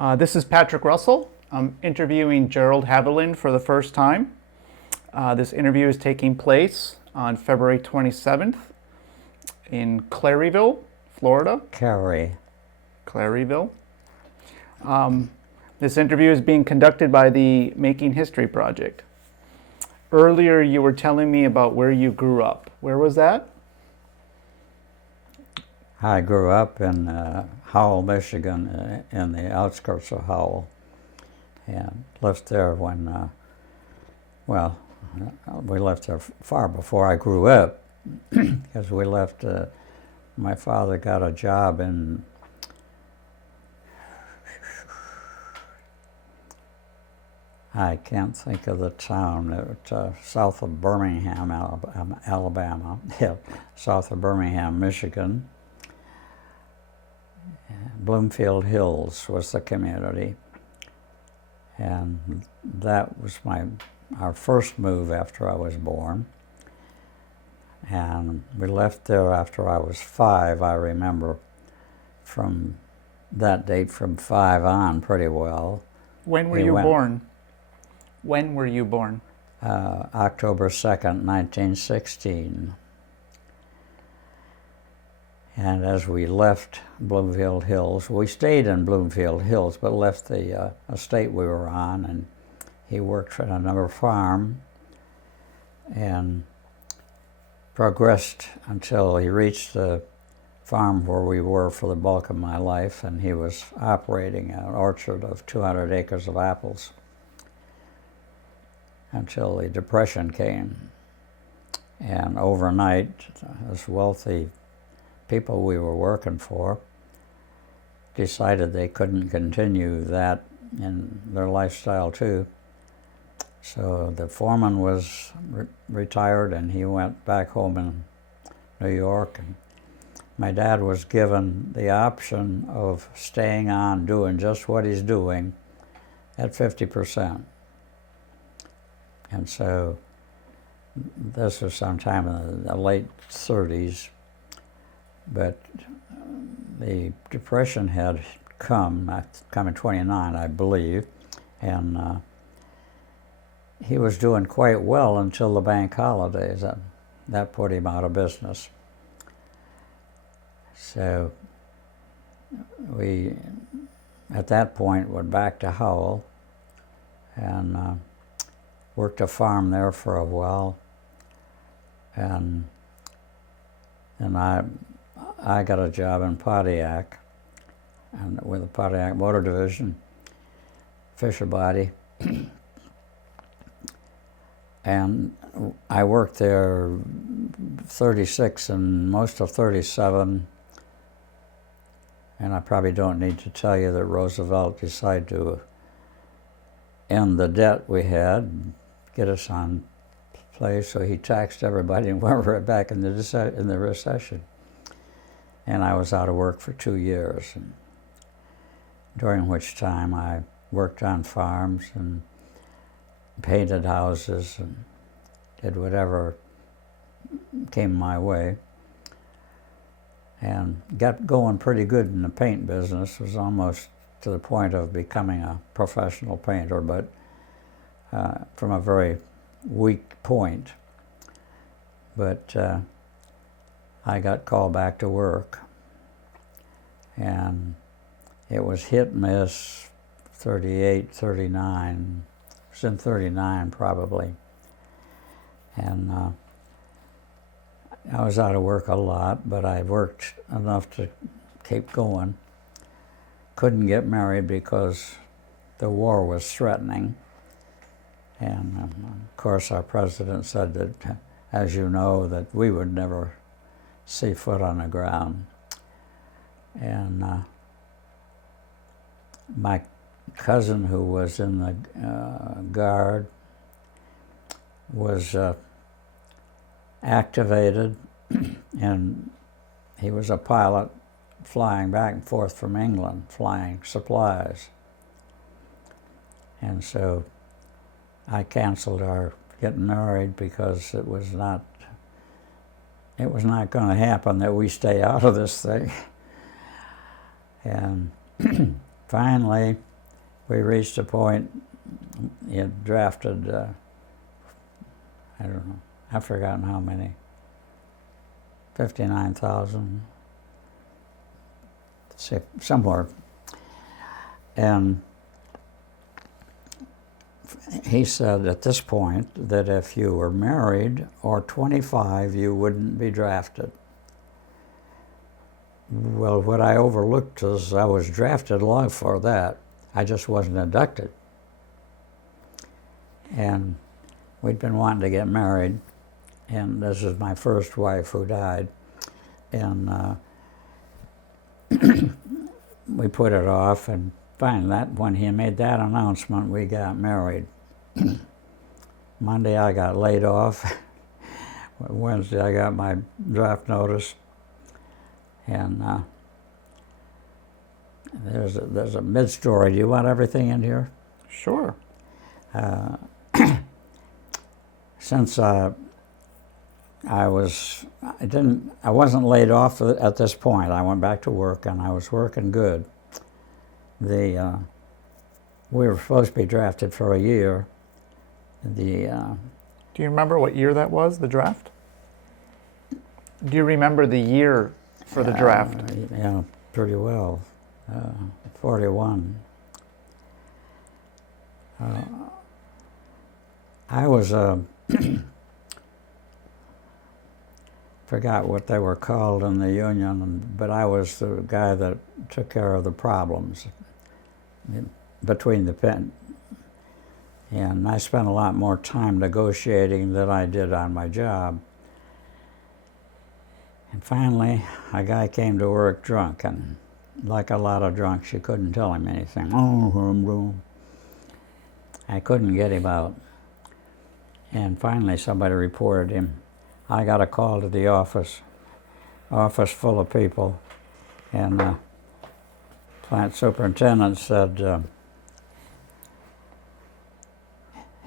This is Patrick Russell. I'm interviewing Gerald Haviland for the first time. This interview is taking place on February 27th in Caryville, Florida. Caryville. This interview is being conducted by the Making History Project. Earlier you were telling me about where you grew up. Where was that? I grew up in Howell, Michigan, in the outskirts of Howell, and lived there when, we left there far before I grew up, because we left, my father got a job in, I can't think of the town, it was south of Birmingham, Alabama, yeah, south of Birmingham, Michigan. Bloomfield Hills was the community, and that was our first move after I was born. And we left there after I was 5. I remember from that date, from 5 on, pretty well. When were you born? When were you born? October 2nd, 1916. And as we left Bloomfield Hills, we stayed in Bloomfield Hills, but left the estate we were on, and he worked for another farm and progressed until he reached the farm where we were for the bulk of my life, and he was operating an orchard of 200 acres of apples until the Depression came. And overnight, this wealthy people we were working for decided they couldn't continue that in their lifestyle too. So the foreman was retired, and he went back home in New York. And my dad was given the option of staying on doing just what he's doing at 50%. And so this was sometime in the late 30s. But the Depression had come in 29, I believe, and he was doing quite well until the bank holidays. That put him out of business. So we, at that point, went back to Howell and worked a farm there for a while, and I got a job in Pontiac, and with the Pontiac Motor Division, Fisher Body, and I worked there 36 and most of 37, and I probably don't need to tell you that Roosevelt decided to end the debt we had, get us on place, so he taxed everybody and went right back in the recession. And I was out of work for 2 years, and during which time I worked on farms and painted houses and did whatever came my way, and got going pretty good in the paint business. Was almost to the point of becoming a professional painter, but from a very weak point. But I got called back to work, and it was hit and miss, 38, 39, it was in 39 probably. And I was out of work a lot, but I worked enough to keep going. Couldn't get married because the war was threatening. And of course our president said that, as you know, that we would never see foot on the ground. And my cousin, who was in the Guard, was activated, and he was a pilot flying back and forth from England, flying supplies. And so I canceled our getting married because it was not going to happen that we stay out of this thing. And finally, we reached a point, he had drafted, I don't know, I've forgotten how many, 59,000, somewhere. And he said at this point that if you were married or 25, you wouldn't be drafted. Well, what I overlooked is I was drafted long before that. I just wasn't inducted. And we'd been wanting to get married, and this is my first wife who died. And we put it off, and finally, when he made that announcement, we got married. Monday, I got laid off. Wednesday, I got my draft notice. And there's a mid-story. Do you want everything in here? Sure. Since I wasn't laid off at this point. I went back to work, and I was working good. We were supposed to be drafted for a year. Do you remember what year that was, the draft? Do you remember the year for the draft? Yeah, pretty well. 41. I was forgot what they were called in the union, but I was the guy that took care of the problems between the pen. And I spent a lot more time negotiating than I did on my job. And finally, a guy came to work drunk, and like a lot of drunks, you couldn't tell him anything. I couldn't get him out. And finally, somebody reported him. I got a call to the office full of people, and the plant superintendent said,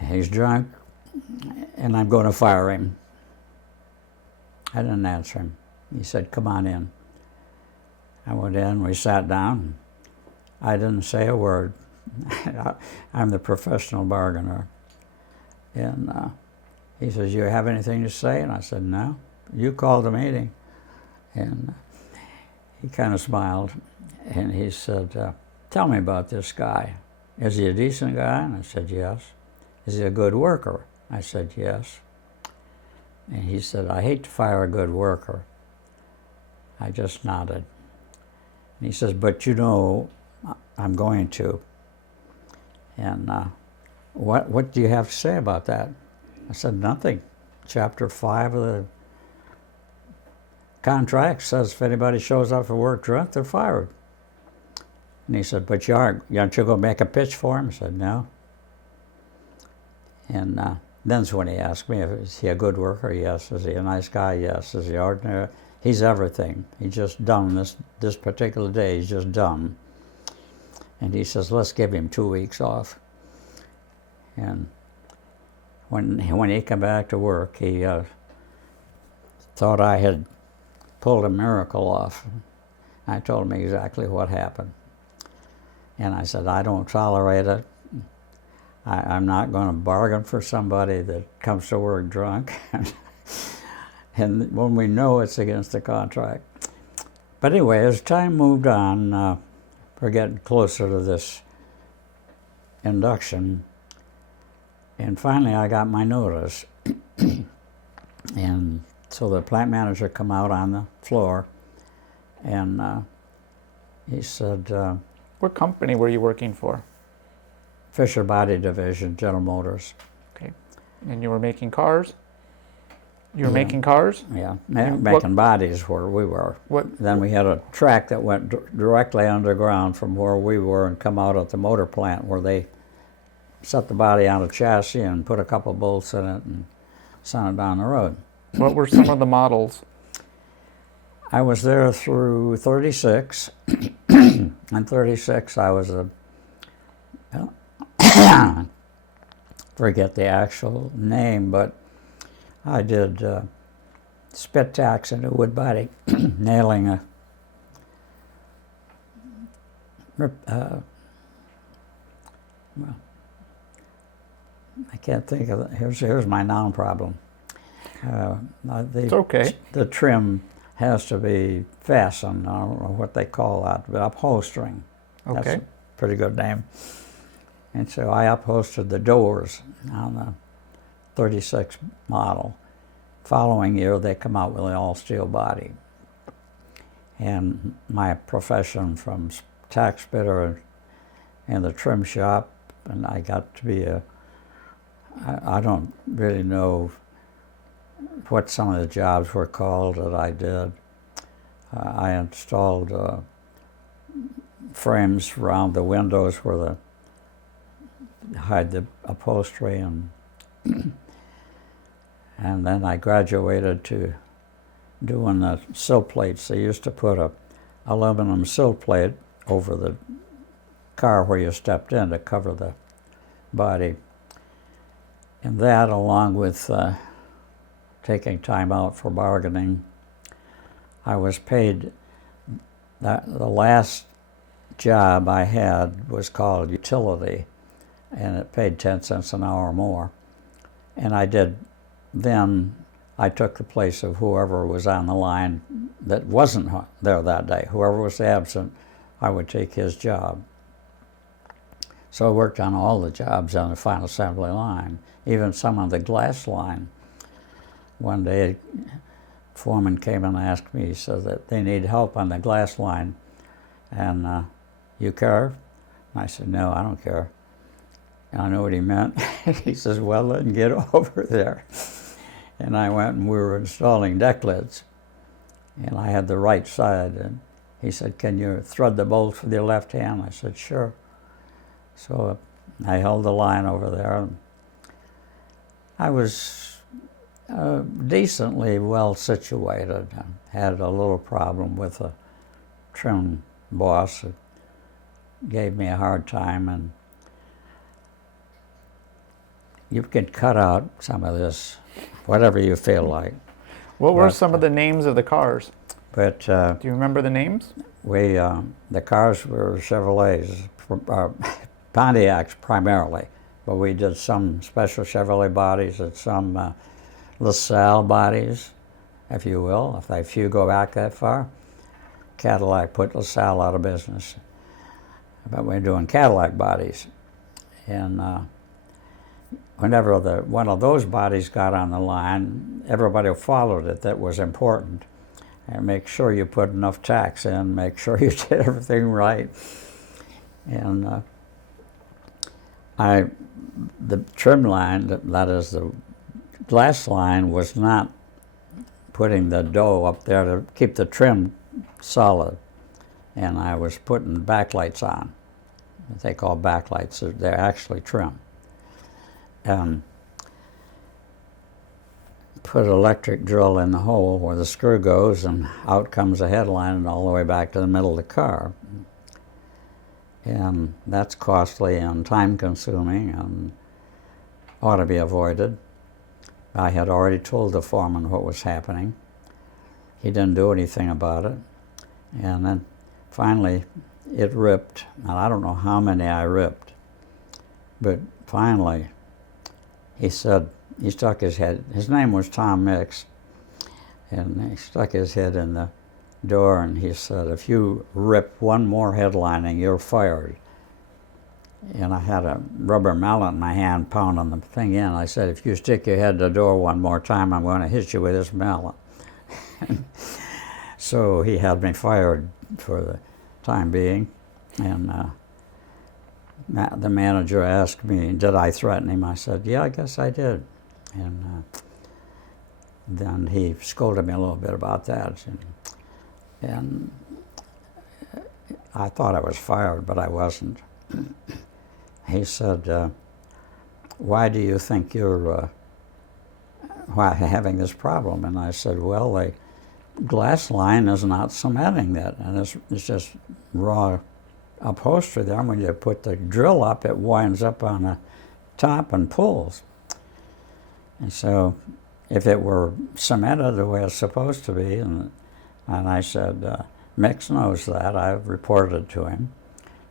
he's drunk, and I'm going to fire him. I didn't answer him. He said, come on in. I went in, we sat down. I didn't say a word. I'm the professional bargainer. And he says, you have anything to say? And I said, no. You called the meeting. And he kind of smiled, and he said, tell me about this guy. Is he a decent guy? And I said, yes. Is he a good worker? I said, yes. And he said, I hate to fire a good worker. I just nodded. And he says, but you know, I'm going to. And what do you have to say about that? I said, nothing. Chapter 5 of the contract says if anybody shows up for work drunk, they're fired. And he said, but aren't you going to make a pitch for him? I said, no. And then's when he asked me, is he a good worker? Yes. Is he a nice guy? Yes. Is he ordinary? He's everything. He's just done this particular day. He's just done. And he says, let's give him 2 weeks off. And when he came back to work, he thought I had pulled a miracle off. I told him exactly what happened. And I said, I don't tolerate it. I'm not going to bargain for somebody that comes to work drunk. And when we know it's against the contract. But anyway, as time moved on, we're getting closer to this induction. And finally, I got my notice. And so the plant manager come out on the floor, and he said, what company were you working for? Fisher Body Division, General Motors. Okay. And you were making cars? You were making cars? Yeah, making bodies where we were. Then we had a track that went directly underground from where we were and come out at the motor plant where they set the body on a chassis and put a couple bolts in it and sent it down the road. What were some of the models? I was there through 36. In 36, I was forget the actual name, but I did spit tacks into wood body, nailing Well, I can't think of it. Here's my noun problem. It's okay. The trim has to be fastened. I don't know what they call that, but upholstering. Okay. That's a pretty good name. And so I upholstered the doors on the 36 model. Following year, they come out with an all-steel body. And my profession from tack spitter in the trim shop, and I got to be I don't really know what some of the jobs were called that I did. I installed frames around the windows where hide the upholstery, and and then I graduated to doing the sill plates. They used to put a aluminum sill plate over the car where you stepped in to cover the body. And that, along with taking time out for bargaining, I was paid. The last job I had was called utility, and it paid 10 cents an hour more. And I took the place of whoever was on the line that wasn't there that day. Whoever was absent, I would take his job. So I worked on all the jobs on the final assembly line, even some on the glass line. One day, foreman came and asked me, he said that they need help on the glass line. And you care? And I said, no, I don't care. And I know what he meant. He says, well, then get over there. And I went, and we were installing deck lids. And I had the right side. And he said, can you thread the bolts with your left hand? I said, sure. So I held the line over there. I was decently well situated. I had a little problem with a trim boss who gave me a hard time, and you can cut out some of this, whatever you feel like. What were some of the names of the cars? But do you remember the names? The cars were Chevrolets, Pontiacs primarily, but we did some special Chevrolet bodies and some LaSalle bodies, if you will, if you go back that far. Cadillac put LaSalle out of business, but we're doing Cadillac bodies. And whenever one of those bodies got on the line, everybody followed it. That was important. And make sure you put enough tacks in, make sure you did everything right. And the trim line, that is the glass line, was not putting the dough up there to keep the trim solid. And I was putting backlights on. What they call backlights, they're actually trim. Put an electric drill in the hole where the screw goes, and out comes the headline and all the way back to the middle of the car. And that's costly and time-consuming and ought to be avoided. I had already told the foreman what was happening. He didn't do anything about it. And then finally it ripped, and I don't know how many I ripped, but finally he said, he stuck his head, his name was Tom Mix, and he stuck his head in the door and he said, if you rip one more headlining, you're fired. And I had a rubber mallet in my hand pounding the thing in. I said, if you stick your head in the door one more time, I'm going to hit you with this mallet. So he had me fired for the time being. And the manager asked me, did I threaten him? I said, yeah, I guess I did. And then he scolded me a little bit about that. And I thought I was fired, but I wasn't. He said, why do you think you're having this problem? And I said, well, the glass line is not cementing that, and it's just raw upholstery there. When you put the drill up, it winds up on the top and pulls. And so if it were cemented the way it's supposed to be, and I said, Mix knows that. I've reported it to him,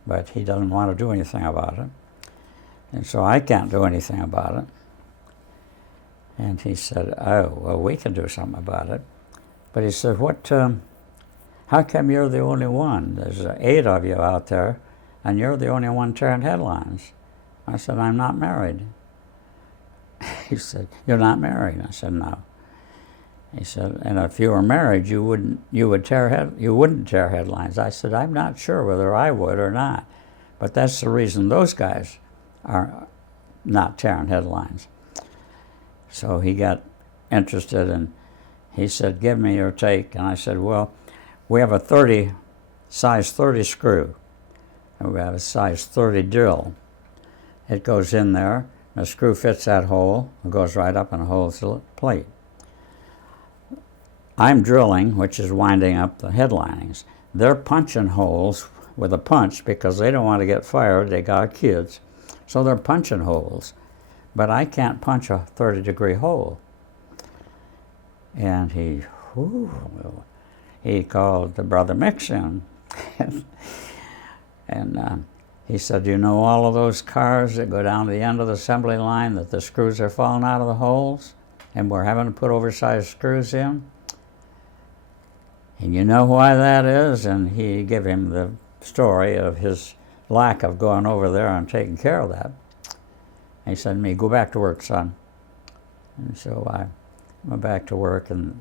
but he doesn't want to do anything about it. And so I can't do anything about it. And he said, oh, well, we can do something about it. But he said, how come you're the only one? There's 8 of you out there, and you're the only one tearing headlines. I said, I'm not married. He said, you're not married? I said, no. He said, and if you were married, you wouldn't tear headlines. I said, I'm not sure whether I would or not. But that's the reason those guys are not tearing headlines. So he got interested, and he said, give me your take. And I said, well, we have a size 30 screw, and we have a size 30 drill. It goes in there, the screw fits that hole, it goes right up and holds the plate. I'm drilling, which is winding up the headlinings. They're punching holes with a punch because they don't want to get fired, they got kids. So they're punching holes. But I can't punch a 30-degree hole. And he called the brother Mix in. And he said, you know all of those cars that go down to the end of the assembly line that the screws are falling out of the holes? And we're having to put oversized screws in? And you know why that is? And he gave him the story of his lack of going over there and taking care of that. And he said to me, go back to work, son. And so I went back to work, and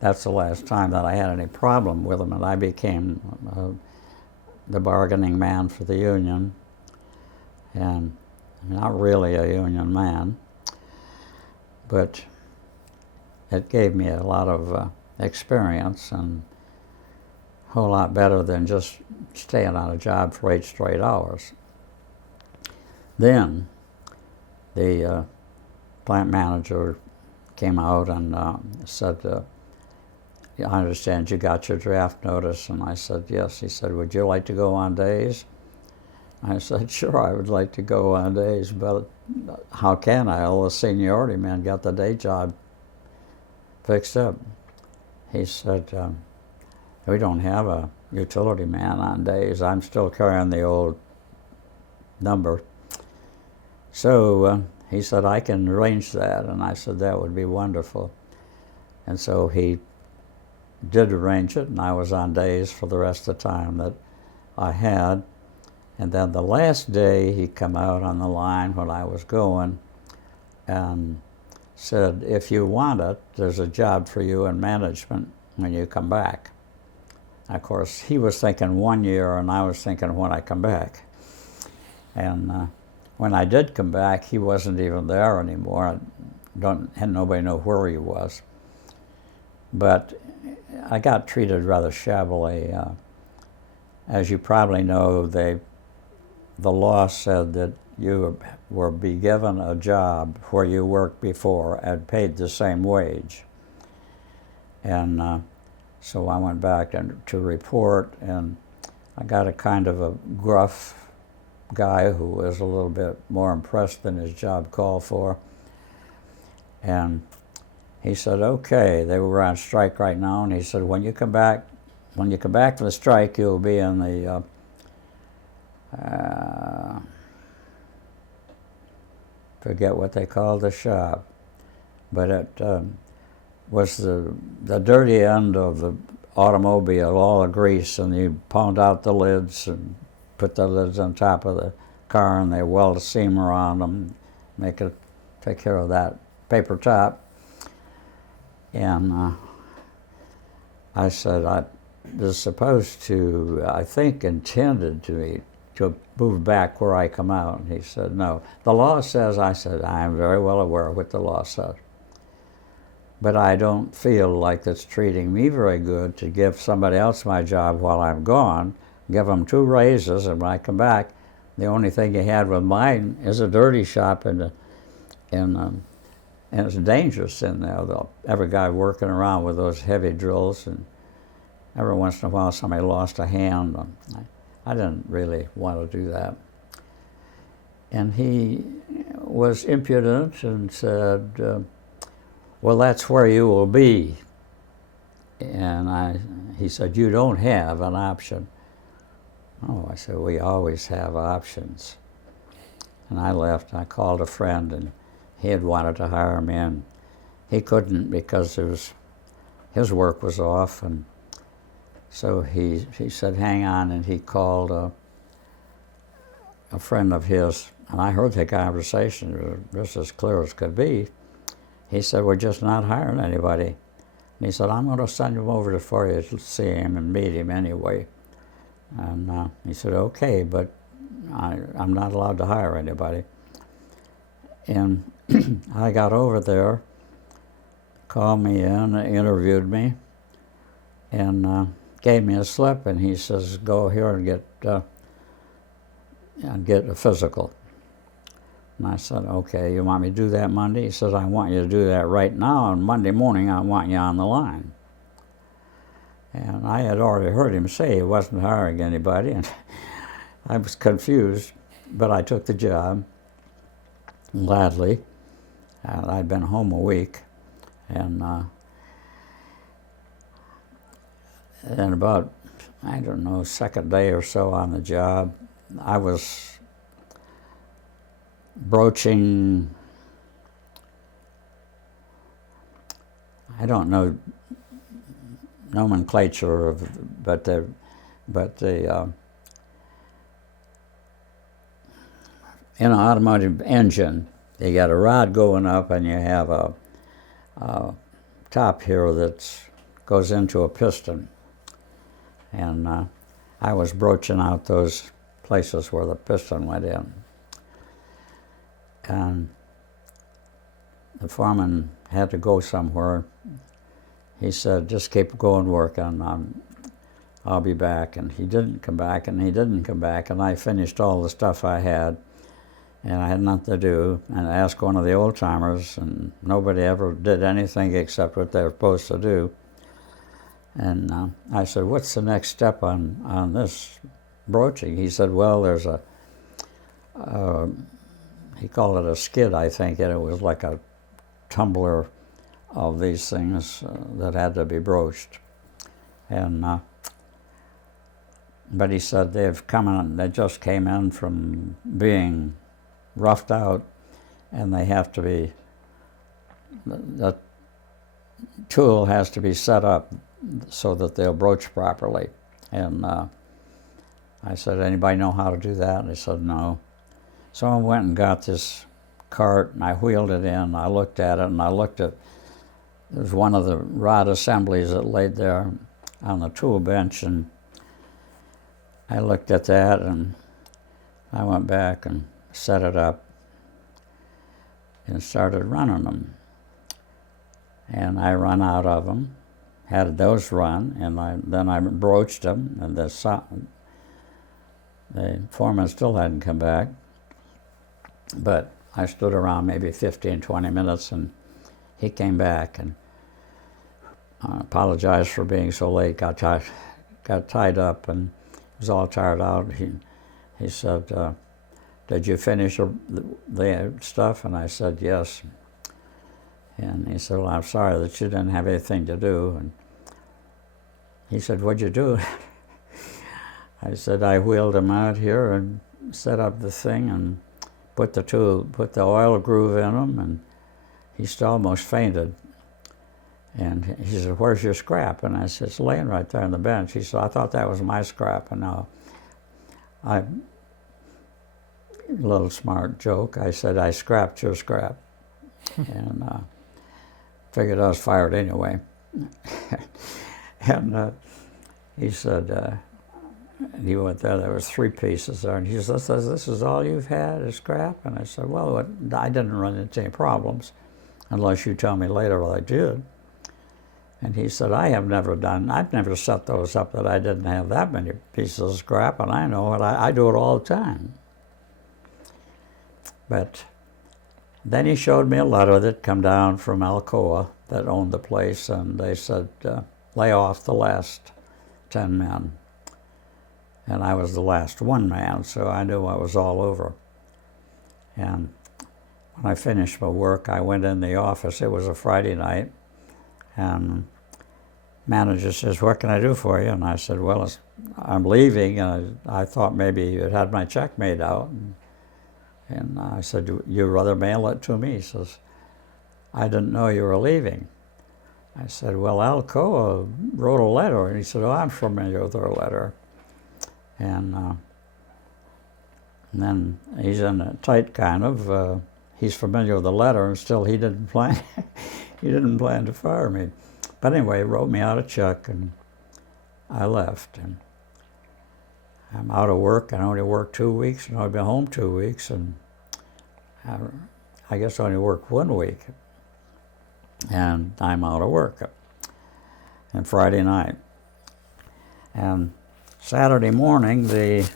that's the last time that I had any problem with him, and I became the bargaining man for the union, and not really a union man, but it gave me a lot of experience, and a whole lot better than just staying on a job for 8 straight hours. Then the plant manager came out and said, I understand you got your draft notice. And I said, yes. He said, would you like to go on days? I said, sure, I would like to go on days, but how can I? All the seniority men got the day job fixed up. He said, we don't have a utility man on days. I'm still carrying the old number. So he said, I can arrange that. And I said, that would be wonderful. And so he did arrange it, and I was on days for the rest of the time that I had. And then the last day, he come out on the line when I was going and said, if you want it, there's a job for you in management when you come back. Of course, he was thinking 1 year, and I was thinking when I come back. And when I did come back, he wasn't even there anymore. Had nobody know where he was. But I got treated rather shabbily. As you probably know, the law said that you were be given a job where you worked before and paid the same wage. And so I went back to report, and I got a kind of a gruff guy who was a little bit more impressed than his job called for. And he said, okay, they were on strike right now, and he said, when you come back from the strike, you'll be in the forget what they called the shop, but it was the dirty end of the automobile, all the grease, and you pound out the lids and put the lids on top of the car, and they weld a seam around them, take care of that paper top. And I said, I was supposed to, I think, intended to move back where I come out. And he said, no. The law says, I said, I am very well aware of what the law says. But I don't feel like it's treating me very good to give somebody else my job while I'm gone, give them 2 raises, and when I come back, the only thing you had with mine is a dirty shop, and it's dangerous in there. Every guy working around with those heavy drills, and every once in a while somebody lost a hand. I didn't really want to do that. And he was impudent and said, well, that's where you will be. And he said, you don't have an option. Oh, I said, we always have options. And I left. I called a friend, and he had wanted to hire me, and he couldn't because his work was off. And so he said, hang on, and he called a friend of his, and I heard the conversation. It was just as clear as could be. He said, we're just not hiring anybody. And he said, I'm going to send him over for you to see him and meet him anyway. And he said, okay, but I'm not allowed to hire anybody. And I got over there, called me in, interviewed me, and gave me a slip, and he says, go here and get a physical. And I said, okay, you want me to do that Monday? He says, I want you to do that right now, and Monday morning I want you on the line. And I had already heard him say he wasn't hiring anybody, and I was confused, but I took the job gladly. I'd been home a week, and about, I don't know, second day or so on the job, I was broaching, I don't know nomenclature of, but the in an automotive engine, you got a rod going up, and you have a top here that goes into a piston, and I was broaching out those places where the piston went in. And the foreman had to go somewhere. He said, just keep going working, I'll be back. And he didn't come back, and he didn't come back, and I finished all the stuff I had, and I had nothing to do, and I asked one of the old-timers, and nobody ever did anything except what they were supposed to do. And I said, what's the next step on this broaching? He said, well, there's he called it a skid, I think, and it was like a tumbler of these things that had to be broached. And but he said they just came in from being roughed out, and they have to be, the tool has to be set up so that they'll broach properly. And I said, anybody know how to do that? And they said, no. So I went and got this cart, and I wheeled it in. I looked at it, and I looked at, there was one of the rod assemblies that laid there on the tool bench, and I looked at that, and I went back and set it up and started running them. And I run out of them, had those run, and then I broached them, and the foreman still hadn't come back. But I stood around maybe 15, 20 minutes, and he came back and apologized for being so late, got tied up, and was all tired out. He said, did you finish the stuff? And I said, yes. And he said, well, I'm sorry that you didn't have anything to do. And he said, what'd you do? I said, I wheeled him out here and set up the thing and put the oil groove in him, and he almost fainted. And he said, where's your scrap? And I said, it's laying right there on the bench. He said, I thought that was my scrap. And now, a little smart joke, I said, I scrapped your scrap. And figured I was fired anyway. And he said, and he went there was 3 pieces there, and he says, this is all you've had is scrap? And I said, well, I didn't run into any problems, unless you tell me later what I did. And he said, I've never set those up that I didn't have that many pieces of scrap, and I know it, I do it all the time. But then he showed me a letter that come down from Alcoa that owned the place, and they said, lay off the last 10 men. And I was the last 1 man, so I knew I was all over. And when I finished my work, I went in the office. It was a Friday night, and manager says, what can I do for you? And I said, well, I'm leaving, and I thought maybe you'd had my check made out. And And I said, "You'd rather mail it to me?" He says, "I didn't know you were leaving." I said, "Well, Alcoa wrote a letter." And he said, "Oh, I'm familiar with their letter." And then he's in a tight kind of, he's familiar with the letter, and still he didn't plan, he didn't plan to fire me. But anyway, he wrote me out a check, and I left. And I'm out of work. I only worked 2 weeks, and I've been home 2 weeks, and I guess I only worked 1 week. And I'm out of work. And Friday night. And Saturday morning, the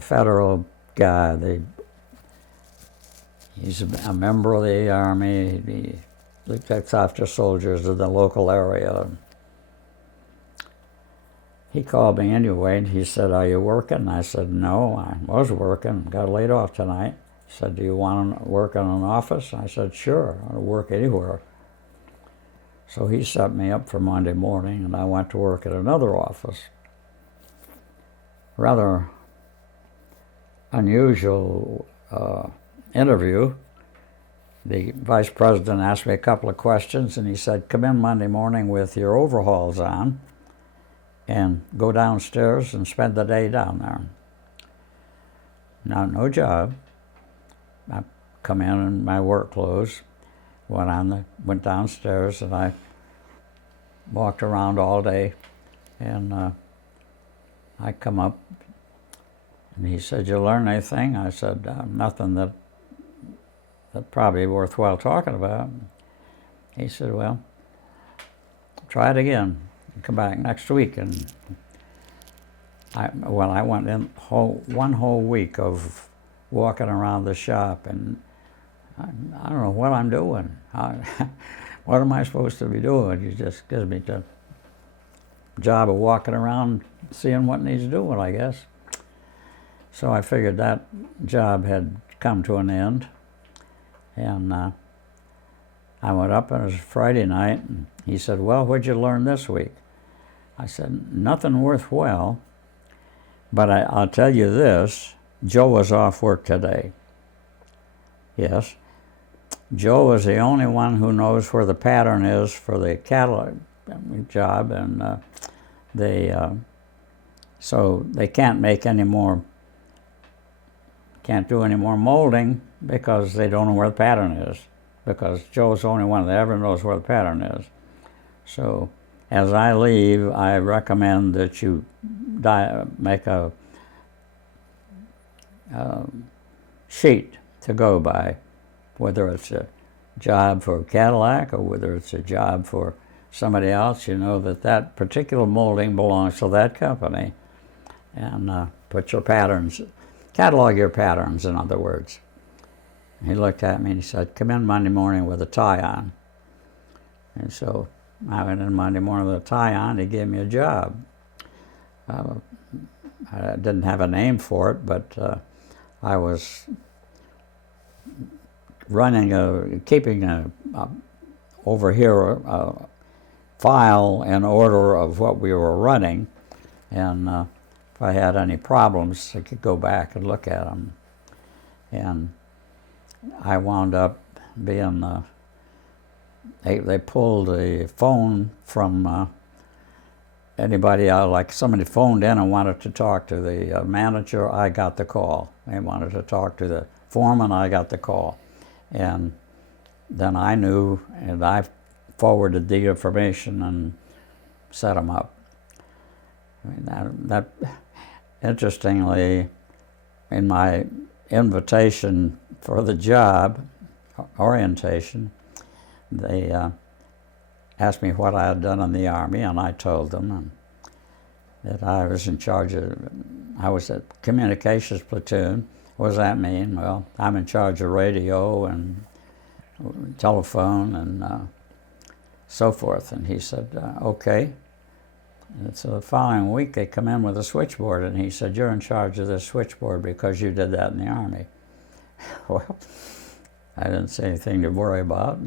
federal guy, he's a member of the Army. He looks after soldiers in the local area. He called me anyway, and he said, "Are you working?" I said, "No, I was working. Got laid off tonight." He said, "Do you want to work in an office?" I said, "Sure, I'll work anywhere." So he set me up for Monday morning, and I went to work at another office. Rather unusual interview. The vice president asked me a couple of questions, and he said, "Come in Monday morning with your overalls on and go downstairs and spend the day down there." Now, no job. I come in my work clothes, went downstairs, and I walked around all day. And I come up, and he said, "You learn anything?" I said, "Nothing that probably worthwhile talking about." He said, "Well, try it again. Come back next week." And I went in one whole week of walking around the shop, and I don't know what I'm doing. What am I supposed to be doing? He just gives me the job of walking around, seeing what needs doing, I guess. So I figured that job had come to an end, and I went up, and it was Friday night, and he said, "Well, what'd you learn this week?" I said, "Nothing worthwhile, but I'll tell you this, Joe was off work today." Yes, Joe is the only one who knows where the pattern is for the catalog job, and so they can't make any more, can't do any more molding because they don't know where the pattern is, because Joe's the only one that ever knows where the pattern is. So as I leave, I recommend that you make a sheet to go by, whether it's a job for Cadillac or whether it's a job for somebody else. You know that particular molding belongs to that company, and put your patterns, catalog your patterns, in other words. He looked at me and he said, "Come in Monday morning with a tie on." And so I went in Monday morning with a tie on. He gave me a job. I didn't have a name for it, but I was keeping over here a file in order of what we were running, and if I had any problems, I could go back and look at them. And I wound up being, they pulled a phone from anybody, like somebody phoned in and wanted to talk to the manager, I got the call. They wanted to talk to the foreman, I got the call. And then I knew, and I forwarded the information and set them up. I mean, that interestingly, in my invitation for the job orientation, they asked me what I had done in the Army, and I told them that I was in charge of, I was at communications platoon. What does that mean? Well, I'm in charge of radio and telephone and so forth. And he said, "Okay." And so the following week they come in with a switchboard, and he said, "You're in charge of this switchboard because you did that in the Army." Well, I didn't say anything to worry about.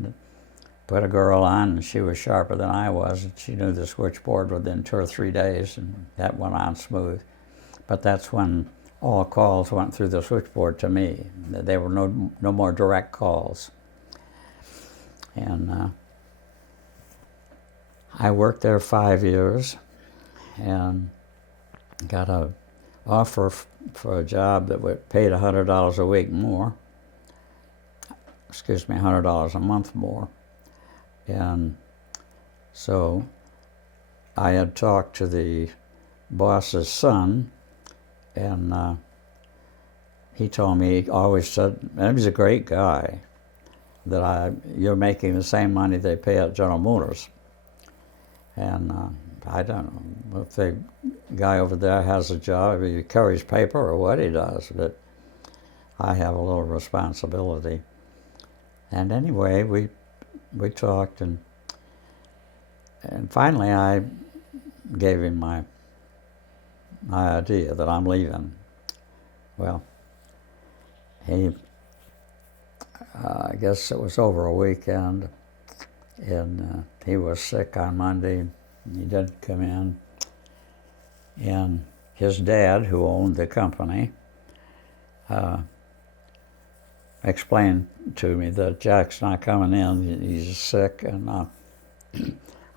put a girl on, and she was sharper than I was, and she knew the switchboard within 2 or 3 days, and that went on smooth. But that's when all calls went through the switchboard to me. There were no more direct calls. And I worked there 5 years and got an offer for a job that would paid $100 a week more. Excuse me, $100 a month more. And so I had talked to the boss's son, and he told me, he always said, and he was a great guy, that you're making the same money they pay at General Motors. And I don't know if the guy over there has a job, he carries paper or what he does, but I have a little responsibility. And anyway, we talked, and finally I gave him my idea that I'm leaving. Well, I guess it was over a weekend, and he was sick on Monday. He didn't come in, and his dad, who owned the company, explained to me that Jack's not coming in. He's sick, and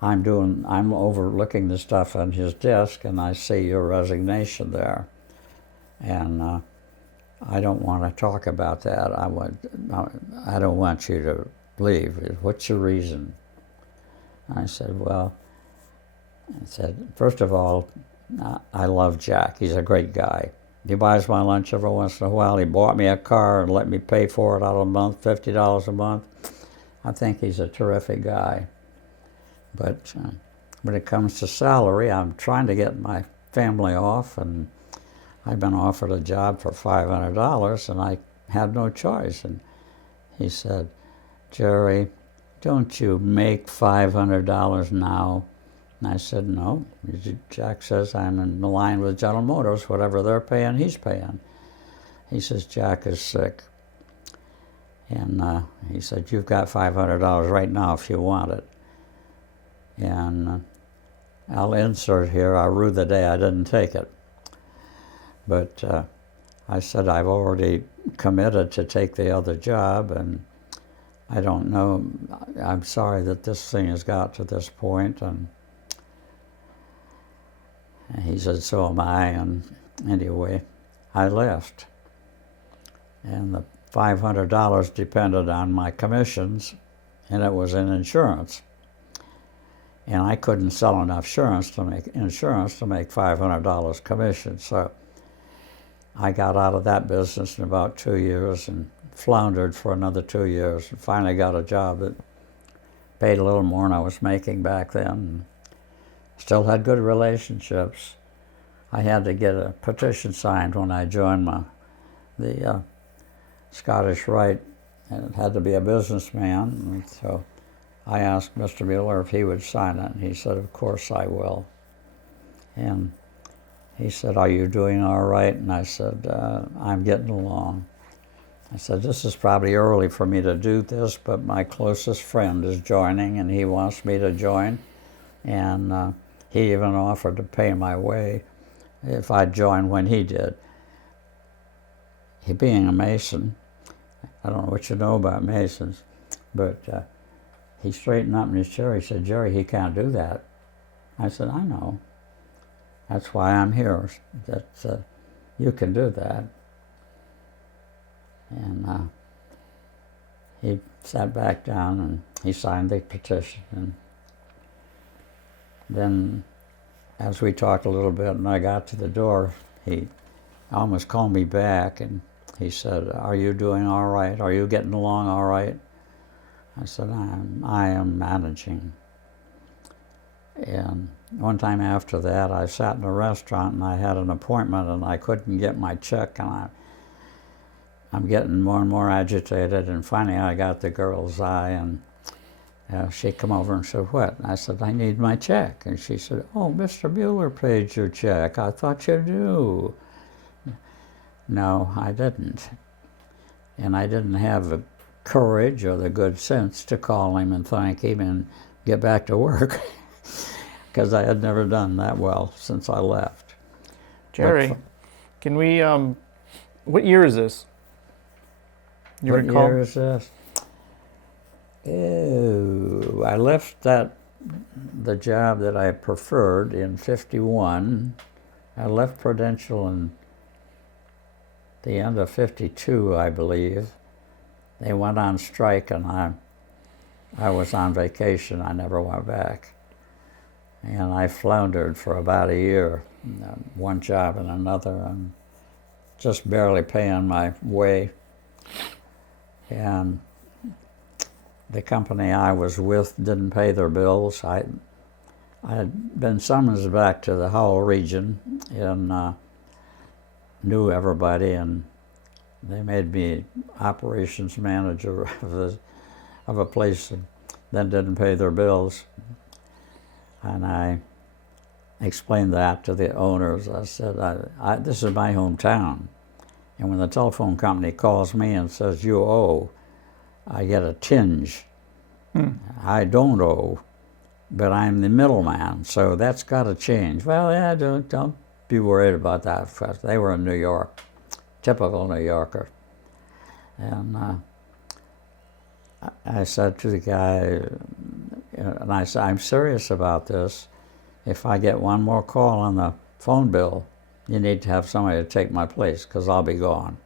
I'm overlooking the stuff on his desk, and I see your resignation there, and I don't want to talk about that. I don't want you to leave. What's your reason? I said, well, first of all, I love Jack. He's a great guy. He buys my lunch every once in a while. He bought me a car and let me pay for it out a month, $50 a month. I think he's a terrific guy. But when it comes to salary, I'm trying to get my family off, and I've been offered a job for $500, and I had no choice. And he said, Jerry, don't you make $500 now? And I said, no. Jack says I'm in the line with General Motors. Whatever they're paying, he's paying. He says, Jack is sick. And he said, you've got $500 right now if you want it. And I'll insert here, I rue the day I didn't take it. But I said, I've already committed to take the other job, and I don't know, I'm sorry that this thing has got to this point. And he said, so am I. And anyway, I left. And the $500 depended on my commissions, and it was in insurance. And I couldn't sell enough insurance to make $500 commission. So I got out of that business in about 2 years and floundered for another 2 years, and finally got a job that paid a little more than I was making back then. And still had good relationships. I had to get a petition signed when I joined the Scottish Rite, and it had to be a businessman. And so I asked Mr. Mueller if he would sign it, and he said, of course I will. And he said, are you doing all right? And I said, I'm getting along. I said, this is probably early for me to do this, but my closest friend is joining, and he wants me to join. And he even offered to pay my way if I'd join when he did. He being a Mason, I don't know what you know about Masons, but he straightened up in his chair. He said, Jerry, he can't do that. I said, I know. That's why I'm here, that you can do that. And he sat back down and he signed the petition. And then as we talked a little bit and I got to the door, he almost called me back and he said, are you doing all right? Are you getting along all right? I said, I am managing. And one time after that, I sat in a restaurant and I had an appointment and I couldn't get my check, and I'm getting more and more agitated, and finally I got the girl's eye, and she come over and said, what? And I said, I need my check. And she said, oh, Mr. Mueller paid your check. I thought you knew. No, I didn't. And I didn't have a courage or the good sense to call him and thank him and get back to work, because I had never done that well since I left. Jerry, can we, what year is this? You what recall? year is this? Oh, I left the job that I preferred in '51. I left Prudential in the end of '52, I believe. They went on strike, and I was on vacation. I never went back. And I floundered for about a year, one job and another, and just barely paying my way. And the company I was with didn't pay their bills. I had been summoned back to the Howell region and knew everybody, and they made me operations manager of a place, and then didn't pay their bills. And I explained that to the owners. I said, this is my hometown. And when the telephone company calls me and says, you owe, I get a tinge. I don't owe, but I'm the middleman, so that's got to change. Well, yeah, don't be worried about that. They were in New York, typical New Yorker. And I said to the guy, and I said, I'm serious about this. If I get one more call on the phone bill, you need to have somebody to take my place, because I'll be gone.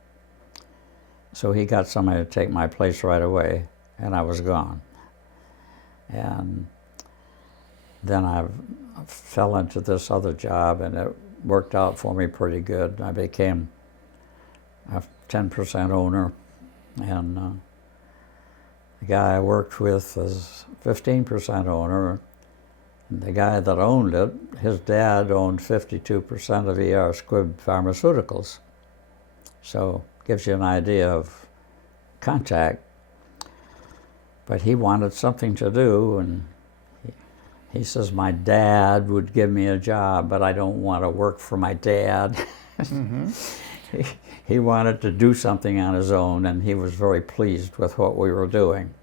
So he got somebody to take my place right away, and I was gone. And then I fell into this other job, and it worked out for me pretty good. I became a 10% owner, and the guy I worked with was 15% owner. And the guy that owned it, his dad owned 52% of ER Squibb Pharmaceuticals. So gives you an idea of contact. But he wanted something to do, and he says, my dad would give me a job, but I don't want to work for my dad. He wanted to do something on his own, and he was very pleased with what we were doing.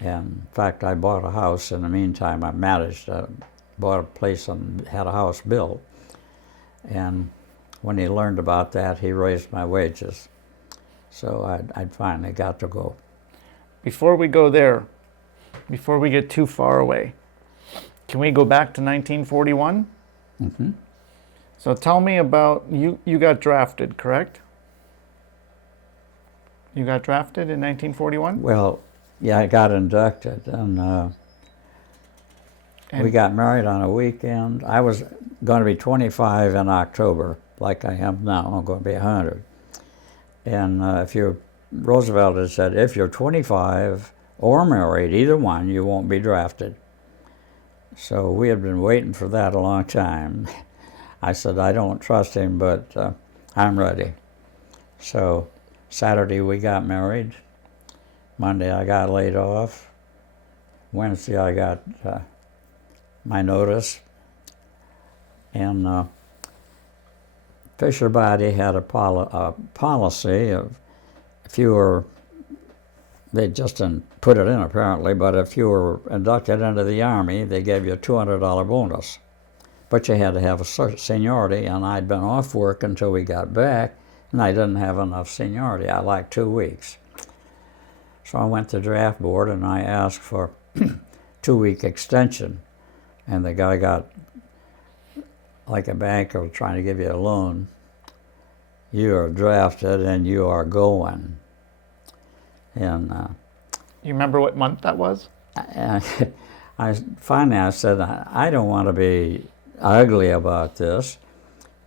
And in fact, I bought a house in the meantime. I managed, bought a place and had a house built. And when he learned about that, he raised my wages. So I finally got to go. Before we go there, before we get too far away, can we go back to 1941? Mm-hmm. So tell me about, you got drafted, correct? You got drafted in 1941? Well, yeah, I got inducted, and we got married on a weekend. I was going to be 25 in October, like I am now. I'm going to be 100. And Roosevelt had said, if you're 25 or married, either one, you won't be drafted. So we had been waiting for that a long time. I said, I don't trust him, but I'm ready. So Saturday we got married. Monday I got laid off. Wednesday I got my notice. And Fisher Body had a policy of, if you were, they just didn't put it in apparently, but if you were inducted into the Army, they gave you a $200 bonus. But you had to have a certain seniority, and I'd been off work until we got back, and I didn't have enough seniority. I liked 2 weeks. So I went to draft board and I asked for 2-week extension, and the guy got, like a banker trying to give you a loan, you are drafted and you are going. And you remember what month that was? Finally I said, I don't want to be ugly about this,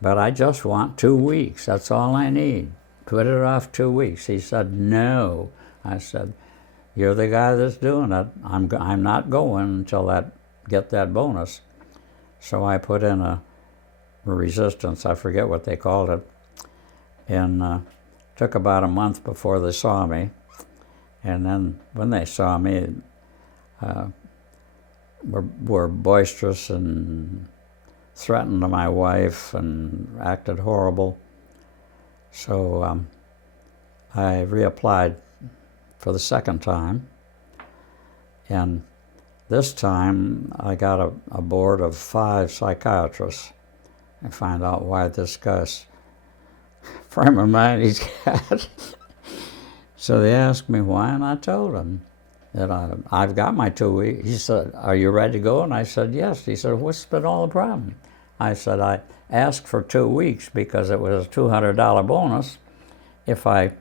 but I just want 2 weeks. That's all I need. Put it off 2 weeks. He said, no. I said, you're the guy that's doing it. I'm not going until get that bonus. So I put in a resistance, I forget what they called it, and took about a month before they saw me. And then when they saw me, were boisterous and threatened my wife and acted horrible. So I reapplied for the second time. And this time I got a board of 5 psychiatrists and find out why this guy's frame of mind he's got. So they asked me why, and I told them that I've got my 2 weeks. He said, "Are you ready to go?" And I said, "Yes." He said, "What's been all the problem?" I said, "I asked for 2 weeks because it was a $200 bonus if I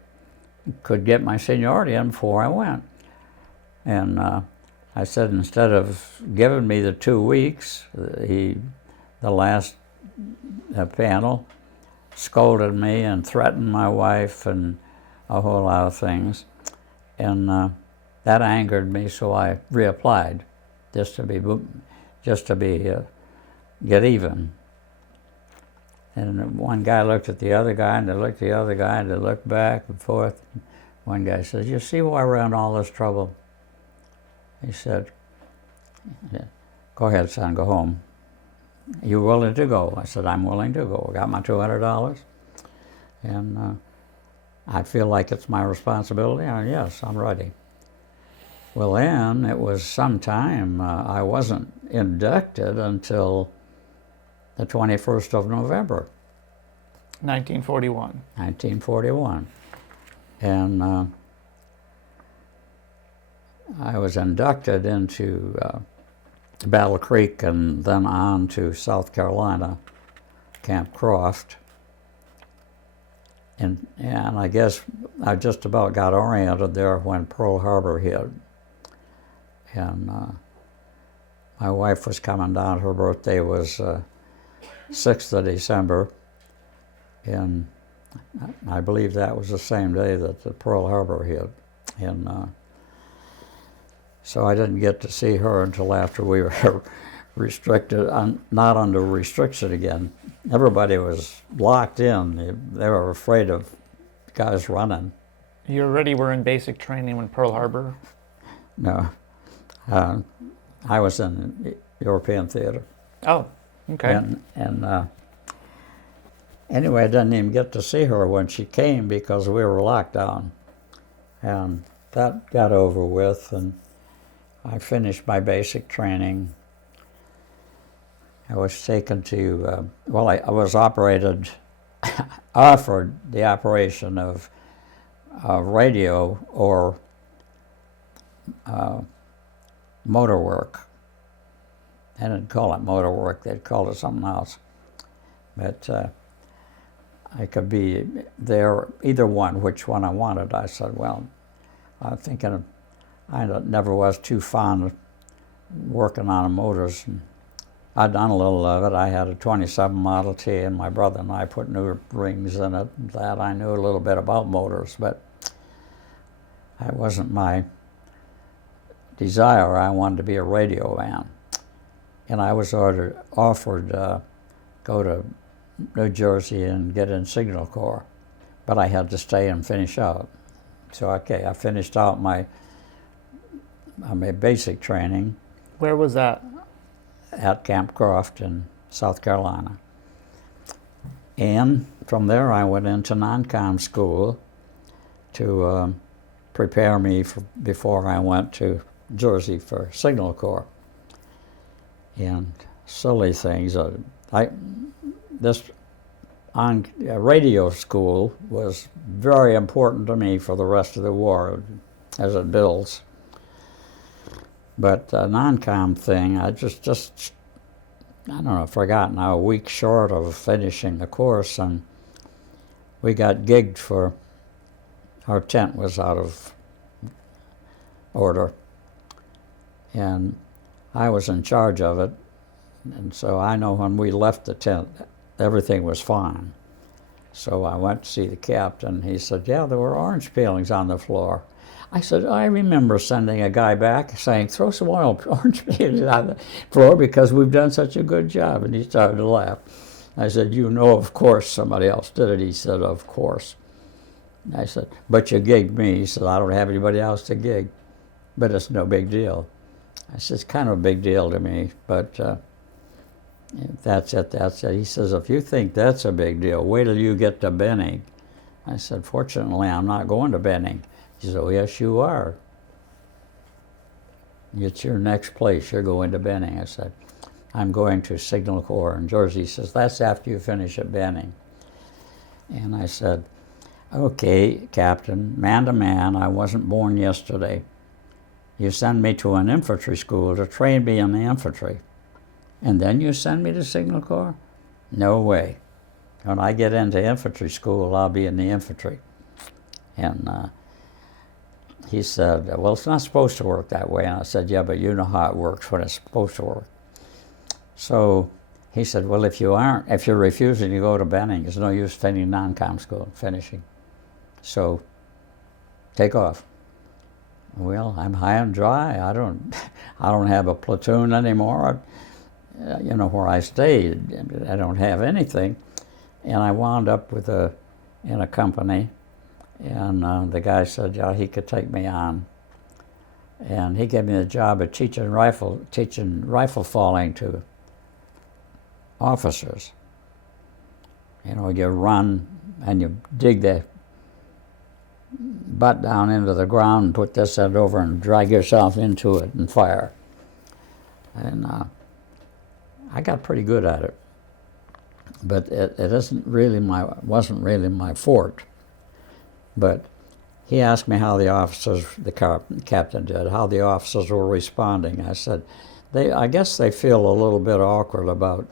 could get my seniority in before I went." And I said, instead of giving me the 2 weeks, the last panel scolded me and threatened my wife and a whole lot of things. And that angered me, so I reapplied just to get even. And one guy looked at the other guy, and they looked at the other guy, and they looked back and forth. One guy says, "You see why we're in all this trouble?" He said, "Go ahead, son, go home. You willing to go?" I said, "I'm willing to go. I got my $200, and I feel like it's my responsibility." And yes, I'm ready. Well, then it was some time. I wasn't inducted until the 21st of November. 1941. 1941. And I was inducted into Battle Creek and then on to South Carolina, Camp Croft. And I guess I just about got oriented there when Pearl Harbor hit. And my wife was coming down. Her birthday was 6th of December. And I believe that was the same day that the Pearl Harbor hit. And so I didn't get to see her until after we were restricted, not under restriction again. Everybody was locked in. They were afraid of guys running. You already were in basic training when Pearl Harbor? No. I was in European theater. Oh, okay. And anyway, I didn't even get to see her when she came because we were locked down. And that got over with, and I finished my basic training. I was taken to, I was offered the operation of radio or motor work. They didn't call it motor work, they'd call it something else. But I could be there, either one, which one I wanted. I said, well, I'm thinking I never was too fond of working on motors. And I'd done a little of it. I had a 27 Model T, and my brother and I put new rings in it. That I knew a little bit about motors, but it wasn't my desire. I wanted to be a radio man. And I was offered go to New Jersey and get in Signal Corps, but I had to stay and finish out. So I finished out my basic training. Where was that? At Camp Croft in South Carolina. And from there I went into non-com school to prepare me before I went to Jersey for Signal Corps. And silly things. This radio school was very important to me for the rest of the war, as it builds. But the non-com thing, I just I don't know, forgot now, a week short of finishing the course, and we got gigged for, our tent was out of order. And I was in charge of it, and so I know when we left the tent, everything was fine. So I went to see the captain. He said, yeah, there were orange peelings on the floor. I said, I remember sending a guy back saying, throw some orange peelings on the floor because we've done such a good job. And he started to laugh. I said, you know, of course somebody else did it. He said, of course. I said, but you gigged me. He said, I don't have anybody else to gig, but it's no big deal. I said, it's kind of a big deal to me, but that's it. He says, if you think that's a big deal, wait till you get to Benning. I said, fortunately, I'm not going to Benning. He said, "Oh, yes, you are. It's your next place. You're going to Benning." I said, "I'm going to Signal Corps in Georgia." He says, "That's after you finish at Benning." And I said, "Okay, Captain, man to man, I wasn't born yesterday. You send me to an infantry school to train me in the infantry, and then you send me to Signal Corps? No way. When I get into infantry school, I'll be in the infantry." And he said, "Well, it's not supposed to work that way." And I said, "Yeah, but you know how it works when it's supposed to work." So he said, "Well, if you're refusing to go to Benning, there's no use finishing non-com school, finishing. So take off." Well, I'm high and dry. I don't have a platoon anymore. Where I stayed, I don't have anything. And I wound up in a company, and the guy said, yeah, he could take me on. And he gave me the job of teaching rifle falling to officers. You run and you dig the butt down into the ground and put this end over and drag yourself into it and fire. And I got pretty good at it. But it wasn't really my forte. But he asked me how the officers, the captain did, how the officers were responding. I said, I guess they feel a little bit awkward about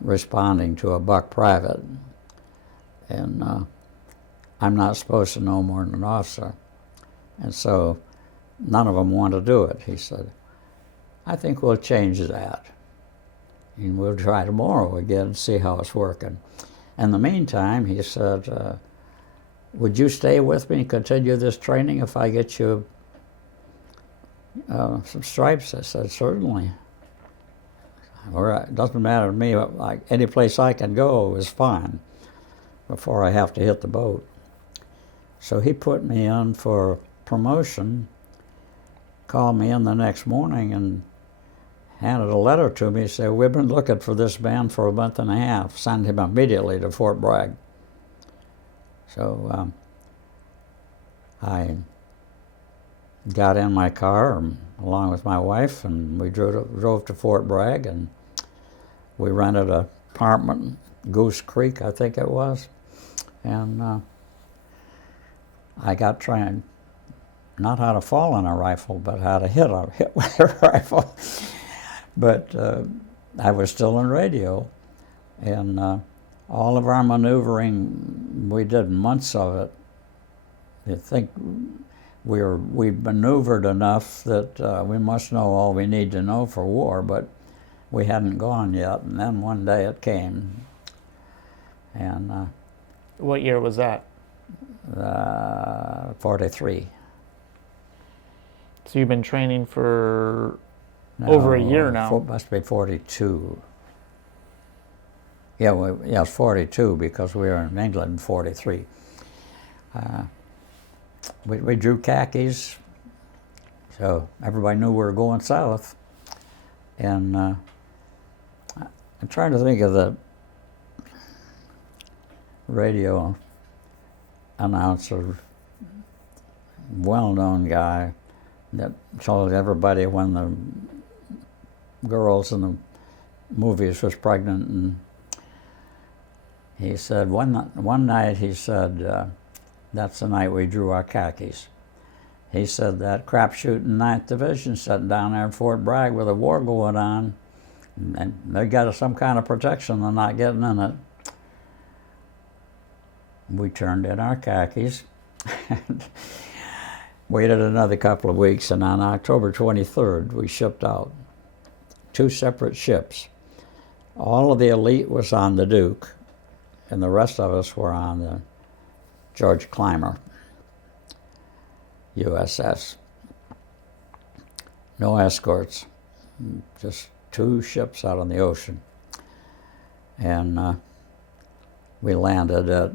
responding to a buck private. And I'm not supposed to know more than an officer. And so none of them want to do it. He said, I think we'll change that. And we'll try tomorrow again and see how it's working. In the meantime, he said, would you stay with me and continue this training if I get you some stripes? I said, certainly. It doesn't matter to me. Like any place I can go is fine before I have to hit the boat. So he put me in for promotion, called me in the next morning and handed a letter to me, said, we've been looking for this man for a month and a half. Send him immediately to Fort Bragg. So I got in my car along with my wife, and we drove to Fort Bragg, and we rented an apartment, Goose Creek, I think it was, and I got trained not how to fall on a rifle, but how to hit with a rifle. But I was still in radio, and all of our maneuvering, we did months of it. I think we maneuvered enough that we must know all we need to know for war, but we hadn't gone yet. And then one day it came. And what year was that? 43. So you've been training for over a year now. Must be 42. Yeah, it's 42 because we were in England in 43. We drew khakis, so everybody knew we were going south. And I'm trying to think of the radio announcer, well-known guy that told everybody when the girls in the movies was pregnant, and he said one night he said, that's the night we drew our khakis. He said that crapshooting 9th Division sitting down there in Fort Bragg with a war going on, and they got some kind of protection, they're not getting in it. We turned in our khakis, waited another couple of weeks, and on October 23rd we shipped out. 2 separate ships. All of the elite was on the Duke, and the rest of us were on the George Clymer, USS. No escorts, just 2 ships out on the ocean. And we landed at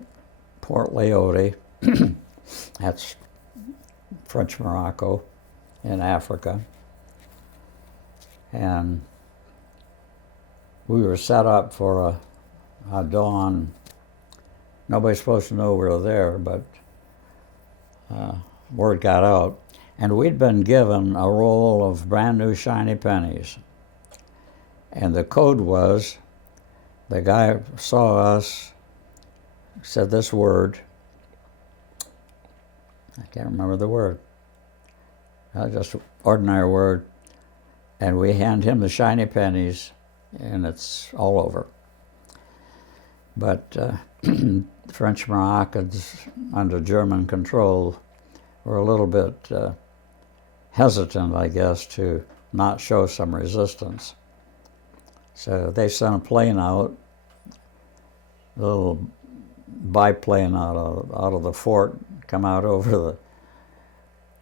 Port Leote, that's French Morocco in Africa. And we were set up for a dawn. Nobody's supposed to know we were there, but word got out, and we'd been given a roll of brand new shiny pennies. And the code was, the guy saw us, said this word, I can't remember the word, just ordinary word, and we hand him the shiny pennies, and it's all over. But French Moroccans under German control were a little bit hesitant, I guess, to not show some resistance. So they sent a plane out, a little biplane out of the fort, come out over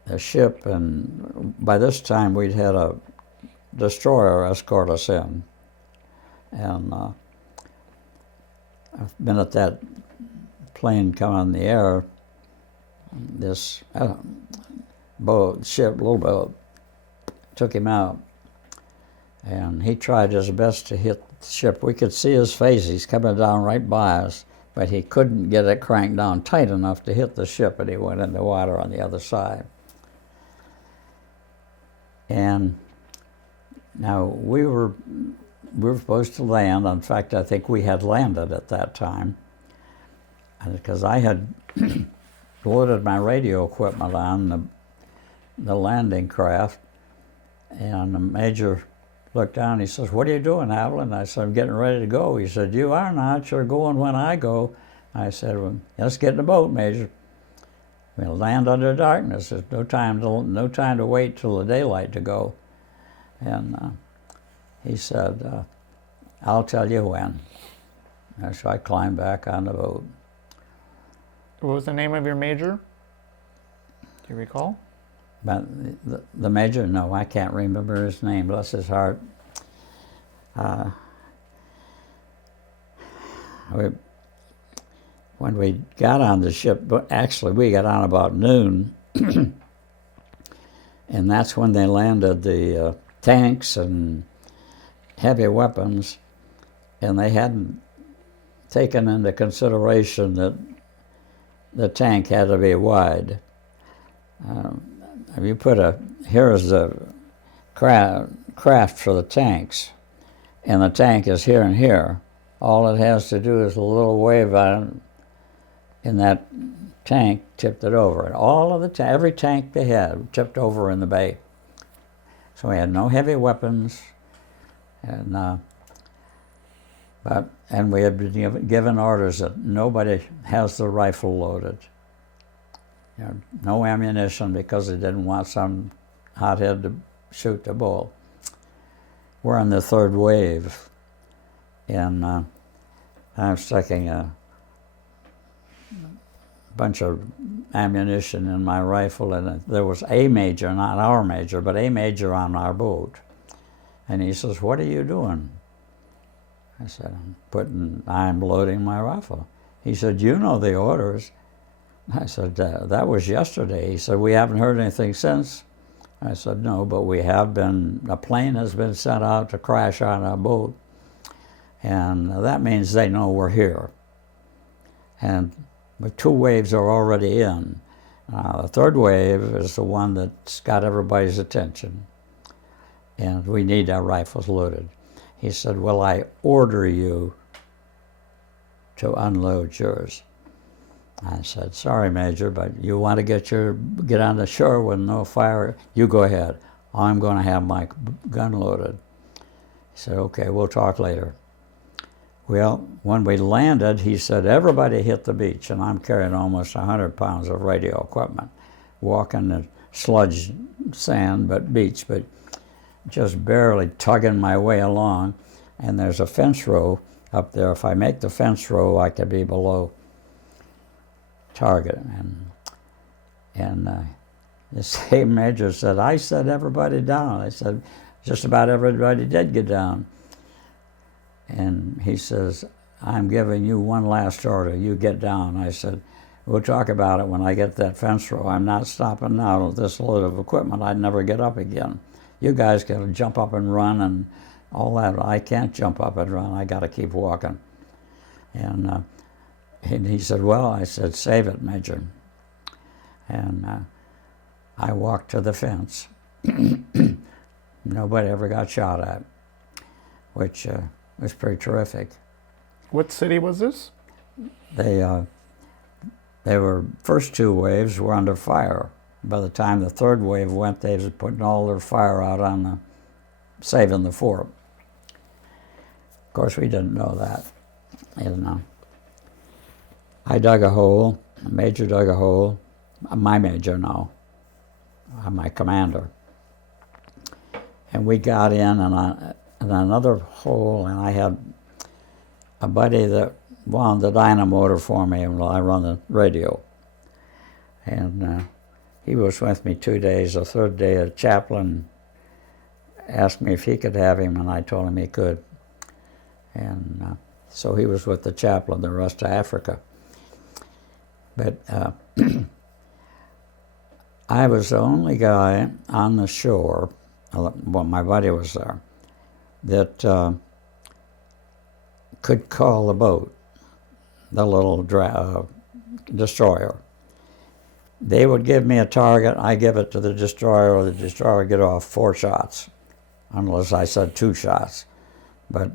the ship, and by this time we'd had a destroyer escort us in. And a minute that plane come in the air, this little boat, took him out. And he tried his best to hit the ship. We could see his face. He's coming down right by us, but he couldn't get it cranked down tight enough to hit the ship, and he went in the water on the other side. And now we were supposed to land. In fact, I think we had landed at that time, because I had loaded my radio equipment on the landing craft, and the major looked down. He says, "What are you doing, Haviland?" I said, "I'm getting ready to go." He said, "You are not. You're going when I go." I said, "Well, let's get in the boat, Major. We'll land under darkness. There's no time to wait till the daylight to go." And he said, "I'll tell you when." And so I climbed back on the boat. What was the name of your major? Do you recall? But the major, no, I can't remember his name, bless his heart. When we got on the ship, but actually we got on about noon, and that's when they landed the tanks and heavy weapons, and they hadn't taken into consideration that the tank had to be wide. If you here's the craft for the tanks, and the tank is here and here. All it has to do is a little wave on, and that tank tipped it over. And all of every tank they had tipped over in the bay. So we had no heavy weapons, and we had been given orders that nobody has the rifle loaded. No ammunition, because they didn't want some hothead to shoot the bull. We're on the third wave, and I'm sticking a bunch of ammunition in my rifle, and there was a major, not our major, but a major on our boat. And he says, "What are you doing?" I said, I'm loading my rifle." He said, "You know the orders." I said, "That was yesterday." He said, "We haven't heard anything since." I said, "No, but a plane has been sent out to crash on our boat, and that means they know we're here. And the 2 waves are already in. The third wave is the one that's got everybody's attention, and we need our rifles loaded." He said, "Well, I order you to unload yours." I said, "Sorry, Major, but you want to get on the shore with no fire? You go ahead. I'm going to have my gun loaded." He said, "Okay, we'll talk later." Well, when we landed, he said, "Everybody hit the beach," and I'm carrying almost 100 pounds of radio equipment, walking the sludge sand, but beach, but just barely tugging my way along. And there's a fence row up there. If I make the fence row, I could be below target. And the same major said, "I set everybody down." I said, "Just about everybody did get down." And he says, "I'm giving you one last order. You get down." I said, "We'll talk about it when I get that fence row. I'm not stopping now with this load of equipment. I'd never get up again. You guys got to jump up and run and all that. I can't jump up and run. I got to keep walking." And he said, "Well," I said, "Save it, Major." And I walked to the fence. Nobody ever got shot at, which was pretty terrific. What city was this? They were, first two waves were under fire. By the time the third wave went, they was putting all their fire out on saving the fort. Of course, we didn't know that. I dug a hole, the major dug a hole, my major now, my commander. And we got in and another hole, and I had a buddy that wound the dynamotor for me while I run the radio. And he was with me 2 days. The third day, a chaplain asked me if he could have him, and I told him he could. And so he was with the chaplain the rest of Africa. But I was the only guy on the shore, well, my buddy was there, that could call the boat, the little destroyer. They would give me a target, I give it to the destroyer, or the destroyer would get off 4 shots, unless I said 2 shots. But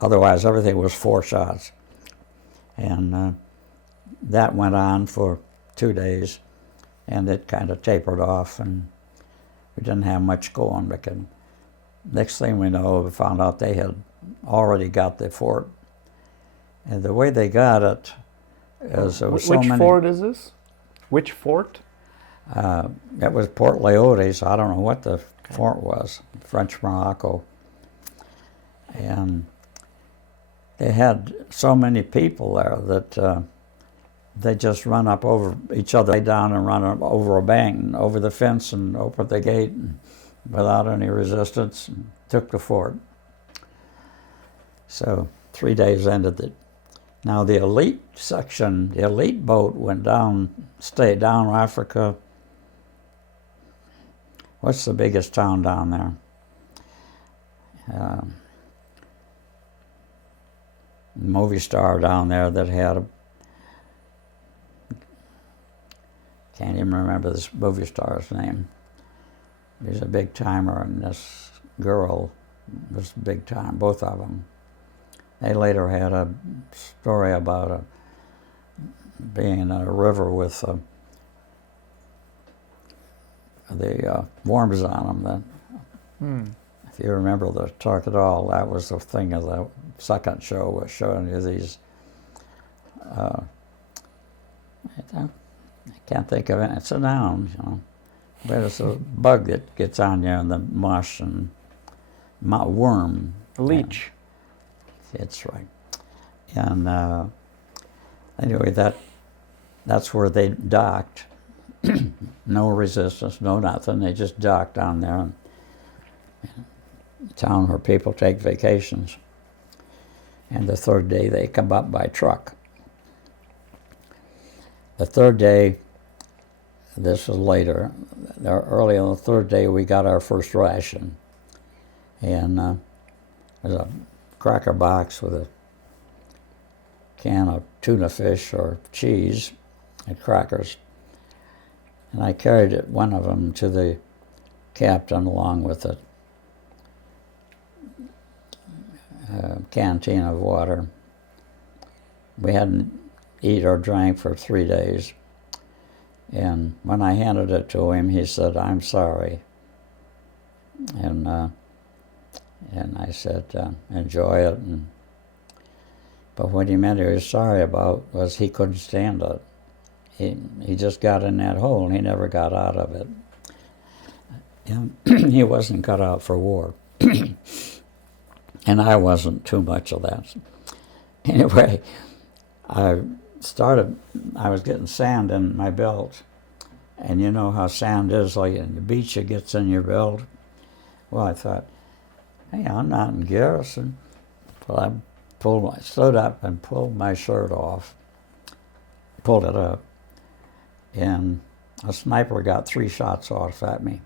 otherwise, everything was 4 shots. And that went on for 2 days, and it kind of tapered off, and we didn't have much going. Because next thing we know, we found out they had already got the fort. And the way they got it is there was so many... Which fort is this? Which fort? It was Port Leotes. I don't know what the fort was, French Morocco. And they had so many people there that they just run up over each other, lay down and run up over a bank and over the fence and opened the gate and, without any resistance, and took the fort. So 3 days ended it. Now the elite section, the elite boat went down, stayed down Africa. What's the biggest town down there? Movie star down there that had a, can't even remember this movie star's name. He's a big timer, and this girl was big time, both of them. They later had a story about being in a river with the worms on them. If you remember the Talk It All, that was the thing of the second show, was showing you these, I can't think of it, it's a noun, you know, but it's a bug that gets on you in the mush, and worm. A leech. That's right. And anyway, that's where they docked. No resistance, no nothing. They just docked down there, in a town where people take vacations. And the third day, they come up by truck. The third day, this was later, early on the third day, we got our first ration. And there's a cracker box with a can of tuna fish or cheese and crackers. And I carried one of them to the captain along with a canteen of water. We hadn't eaten or drank for 3 days. And when I handed it to him, he said, "I'm sorry." And I said, "Enjoy it." But what he meant he was sorry about was he couldn't stand it. He just got in that hole and he never got out of it. And he wasn't cut out for war. And I wasn't too much of that. Anyway, I was getting sand in my belt. And you know how sand is, like in the beach, it gets in your belt. Well, I thought, hey, I'm not in garrison. Well, I stood up and pulled my shirt off, pulled it up, and a sniper got 3 shots off at me.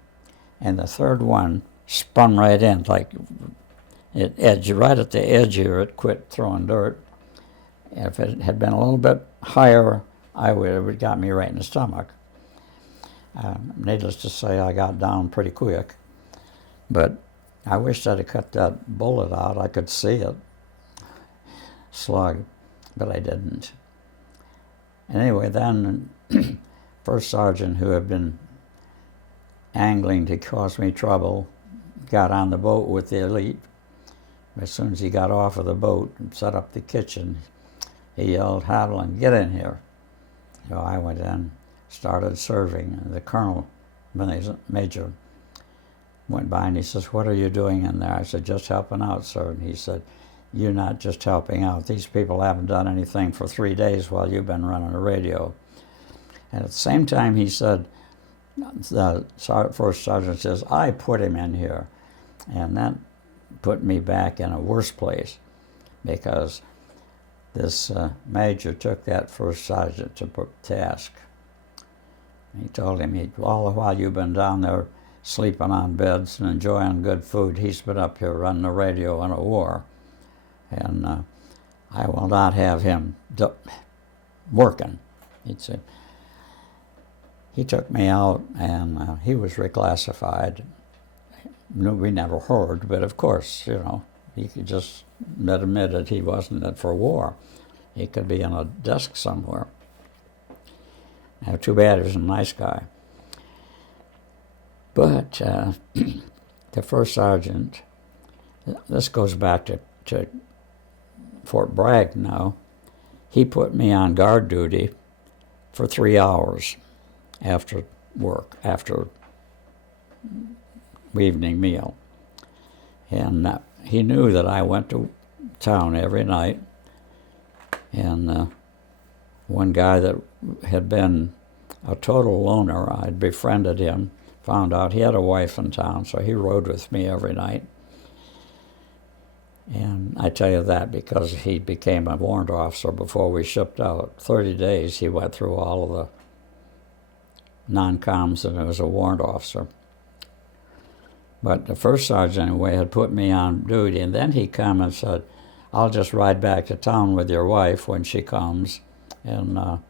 And the third one spun right in, like it edged, right at the edge here, it quit throwing dirt. If it had been a little bit higher, it would have got me right in the stomach. Needless to say, I got down pretty quick. But I wished I'd have cut that bullet out. I could see it, slug, but I didn't. Anyway, then first sergeant, who had been angling to cause me trouble, got on the boat with the elite. As soon as he got off of the boat and set up the kitchen, he yelled, "Haviland, get in here." So I went in, started serving, and the colonel, major, went by and he says, "What are you doing in there?" I said, "Just helping out, sir." And he said, "You're not just helping out. These people haven't done anything for 3 days while you've been running a radio." And at the same time, he said, the first sergeant says, "I put him in here." And that put me back in a worse place, because this major took that first sergeant to task. He told him, all the while you've been down there sleeping on beds and enjoying good food, he's been up here running a radio in a war. And I will not have him working. He'd say. He took me out, and he was reclassified. We never heard, but of course, he could just admit that he wasn't it for war. He could be in a desk somewhere. Now, too bad he was a nice guy. But the first sergeant, this goes back to Fort Bragg now, he put me on guard duty for 3 hours after work, after evening meal. And he knew that I went to town every night. And one guy that had been a total loner, I'd befriended him, found out he had a wife in town, so he rode with me every night. And I tell you that because he became a warrant officer before we shipped out. 30 days he went through all of the non-coms, and he was a warrant officer. But the first sergeant, anyway, had put me on duty, and then he came and said, "I'll just ride back to town with your wife when she comes, and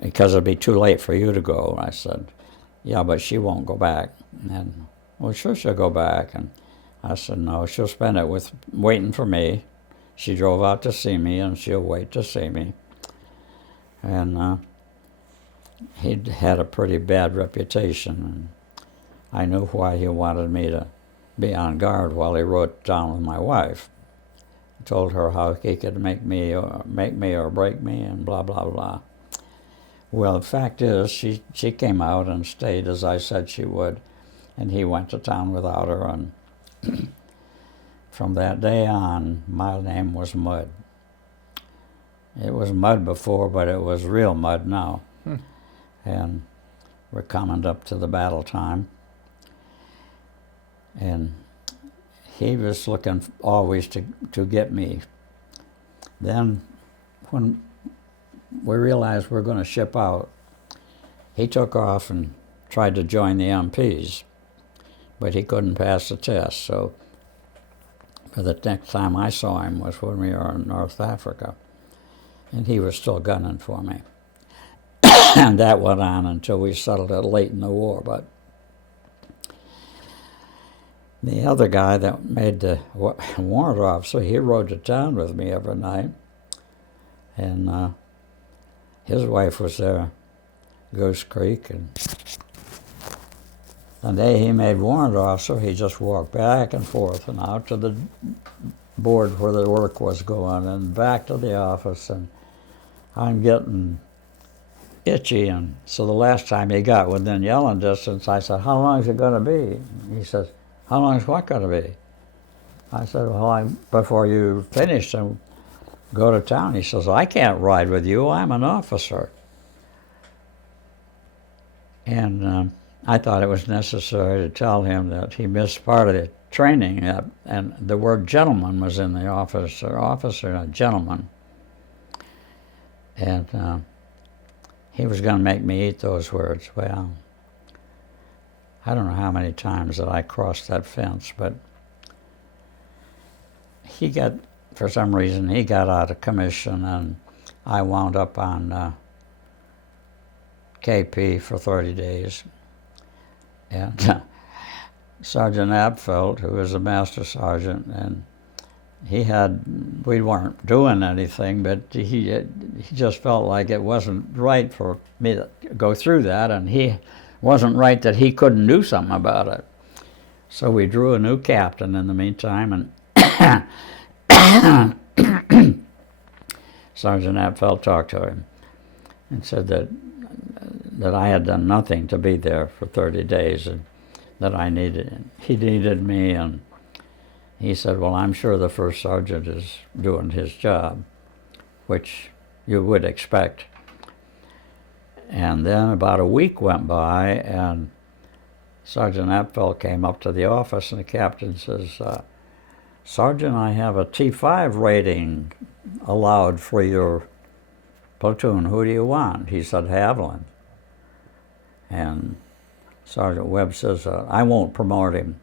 because it'll be too late for you to go." I said, "Yeah, but she won't go back." And, "Well, sure she'll go back." And I said, "No, she'll spend it waiting for me. She drove out to see me, and she'll wait to see me." And he'd had a pretty bad reputation, and I knew why he wanted me to be on guard while he rode down with my wife. He told her how he could make me or break me, and blah, blah, blah. Well, the fact is, she came out and stayed as I said she would, and he went to town without her, and from that day on, my name was Mud. It was mud before, but it was real mud now. And we're coming up to the battle time. And he was looking always to get me. Then when we realized we're going to ship out, he took off and tried to join the MPs, but he couldn't pass the test. So for the next time I saw him was when we were in North Africa, and he was still gunning for me. And that went on until we settled it late in the war. But the other guy that made the warrant officer, he rode to town with me every night. And his wife was there, Goose Creek. And the day he made warrant officer, he just walked back and forth and out to the board where the work was going and back to the office. And I'm getting itchy, and so the last time he got within yelling distance, I said, "How long is it going to be?" He says, "How long is what going to be?" I said, "Well, before you finish and go to town." He says, "I can't ride with you. I'm an officer." And I thought it was necessary to tell him that he missed part of the training, and the word gentleman was in the officer, a gentleman. And he was going to make me eat those words. Well, I don't know how many times that I crossed that fence, but for some reason, he got out of commission, and I wound up on KP for 30 days. And Sergeant Apfeld, who was a master sergeant, and we weren't doing anything, but he just felt like it wasn't right for me to go through that, and he wasn't right that he couldn't do something about it. So we drew a new captain in the meantime, and Sergeant Apfeld talked to him and said that I had done nothing to be there for 30 days, and that he needed me, and he said, well, I'm sure the first sergeant is doing his job, which you would expect. And then about a week went by, and Sergeant Apfel came up to the office, and the captain says, Sergeant, I have a T5 rating allowed for your platoon. Who do you want? He said, Haviland. And Sergeant Webb says, I won't promote him.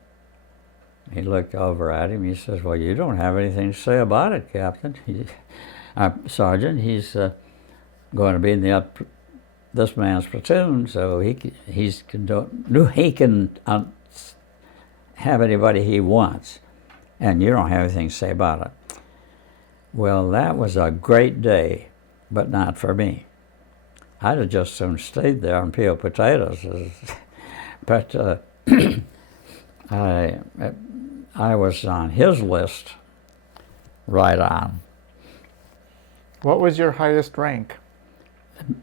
He looked over at him. He says, well, you don't have anything to say about it, Captain. Sergeant, he's going to be in this man's platoon, so he can have anybody he wants, and you don't have anything to say about it. Well, that was a great day, but not for me. I'd have just soon stayed there and peeled potatoes. But I was on his list right on. What was your highest rank?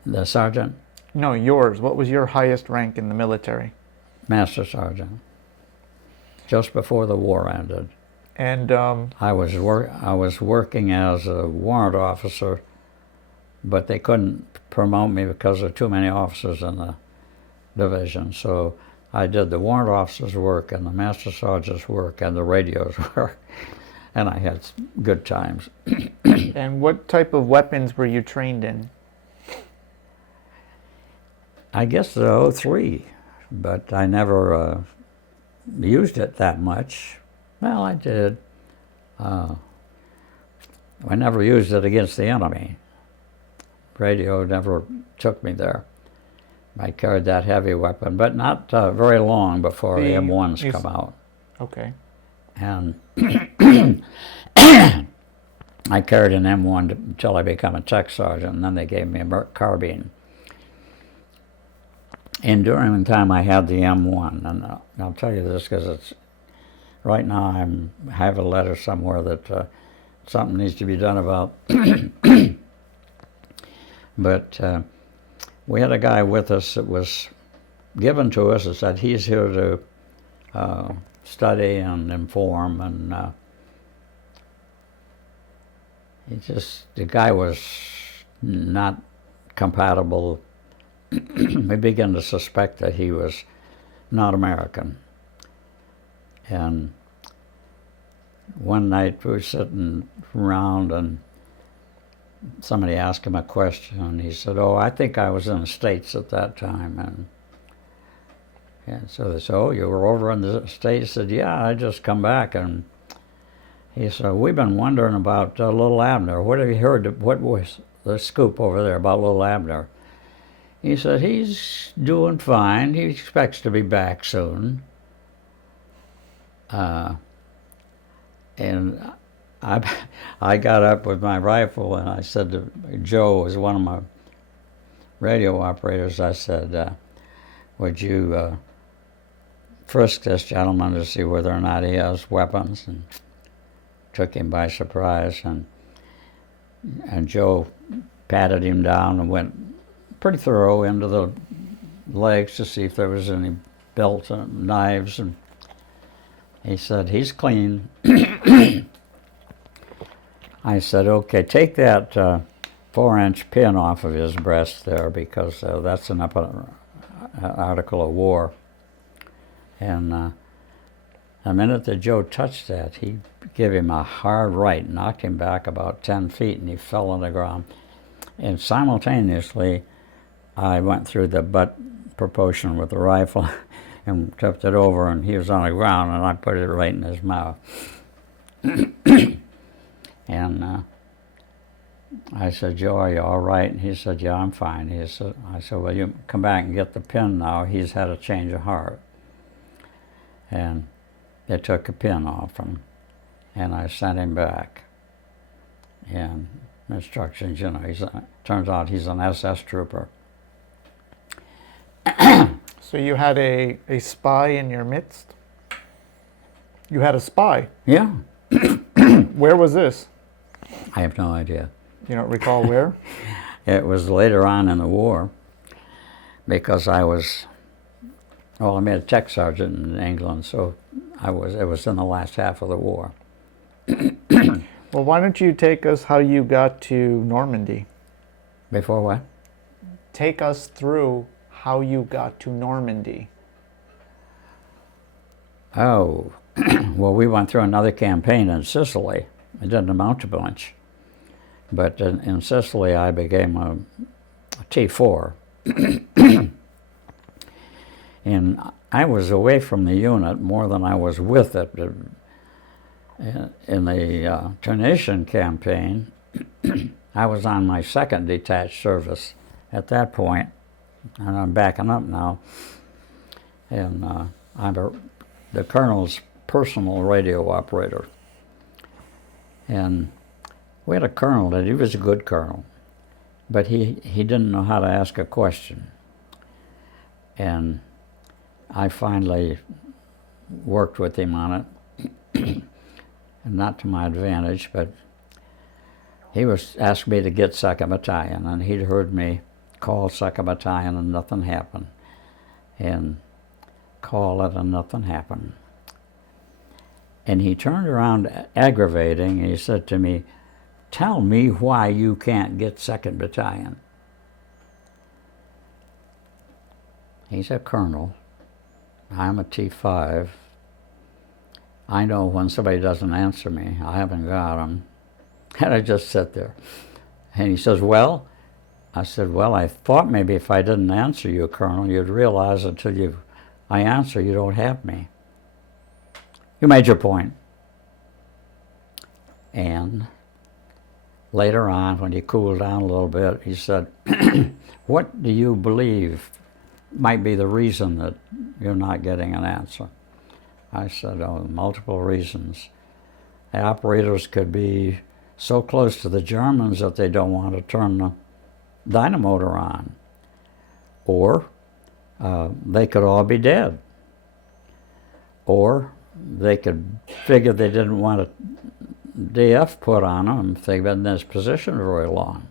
The sergeant? No, yours. What was your highest rank in the military? Master sergeant. Just before the war ended. And I was working as a warrant officer, but they couldn't promote me because there were too many officers in the division. So I did the warrant officer's work and the master sergeant's work and the radio's work, and I had good times. And what type of weapons were you trained in? I guess the 03, but I never used it that much. Well, I did. I never used it against the enemy. Radio never took me there. I carried that heavy weapon, but not very long before the M1s come out. Okay. And I carried an M1 until I became a tech sergeant, and then they gave me a Merc carbine. And during the time I had the M1, and I'll tell you this because it's right now I have a letter somewhere that something needs to be done about. But we had a guy with us that was given to us and said he's here to study and inform, and the guy was not compatible. We began to suspect that he was not American. And one night we were sitting around and somebody asked him a question, and he said, oh, I think I was in the States at that time. And so they said, oh, you were over in the States? He said, yeah, I just come back. And he said, we've been wondering about little Abner. What have you heard? What was the scoop over there about little Abner? He said, he's doing fine. He expects to be back soon. And I got up with my rifle and I said to Joe, who was one of my radio operators, I said, would you frisk this gentleman to see whether or not he has weapons? And took him by surprise. And Joe patted him down and went pretty thorough into the legs to see if there was any belts and knives. And he said, he's clean. I said, okay, take that 4-inch pin off of his breast there, because that's an article of war. And the minute that Joe touched that, he gave him a hard right, knocked him back about 10 feet, and he fell on the ground. And simultaneously, I went through the butt proportion with the rifle and tipped it over, and he was on the ground, and I put it right in his mouth. And I said, Joe, are you all right? And he said, yeah, I'm fine. I said, well, you come back and get the pin now. He's had a change of heart. And they took a pin off him, and I sent him back. And instructions, you know, turns out he's an SS trooper. So you had a spy in your midst? You had a spy? Yeah. Where was this? I have no idea. You don't recall where? It was later on in the war, because I made a tech sergeant in England, so it was in the last half of the war. Well, why don't you take us how you got to Normandy? Before what? Take us through how you got to Normandy. Oh, well, we went through another campaign in Sicily. It didn't amount to much. But in Sicily, I became a T4. And I was away from the unit more than I was with it. In the Tunisian campaign, I was on my second detached service at that point, and I'm backing up now. And I'm the colonel's personal radio operator. And we had a colonel that he was a good colonel, but he didn't know how to ask a question. And I finally worked with him on it, and not to my advantage, but he was asked me to get 2nd Battalion, and he'd heard me call 2nd Battalion and nothing happened, and call it and nothing happened. And he turned around aggravating, and he said to me, tell me why you can't get 2nd Battalion. He's a colonel. I'm a T5. I know when somebody doesn't answer me, I haven't got them. And I just sit there. And he says, well, I said, well, I thought maybe if I didn't answer you, Colonel, you'd realize until I answer, you don't have me. You made your point. And later on, when he cooled down a little bit, he said, what do you believe might be the reason that you're not getting an answer? I said, oh, multiple reasons. The operators could be so close to the Germans that they don't want to turn the dynamotor on. Or they could all be dead. Or they could figure they didn't want a DF put on them if they've been in this position very long.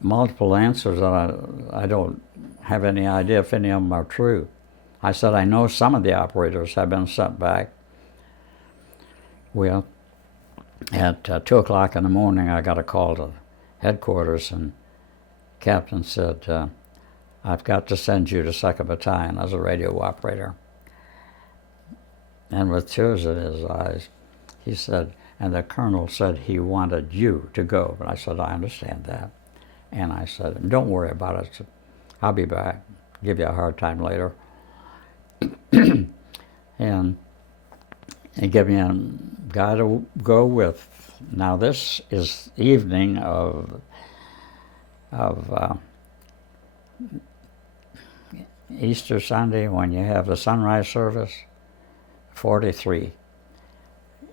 Multiple answers that I don't have any idea if any of them are true. I said, I know some of the operators have been sent back. Well, at 2 o'clock in the morning, I got a call to headquarters, and the captain said, I've got to send you to 2nd Battalion as a radio operator. And with tears in his eyes, he said, and the colonel said he wanted you to go. But I said, I understand that. And I said, don't worry about it. I'll be back. Give you a hard time later. And he gave me a guy to go with. Now this is evening of Easter Sunday, when you have the sunrise service, 43.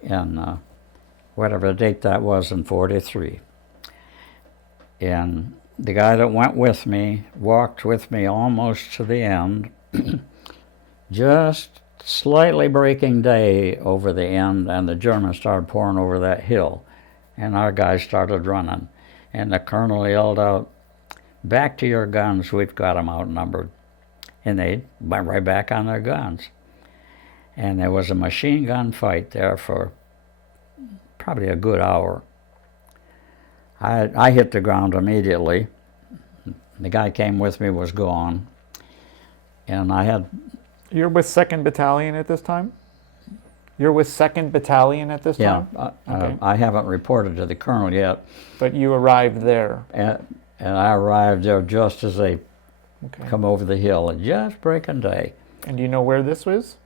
And whatever date that was in 43. And the guy that went with me walked with me almost to the end, just slightly breaking day over the end, and the Germans started pouring over that hill, and our guys started running. And the colonel yelled out, back to your guns, we've got them outnumbered. And they went right back on their guns. And there was a machine gun fight there for probably a good hour. I hit the ground immediately. The guy came with me was gone. And I had... You're with 2nd Battalion at this time? You're with 2nd Battalion at this time? Okay. I haven't reported to the colonel yet. But you arrived there? And I arrived there just as they come over the hill, and just breaking day. And do you know where this was?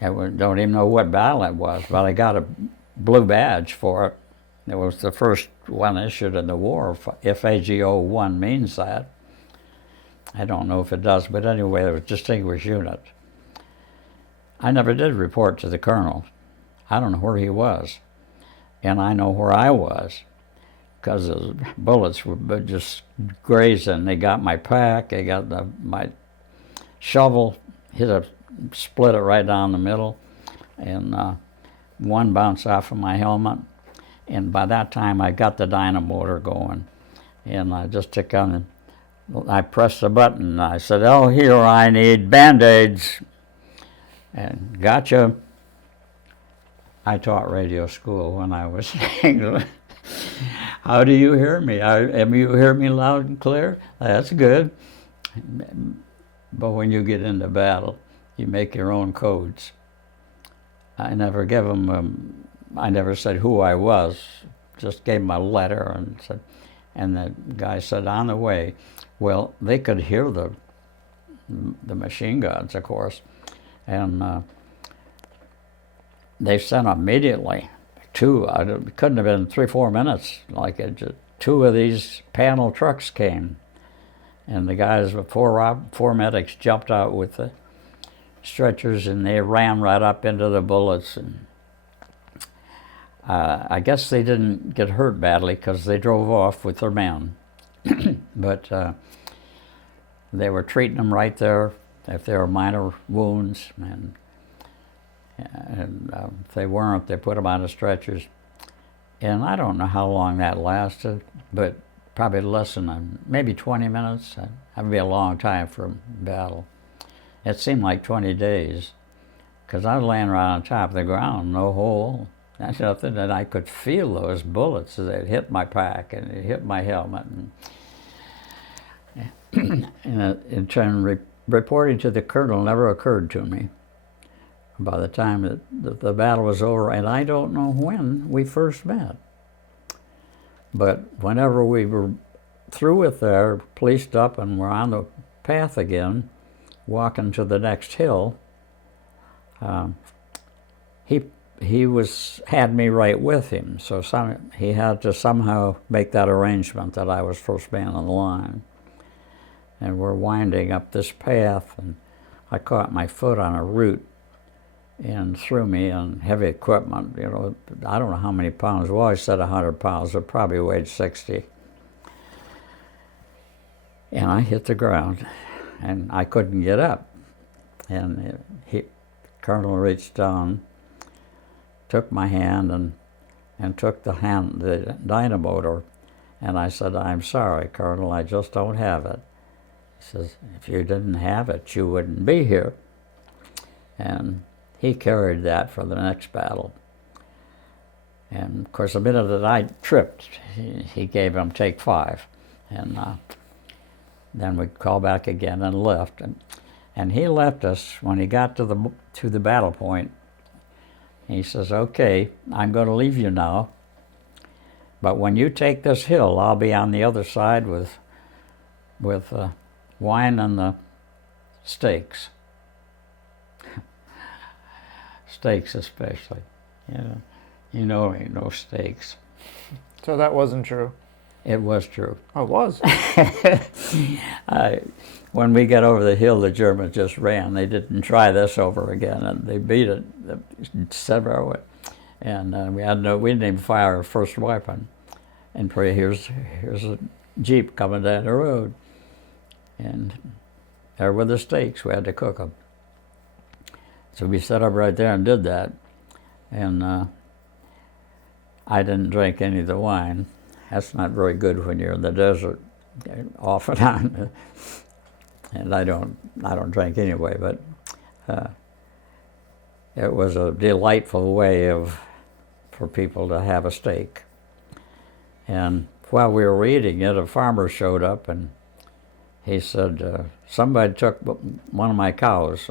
I don't even know what battle it was, but I got a blue badge for it. It was the first one issued in the war, if AGO-1 means that. I don't know if it does, but anyway, it was a distinguished unit. I never did report to the colonel. I don't know where he was. And I know where I was, because the bullets were just grazing. They got my pack, they got my shovel, split it right down the middle, and one bounced off of my helmet. And by that time, I got the dynamotor going, and I just took on I pressed the button, and I said, "Oh, here, I need Band-Aids." And gotcha. I taught radio school when I was in How do you hear me? You hear me loud and clear? That's good. But when you get into battle, you make your own codes. I never gave them, I never said who I was, just gave them a letter and said, and the guy said, "On the way." Well, they could hear the machine guns, of course, and they sent immediately. It couldn't have been 3-4 minutes. Like two of these panel trucks came, and the guys with four medics jumped out with the stretchers, and they ran right up into the bullets. And I guess they didn't get hurt badly because they drove off with their men, but they were treating them right there if they were minor wounds, and if they weren't, they put them on the stretchers. And I don't know how long that lasted, but probably less than maybe 20 minutes. That would be a long time for a battle. It seemed like 20 days, because I was laying right on top of the ground, no hole, that's nothing, and I could feel those bullets as they hit my pack and it hit my helmet. And reporting to the colonel never occurred to me by the time that the battle was over, and I don't know when we first met. But whenever we were through with there, policed up, and we're on the path again, walking to the next hill, he had me right with him, so he had to somehow make that arrangement that I was first man in the line. And we're winding up this path, and I caught my foot on a root and threw me on heavy equipment. You know, I don't know how many pounds. Well, I said 100 pounds. It probably weighed 60. And I hit the ground, and I couldn't get up. And Colonel reached down, took my hand, and took the dynamotor. And I said, "I'm sorry, Colonel, I just don't have it." He says, "If you didn't have it, you wouldn't be here." And he carried that for the next battle. And of course, the minute that I tripped, he gave him take 5. And then we called back again and left. And he left us when he got to the battle point. He says, "Okay, I'm going to leave you now, but when you take this hill, I'll be on the other side with wine and the steaks." Steaks especially. You know ain't no steaks. So that wasn't true? It was true. Oh, it was? When we got over the hill, the Germans just ran. They didn't try this over again, and they beat it several. And we didn't even fire our first weapon. And here's a Jeep coming down the road, and there were the steaks. We had to cook them. So we set up right there and did that. And I didn't drink any of the wine. That's not very good when you're in the desert, off and on. And I don't drink anyway, but it was a delightful way for people to have a steak. And while we were eating it, a farmer showed up, and he said, "Somebody took one of my cows."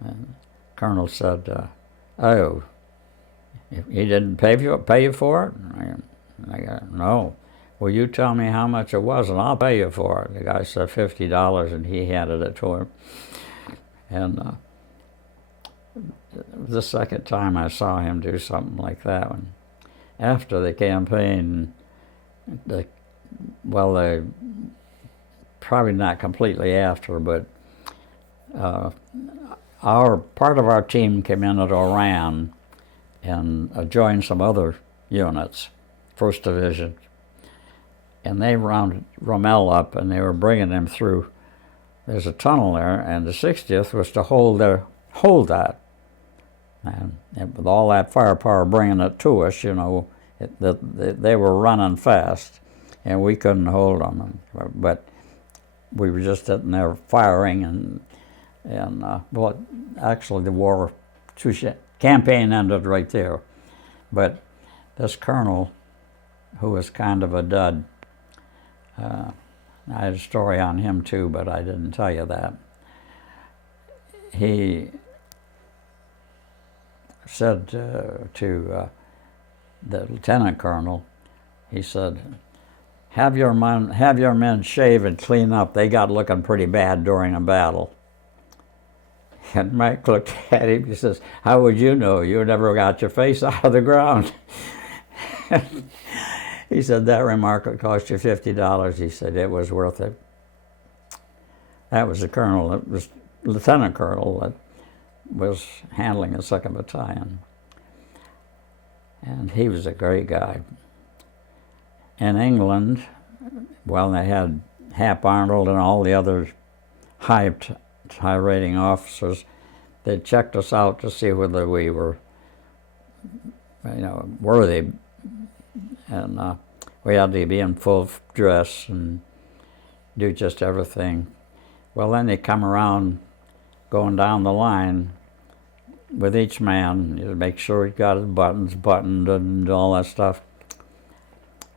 And the colonel said, "Oh, he didn't pay you for it?" And I go, "No." "Well, you tell me how much it was, and I'll pay you for it." The guy said $50, and he handed it to him. And the second time I saw him do something like that one. After the campaign, well, probably not completely after, but part of our team came in at Oran and joined some other units, 1st Division, and they rounded Rommel up, and they were bringing him through. There's a tunnel there, and the 60th was to hold that. And with all that firepower bringing it to us, you know, they were running fast, and we couldn't hold them. But we were just sitting there firing, and well, actually the war campaign ended right there. But this colonel, who was kind of a dud, I had a story on him too, but I didn't tell you that. He said to the lieutenant colonel, he said, have your men shave and clean up. They got looking pretty bad during a battle. And Mike looked at him, he says, how would you know? You never got your face out of the ground. He said, that remark would cost you $50. He said, it was worth it. That was the colonel, it was lieutenant colonel that was handling the 2nd Battalion. And he was a great guy. In England, well, they had Hap Arnold and all the other high-rating officers. They checked us out to see whether we were, you know, worthy. And we had to be in full dress and do just everything. Well, then they come around going down the line with each man, to make sure he got his buttons buttoned and all that stuff.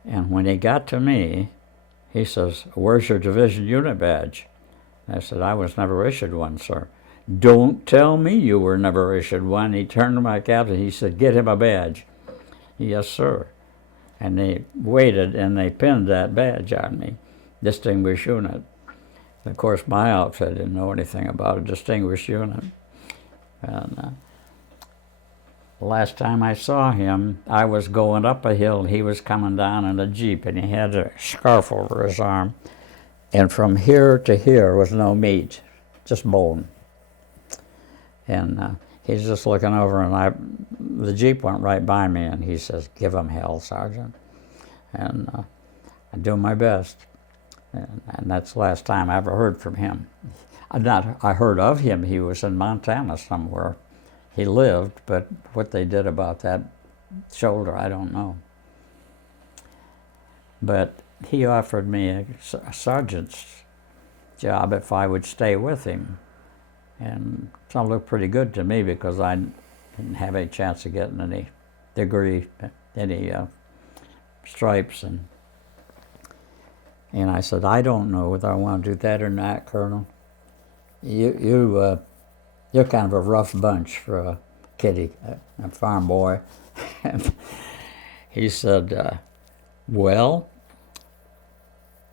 And when he got to me, he says, where's your division unit badge? I said, I was never issued one, sir. Don't tell me you were never issued one. He turned to my captain, he said, get him a badge. Yes, sir. And they waited and they pinned that badge on me, distinguished unit. And of course, my outfit didn't know anything about a distinguished unit. And the last time I saw him, I was going up a hill. He was coming down in a Jeep, and he had a scarf over his arm. And from here to here was no meat, just bone. And he's just looking over, and the Jeep went right by me, and he says, give him hell, Sergeant. And I do my best. And that's the last time I ever heard from him. I heard of him. He was in Montana somewhere. He lived, but what they did about that shoulder, I don't know. But he offered me a sergeant's job if I would stay with him. And it looked pretty good to me because I didn't have any chance of getting any degree, any stripes. And I said, I don't know whether I want to do that or not, Colonel. You're kind of a rough bunch for a kiddie, a farm boy. And he said, well,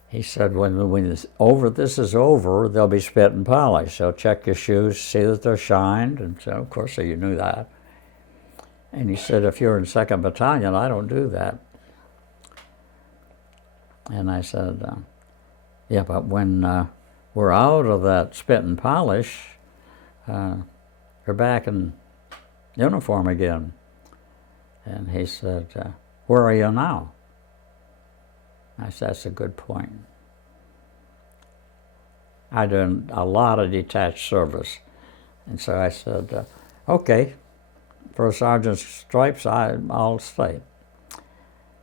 he said, when this is over, they'll be spit and polished. They'll check your shoes, see that they're shined, and so, of course, so you knew that. And he said, if you're in 2nd Battalion, I don't do that. And I said, yeah, but when we're out of that spit and polish, you're back in uniform again. And he said, where are you now? I said, that's a good point. I did a lot of detached service. And so I said, okay, for a sergeant's stripes, I'll stay.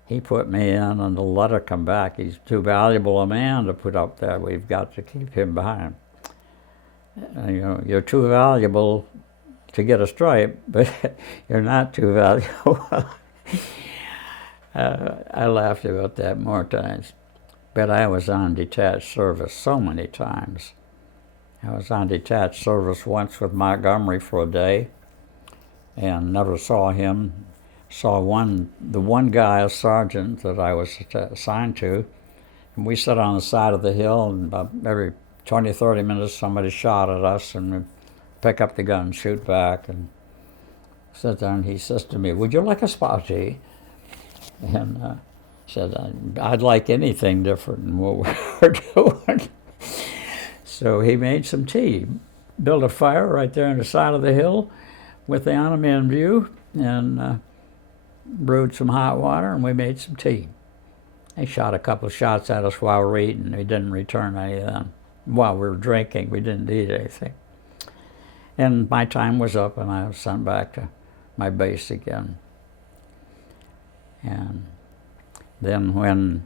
He put me in, and the letter come back. He's too valuable a man to put up there. We've got to keep him behind. You know, you're too valuable to get a stripe, but you're not too valuable. I laughed about that more times. But I was on detached service so many times. I was on detached service once with Montgomery for a day and never saw him. Saw the one guy, a sergeant that I was assigned to, and we sat on the side of the hill, and about every 20, 30 minutes somebody shot at us, and we'd pick up the gun, shoot back, and sat down, and he says to me, "Would you like a spaghetti?" And said, "I'd like anything different than what we're doing." So he made some tea, built a fire right there on the side of the hill with the enemy in view, and brewed some hot water, and we made some tea. He shot a couple of shots at us while we were eating. He didn't return any of them. While we were drinking, we didn't eat anything. And my time was up, and I was sent back to my base again. And then when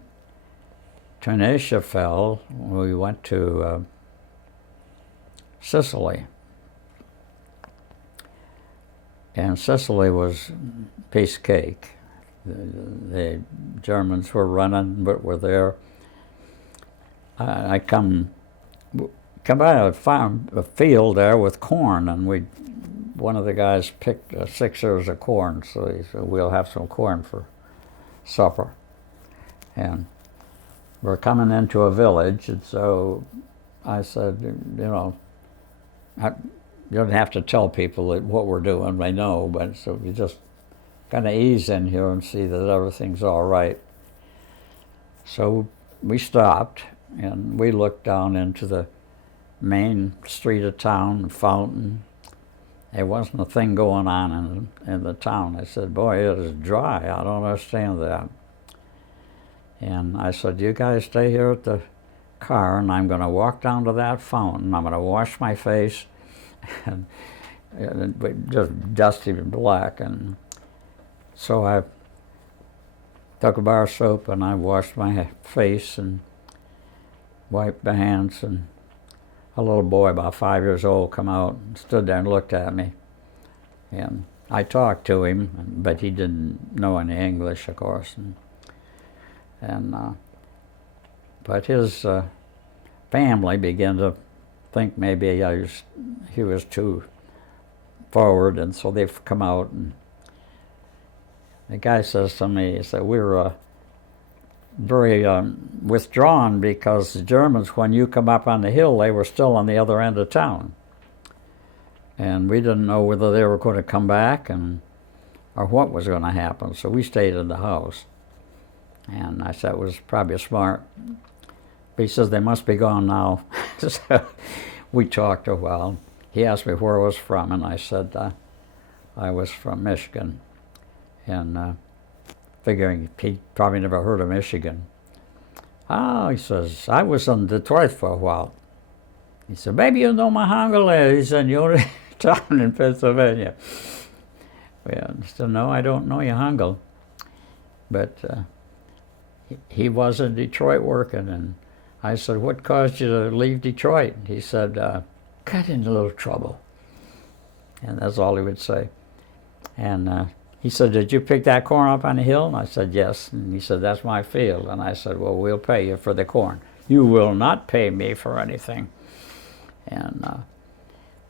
Tunisia fell, we went to Sicily. And Sicily was piece of cake. The Germans were running, but were there. I come by a field there with corn, and one of the guys picked 6 ears of corn, so he said, "We'll have some corn for supper." And we're coming into a village, and so I said, you don't have to tell people what we're doing, they know, but so we just kind of ease in here and see that everything's all right. So we stopped, and we looked down into the main street of town, the fountain. There wasn't a thing going on in the town. I said, "Boy, it is dry. I don't understand that." And I said, "You guys stay here at the car, and I'm going to walk down to that fountain. I'm going to wash my face." And just dusty and black. And so I took a bar of soap, and I washed my face and wiped my hands, and a little boy about 5 years old come out and stood there and looked at me. And I talked to him, but he didn't know any English, of course. But his family began to think maybe he was too forward, and so they've come out, and the guy says to me, he said, "We were very withdrawn because the Germans, when you come up on the hill, they were still on the other end of town. And we didn't know whether they were going to come back or what was going to happen, so we stayed in the house." And I said it was probably smart. But he says, "They must be gone now." So we talked a while. He asked me where I was from, and I said I was from Michigan. And figuring he probably never heard of Michigan. "Oh," he says, "I was in Detroit for a while." He said, "Maybe you know Mahongale." He said, "You're in town in Pennsylvania." Well, I said, "No, I don't know Yahongle." But he was in Detroit working, and I said, "What caused you to leave Detroit?" He said, "Got in a little trouble." And that's all he would say. And he said, "Did you pick that corn up on the hill?" And I said, "Yes." And he said, "That's my field." And I said, "Well, we'll pay you for the corn." "You will not pay me for anything." And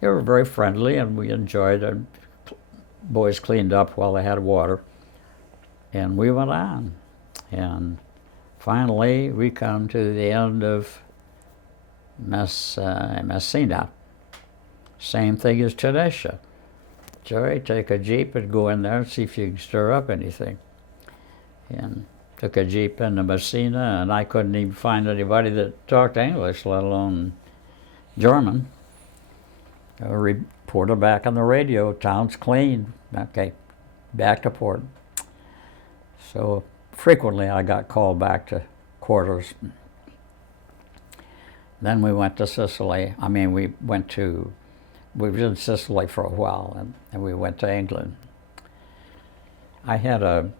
they were very friendly, and we enjoyed it. Boys cleaned up while they had water. And we went on. And finally, we come to the end of Messina. Same thing as Tunisia. Jerry, take a jeep and go in there and see if you can stir up anything. And took a jeep into Messina, and I couldn't even find anybody that talked English, let alone German. A reporter back on the radio, "Town's clean." Okay, back to port. So frequently I got called back to quarters. Then we went to Sicily. We were in Sicily for a while, and we went to England. I had a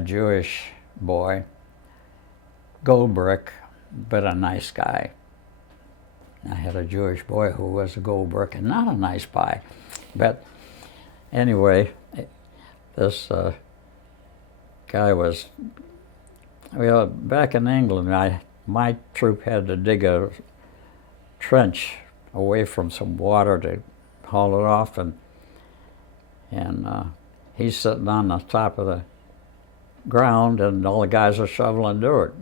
Jewish boy, gold brick, but a nice guy. I had a Jewish boy who was a gold brick and not a nice guy. But anyway, this guy was, back in England, my troop had to dig a trench away from some water to haul it off, and he's sitting on the top of the ground, and all the guys are shoveling dirt.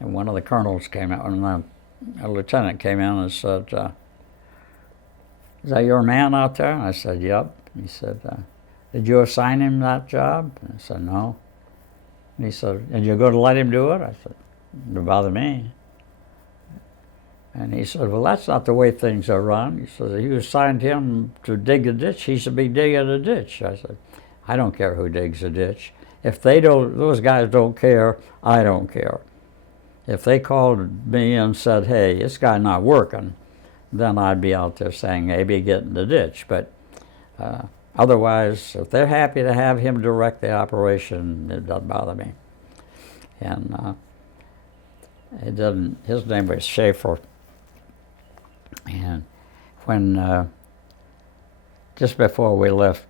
And one of the colonels came out, and a lieutenant came in and said, "Is that your man out there?" And I said, "Yep." He said, did you assign him that job? And I said, no. And he said, and you're going to let him do it? I said, don't bother me. And he said, well, that's not the way things are run. He said, you assigned him to dig a ditch, he should be digging a ditch. I said, I don't care who digs a ditch. If they don't, those guys don't care, I don't care. If they called me and said, hey, this guy's not working, then I'd be out there saying, maybe get in the ditch. But otherwise, if they're happy to have him direct the operation, it doesn't bother me. And it doesn't, his name was Schaefer. And when, just before we left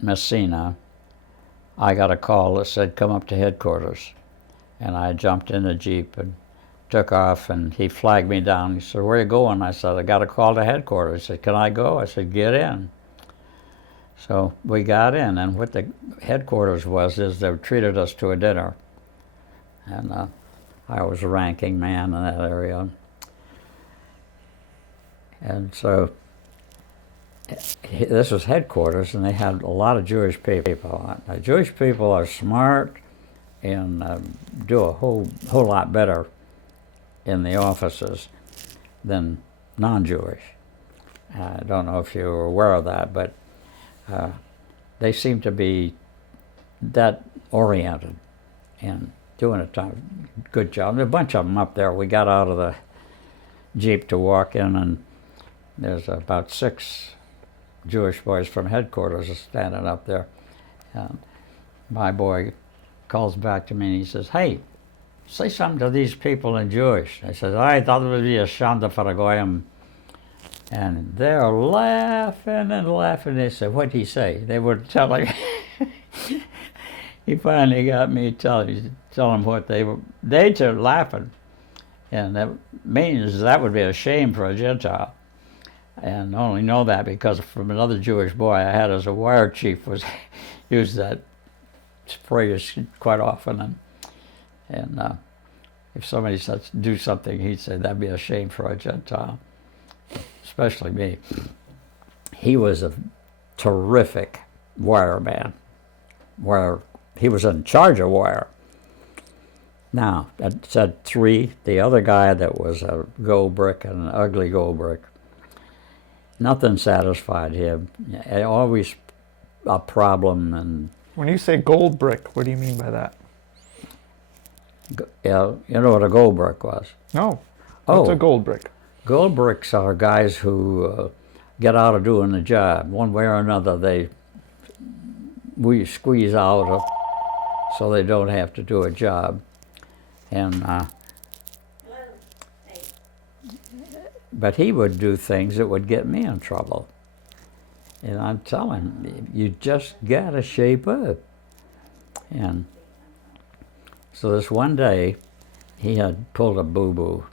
Messina, I got a call that said, come up to headquarters. And I jumped in the Jeep and took off, and he flagged me down. He said, where are you going? I said, I got a call to headquarters. He said, can I go? I said, get in. So we got in, and what the headquarters was is they treated us to a dinner. And I was a ranking man in that area. And so this was headquarters, and they had a lot of Jewish people. Now, Jewish people are smart and do a whole lot better in the offices than non-Jewish. I don't know if you were aware of that, but they seem to be that oriented and doing a good job. There are a bunch of them up there. We got out of the Jeep to walk in, and there's about 6 Jewish boys from headquarters standing up there. My boy calls back to me and he says, hey, say something to these people in Jewish. I said, I thought it would be a shanda for a goyim. And they're laughing and laughing. They said, what'd he say? They were telling. He finally got me telling them what they too laughing. And that means that would be a shame for a Gentile. And I only know that because from another Jewish boy I had as a wire chief was used that phrase quite often. And if somebody said do something, he'd say that'd be a shame for a Gentile, especially me. He was a terrific wire man. He was in charge of wire. Now, I said 3. The other guy that was a gold brick, and an ugly gold brick, nothing satisfied him. Always a problem. And When you say gold brick, what do you mean by that? you know what a gold brick was? No. What's a gold brick? Gold bricks are guys who get out of doing the job. One way or another, we squeeze out of, so they don't have to do a job. And but he would do things that would get me in trouble. And I'm telling him, you just gotta shape up. And so this one day, he had pulled a boo-boo,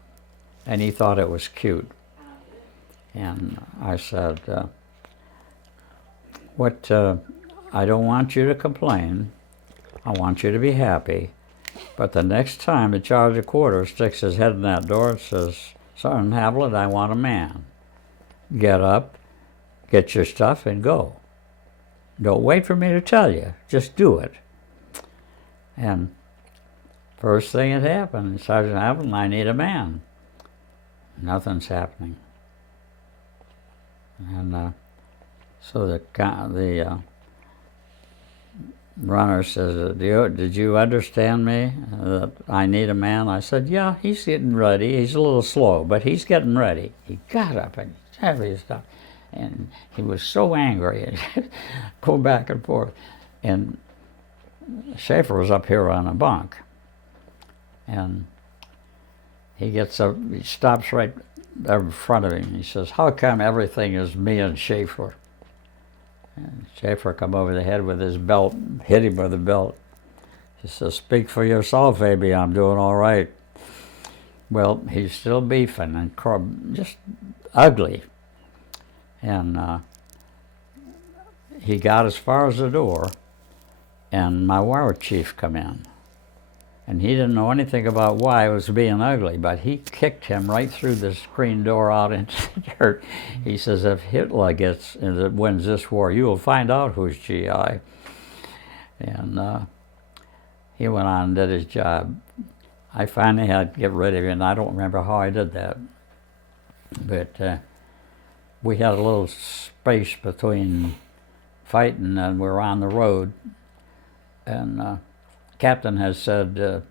and he thought it was cute. And I said, I don't want you to complain. I want you to be happy. But the next time the charge of quarters sticks his head in that door and says, Sergeant Haviland, I want a man. Get up, get your stuff, and go. Don't wait for me to tell you. Just do it. And first thing that happened, Sergeant Haviland, I need a man. Nothing's happening. And so the runner says, did you understand me, that I need a man? I said, yeah, he's getting ready. He's a little slow, but he's getting ready. He got up and heavy his stuff. And he was so angry and go back and forth. And Schaefer was up here on a bunk. And he gets up, he stops right in front of him. He says, how come everything is me and Schaefer? And Schaefer come over the head with his belt, hit him with the belt. He says, speak for yourself, baby, I'm doing all right. Well, he's still beefing and just ugly. And he got as far as the door, and my wire chief come in. And he didn't know anything about why it was being ugly, but he kicked him right through the screen door out into the dirt. He says, if Hitler wins this war, you will find out who's GI. And he went on and did his job. I finally had to get rid of him, and I don't remember how I did that. But we had a little space between fighting, and we were on the road. And captain has said,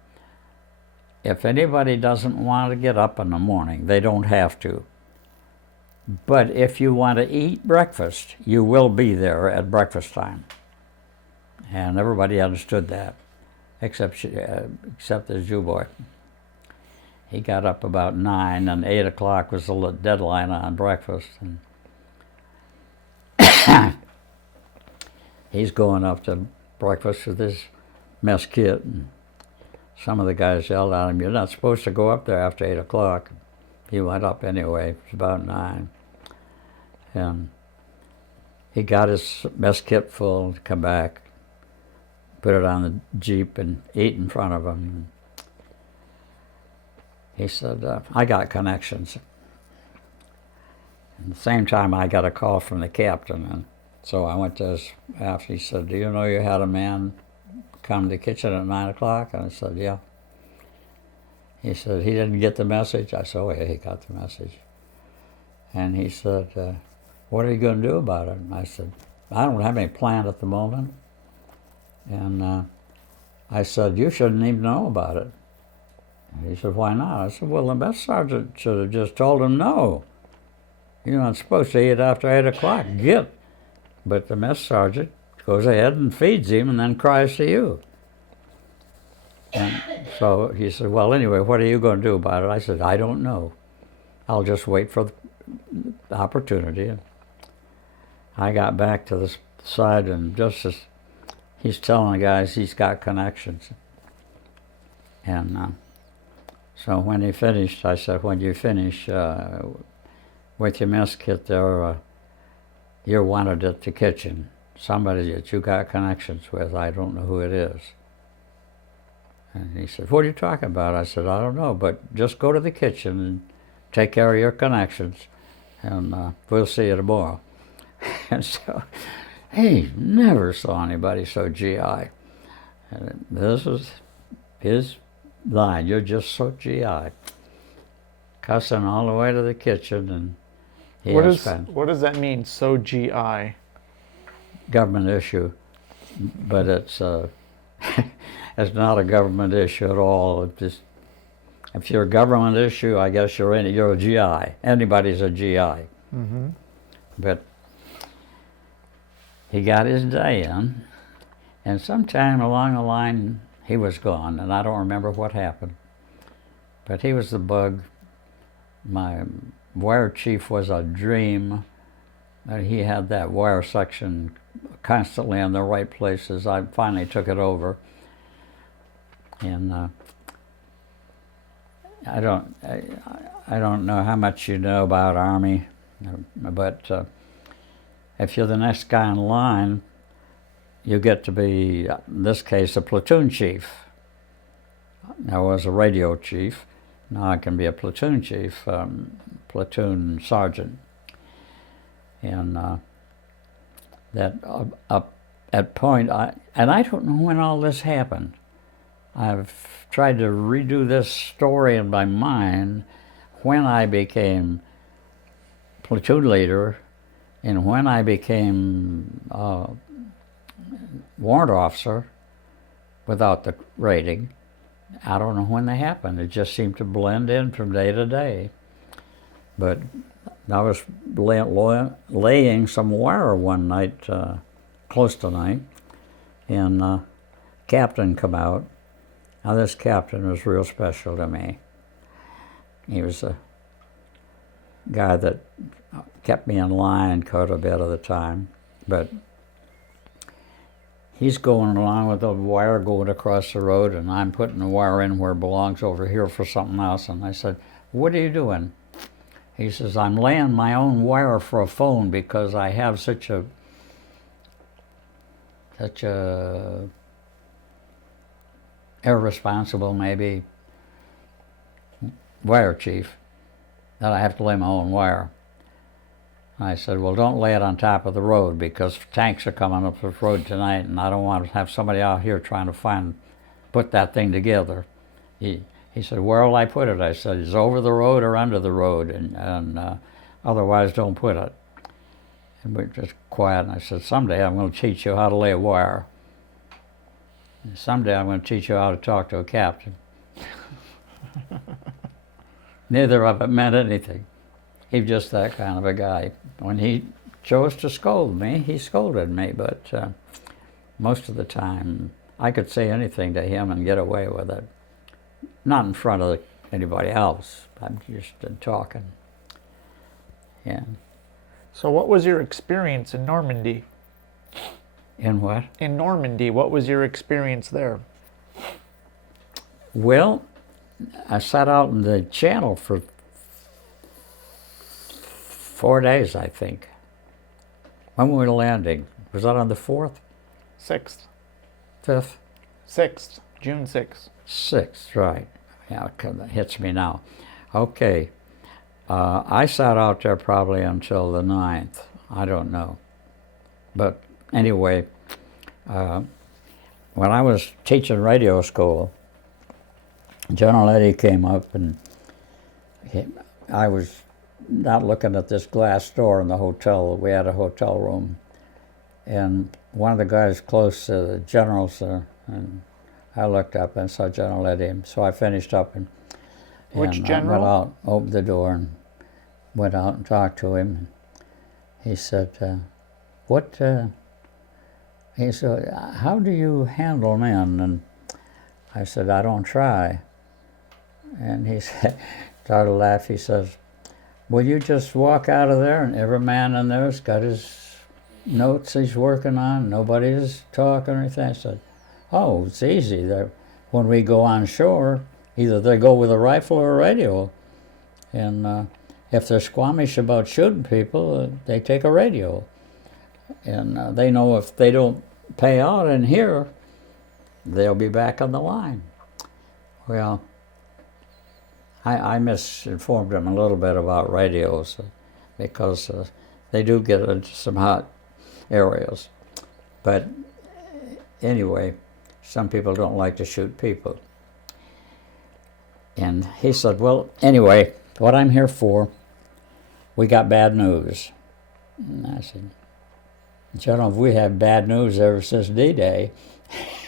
if anybody doesn't want to get up in the morning, they don't have to. But if you want to eat breakfast, you will be there at breakfast time. And everybody understood that, except the Jew boy. He got up about 9, and 8 o'clock was the deadline on breakfast. And he's going up to breakfast with his mess kit, and some of the guys yelled at him, "You're not supposed to go up there after 8 o'clock." He went up anyway. It was about 9. And he got his mess kit full to come back, put it on the Jeep, and ate in front of him. He said, I got connections. At the same time, I got a call from the captain, and so I went to his after. He said, do you know you had a man come to the kitchen at 9 o'clock? And I said, yeah. He said, he didn't get the message? I said, oh, yeah, he got the message. And he said, what are you going to do about it? And I said, I don't have any plan at the moment. And I said, you shouldn't even know about it. And he said, why not? I said, well, the mess sergeant should have just told him no. You're not supposed to eat after 8 o'clock. Get. But the mess sergeant goes ahead and feeds him and then cries to you. And so he said, well, anyway, what are you going to do about it? I said, I don't know. I'll just wait for the opportunity. And I got back to the side, and just as he's telling the guys he's got connections. And so when he finished, I said, when you finish with your mess kit there, you're wanted at the kitchen. Somebody that you got connections with, I don't know who it is. And he said, what are you talking about? I said, I don't know, but just go to the kitchen and take care of your connections, and we'll see you tomorrow. And so he never saw anybody so GI. And this was his line, you're just so GI. Cussing all the way to the kitchen. And what does that mean, so GI? Government issue, but it's it's not a government issue at all. It's just, if you're a government issue, I guess you're a GI. Anybody's a GI. Mm-hmm. But he got his day in, and sometime along the line he was gone, and I don't remember what happened. But he was the bug. My wire chief was a dream. He had that wire section constantly in the right places. I finally took it over, and I don't know how much you know about Army, but if you're the next guy in line, you get to be, in this case, a platoon chief. I was a radio chief. Now I can be a platoon chief, platoon sergeant. And that at point, and I don't know when all this happened. I've tried to redo this story in my mind when I became platoon leader and when I became warrant officer without the rating. I don't know when they happened. It just seemed to blend in from day to day. But I was laying some wire one night, close to night, and captain come out. Now this captain was real special to me. He was a guy that kept me in line quite a bit of the time, but he's going along with the wire going across the road, and I'm putting the wire in where it belongs over here for something else. And I said, what are you doing? He says, I'm laying my own wire for a phone because I have such a irresponsible, maybe, wire chief, that I have to lay my own wire. I said, well, don't lay it on top of the road because tanks are coming up this road tonight and I don't want to have somebody out here trying to put that thing together. He said, where will I put it? I said, it's over the road or under the road, and otherwise don't put it. And we were just quiet, and I said, someday I'm going to teach you how to lay a wire. And someday I'm going to teach you how to talk to a captain. Neither of it meant anything. He was just that kind of a guy. When he chose to scold me, he scolded me, but most of the time I could say anything to him and get away with it. Not in front of anybody else. I'm just talking. Yeah. So what was your experience in Normandy? In what? In Normandy, what was your experience there? Well, I sat out in the channel for 4 days, I think. When were we landing? Was that on the 4th? 6th. 5th? 6th. June 6th. 6th, right. Yeah, it hits me now. Okay. I sat out there probably until the 9th. I don't know. But anyway, when I was teaching radio school, General Eddy came up and I was not looking at this glass door in the hotel. We had a hotel room. And one of the guys close to the generals, and I looked up and saw General Eddy. So I finished up and Which I general? went out, opened the door, and went out and talked to him. He said, he said, how do you handle men? And I said, I don't try. And he said, started to laugh. He says, will you just walk out of there and every man in there's got his notes he's working on, nobody's talking or anything? I said, oh, it's easy. When we go on shore, either they go with a rifle or a radio. And if they're squeamish about shooting people, they take a radio. And they know if they don't pay out in here, they'll be back on the line. Well, I misinformed them a little bit about radios because they do get into some hot areas. But anyway, some people don't like to shoot people. And he said, well, anyway, what I'm here for, we got bad news. And I said, General, we have bad news ever since D-Day.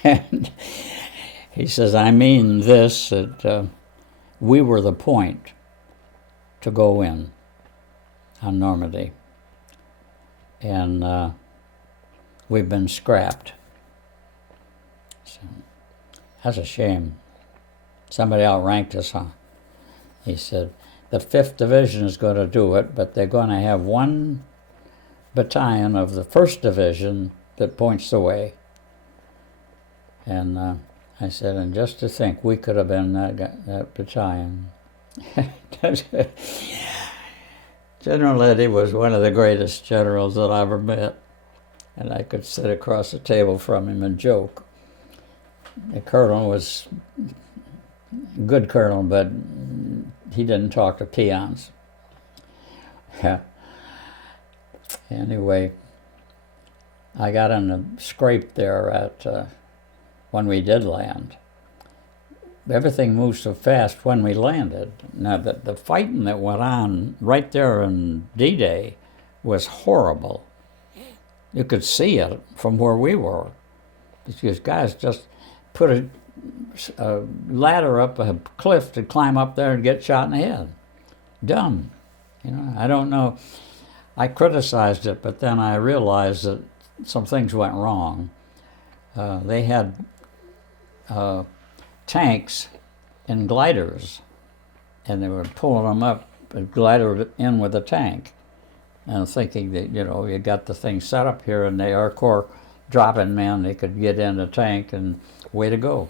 And he says, I mean this, that we were the point to go in on Normandy. And we've been scrapped. So that's a shame. Somebody outranked us, huh? He said, the 5th Division is going to do it, but they're going to have one battalion of the 1st Division that points the way. And I said, and just to think, we could have been that battalion. General Eddy was one of the greatest generals that I ever met, and I could sit across the table from him and joke. The colonel was a good colonel, but he didn't talk to peons. Anyway, I got in a scrape there at when we did land. Everything moved so fast when we landed. Now, the fighting that went on right there in D-Day was horrible. You could see it from where we were. These guys just put a ladder up a cliff to climb up there and get shot in the head. Dumb. You know, I don't know. I criticized it, but then I realized that some things went wrong. They had tanks and gliders, and they were pulling them up, a glider in with a tank, and thinking that, you know, you got the thing set up here, and the Air Corps dropping men, they could get in the tank and way to go.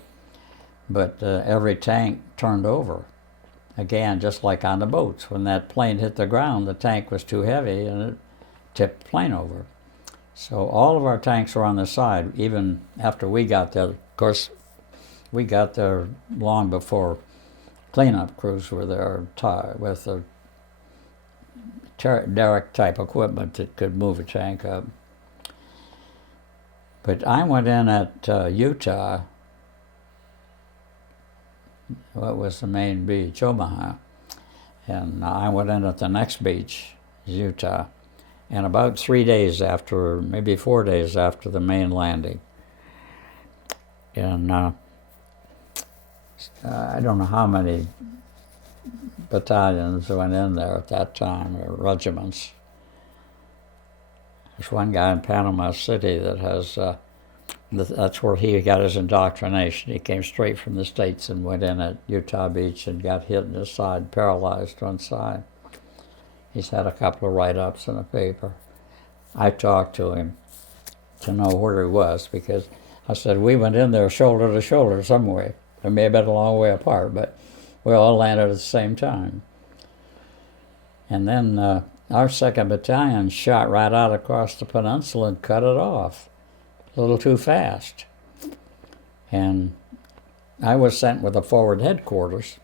But every tank turned over. Again, just like on the boats. When that plane hit the ground, the tank was too heavy and it tipped the plane over. So all of our tanks were on the side, even after we got there. Of course, we got there long before cleanup crews were there with the derrick type equipment that could move a tank up. But I went in at Utah. What was the main beach? Omaha. And I went in at the next beach, Utah. And about 3 days after, maybe 4 days after the main landing. And I don't know how many battalions went in there at that time, or regiments. There's one guy in Panama City that has, that's where he got his indoctrination. He came straight from the States and went in at Utah Beach and got hit in his side, paralyzed one side. He's had a couple of write-ups in the paper. I talked to him to know where he was, because I said, we went in there shoulder to shoulder some way. It may have been a long way apart, but we all landed at the same time. And then our 2nd Battalion shot right out across the peninsula and cut it off a little too fast. And I was sent with the forward headquarters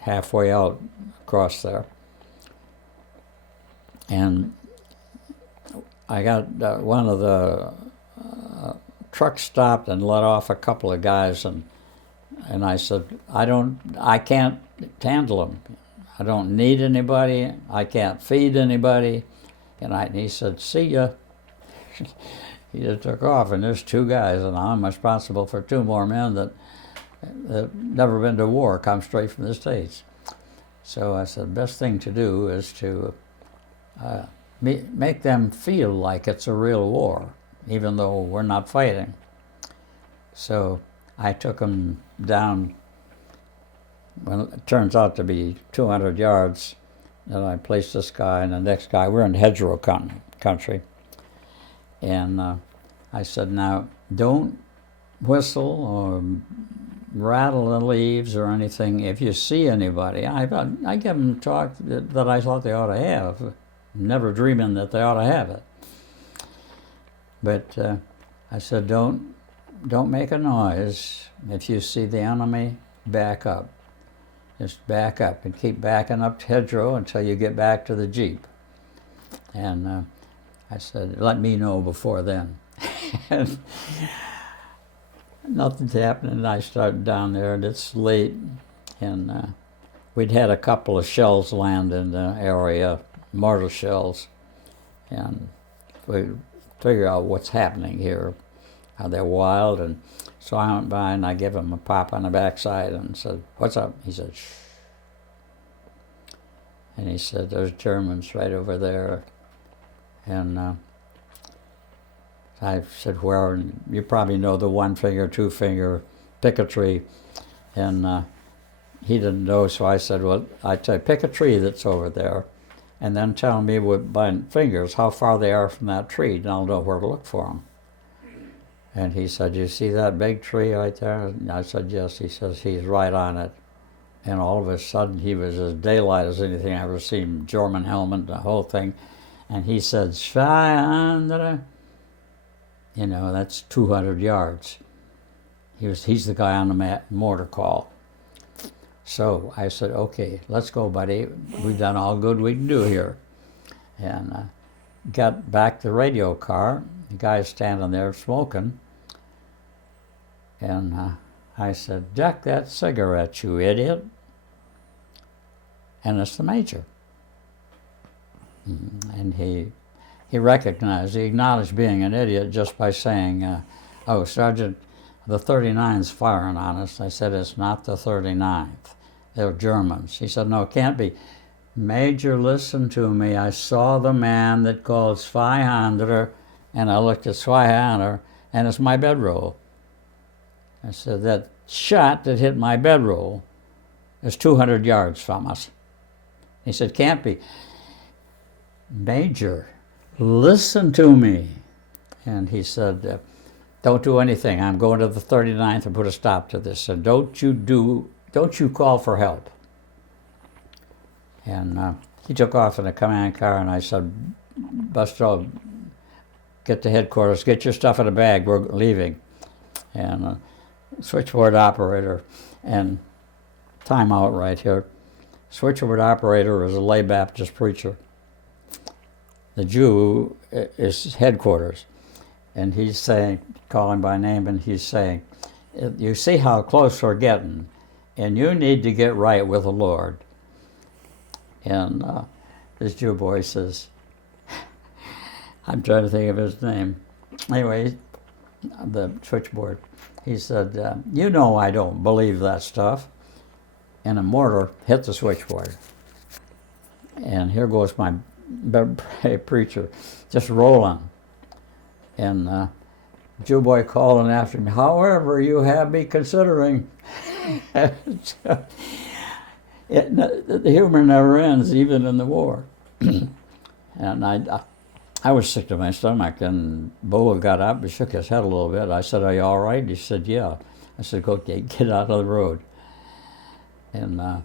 halfway out across there. And I got one of the trucks stopped and let off a couple of guys, and I said, I can't handle them. I don't need anybody. I can't feed anybody. And he said, see ya. He just took off, and there's 2 guys, and I'm responsible for 2 more men that never been to war, come straight from the States. So I said, best thing to do is to make them feel like it's a real war, even though we're not fighting. So I took them down, well, it turns out to be 200 yards, and I placed this guy and the next guy. We're in hedgerow country. And I said, now, don't whistle or rattle the leaves or anything if you see anybody. I give them talk that I thought they ought to have, never dreaming that they ought to have it. But I said, don't make a noise. If you see the enemy, back up. Just back up and keep backing up to hedgerow until you get back to the Jeep. And I said, let me know before then. And nothing's happening. And I started down there, and it's late. And we'd had a couple of shells land in the area, mortar shells. And we figure out what's happening here. They're wild. And so I went by and I gave him a pop on the backside and said, what's up? He said, shh. And he said, there's Germans right over there. And I said, where? And you probably know the 1-finger, 2-finger pick a tree. And he didn't know, so I said, well, I tell you, pick a tree that's over there, and then tell me with my fingers how far they are from that tree, and I'll know where to look for them. And he said, you see that big tree right there? And I said, yes. He says, he's right on it. And all of a sudden, he was as daylight as anything I've ever seen, German helmet, the whole thing. And he said, 200. You know, that's 200 yards. He's the guy on the mortar call. So I said, okay, let's go, buddy. We've done all good we can do here. And got back to the radio car. The guy's standing there smoking. And I said, duck that cigarette, you idiot. And it's the major. And he recognized, he acknowledged being an idiot just by saying, oh, Sergeant, the 39's firing on us. I said, it's not the 39th. They're Germans. He said, no, it can't be. Major, listen to me. I saw the man that called 200, and I looked at 200, and it's my bedroll. I said, that shot that hit my bedroll is 200 yards from us. He said, can't be. Major, listen to me. And he said, don't do anything. I'm going to the 39th and put a stop to this. And don't you call for help. And he took off in a command car, and I said, Buster, get to headquarters, get your stuff in a bag, we're leaving. And switchboard operator, and time out right here. Switchboard operator is a lay Baptist preacher. The Jew is headquarters, and he's saying, call him by name, and he's saying, you see how close we're getting, and you need to get right with the Lord. And this Jew boy says, I'm trying to think of his name. Anyway, the switchboard, he said, you know I don't believe that stuff. And a mortar hit the switchboard. And here goes my preacher, just rolling. And Jew boy calling after me, however, you have me considering. The humor never ends, even in the war. And I was sick to my stomach, and Bulge got up and shook his head a little bit. I said, are you all right? He said, yeah. I said, okay, get out of the road. And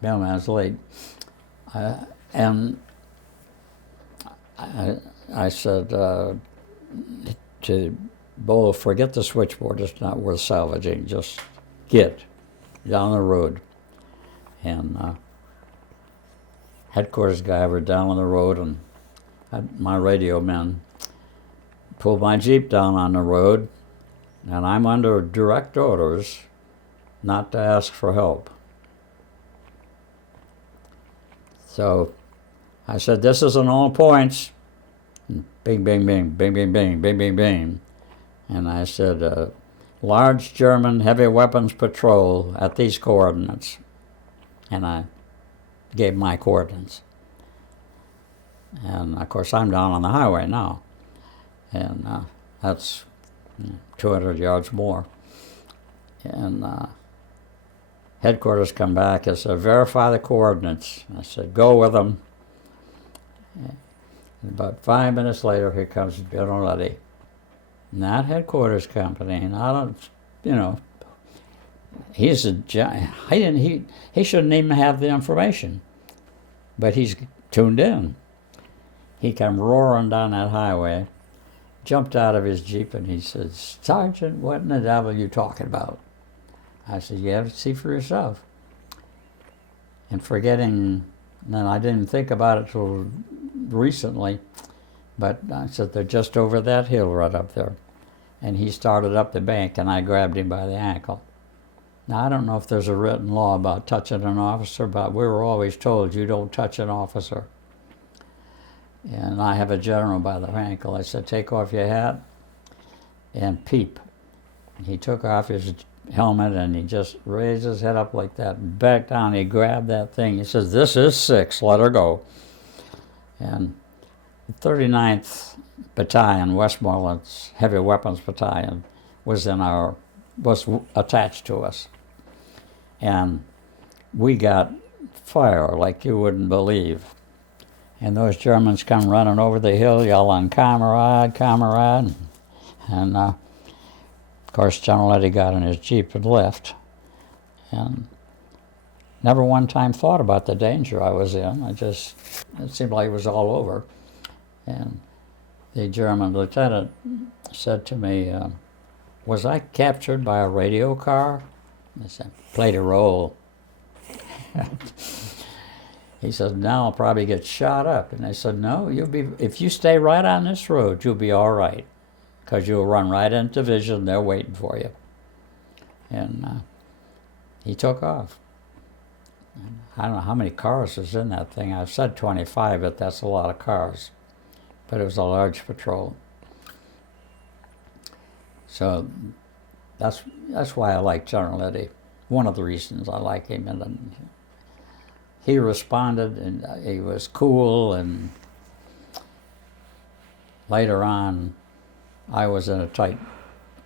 mailman's late. And I said to Bulge, forget the switchboard, it's not worth salvaging, just get down the road. And headquarters guy were down on the road, and my radio men pulled my Jeep down on the road, and I'm under direct orders not to ask for help. So I said, this is on all points. And bing, bing, bing, bing, bing, bing, bing, bing, bing. And I said, large German heavy weapons patrol at these coordinates. And I gave my coordinates. And of course I'm down on the highway now. And that's 200 yards more. And headquarters come back and said, verify the coordinates. I said, go with them. And about 5 minutes later, here comes General Eddy. Not headquarters company, not, he's a giant. He shouldn't even have the information, but he's tuned in. He came roaring down that highway, jumped out of his Jeep, and he said, Sergeant, what in the devil are you talking about? I said, you have to see for yourself. And forgetting, and I didn't think about it till recently, but I said, they're just over that hill right up there. And he started up the bank, and I grabbed him by the ankle. Now, I don't know if there's a written law about touching an officer, but we were always told you don't touch an officer. And I have a general by the ankle. I said, take off your hat and peep. He took off his helmet, and he just raised his head up like that, back down. He grabbed that thing. He says, this is 6, let her go. And the 39th Battalion, Westmoreland's Heavy Weapons Battalion, was attached to us. And we got fire like you wouldn't believe. And those Germans come running over the hill yelling, "Kamerad, Kamerad." And of course, General Eddy got in his Jeep and left. And never one time thought about the danger I was in. It seemed like it was all over. And the German lieutenant said to me, was I captured by a radio car? I said, played a role. He said, now I'll probably get shot up. And I said, no, if you stay right on this road, you'll be all right, because you'll run right into vision. They're waiting for you. And he took off. And I don't know how many cars was in that thing. I've said 25, but that's a lot of cars. But it was a large patrol. So that's why I like General Eddy. One of the reasons I like him. And he responded, and he was cool. And later on, I was in a tight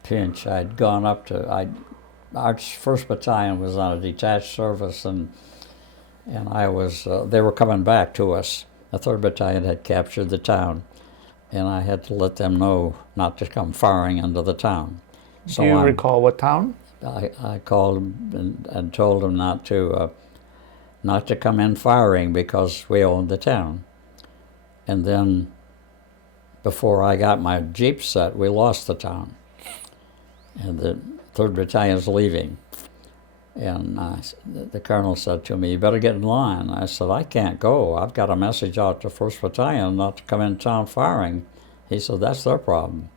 pinch. I'd gone up to our 1st Battalion was on a detached service, and I was. They were coming back to us. The 3rd Battalion had captured the town, and I had to let them know not to come firing into the town. Do you recall what town? I called them and told them not to come in firing because we owned the town. And then before I got my Jeep set, we lost the town. And the 3rd Battalion's leaving. And the colonel said to me, "You better get in line." I said, "I can't go. I've got a message out to 1st Battalion not to come in town firing." He said, "That's their problem."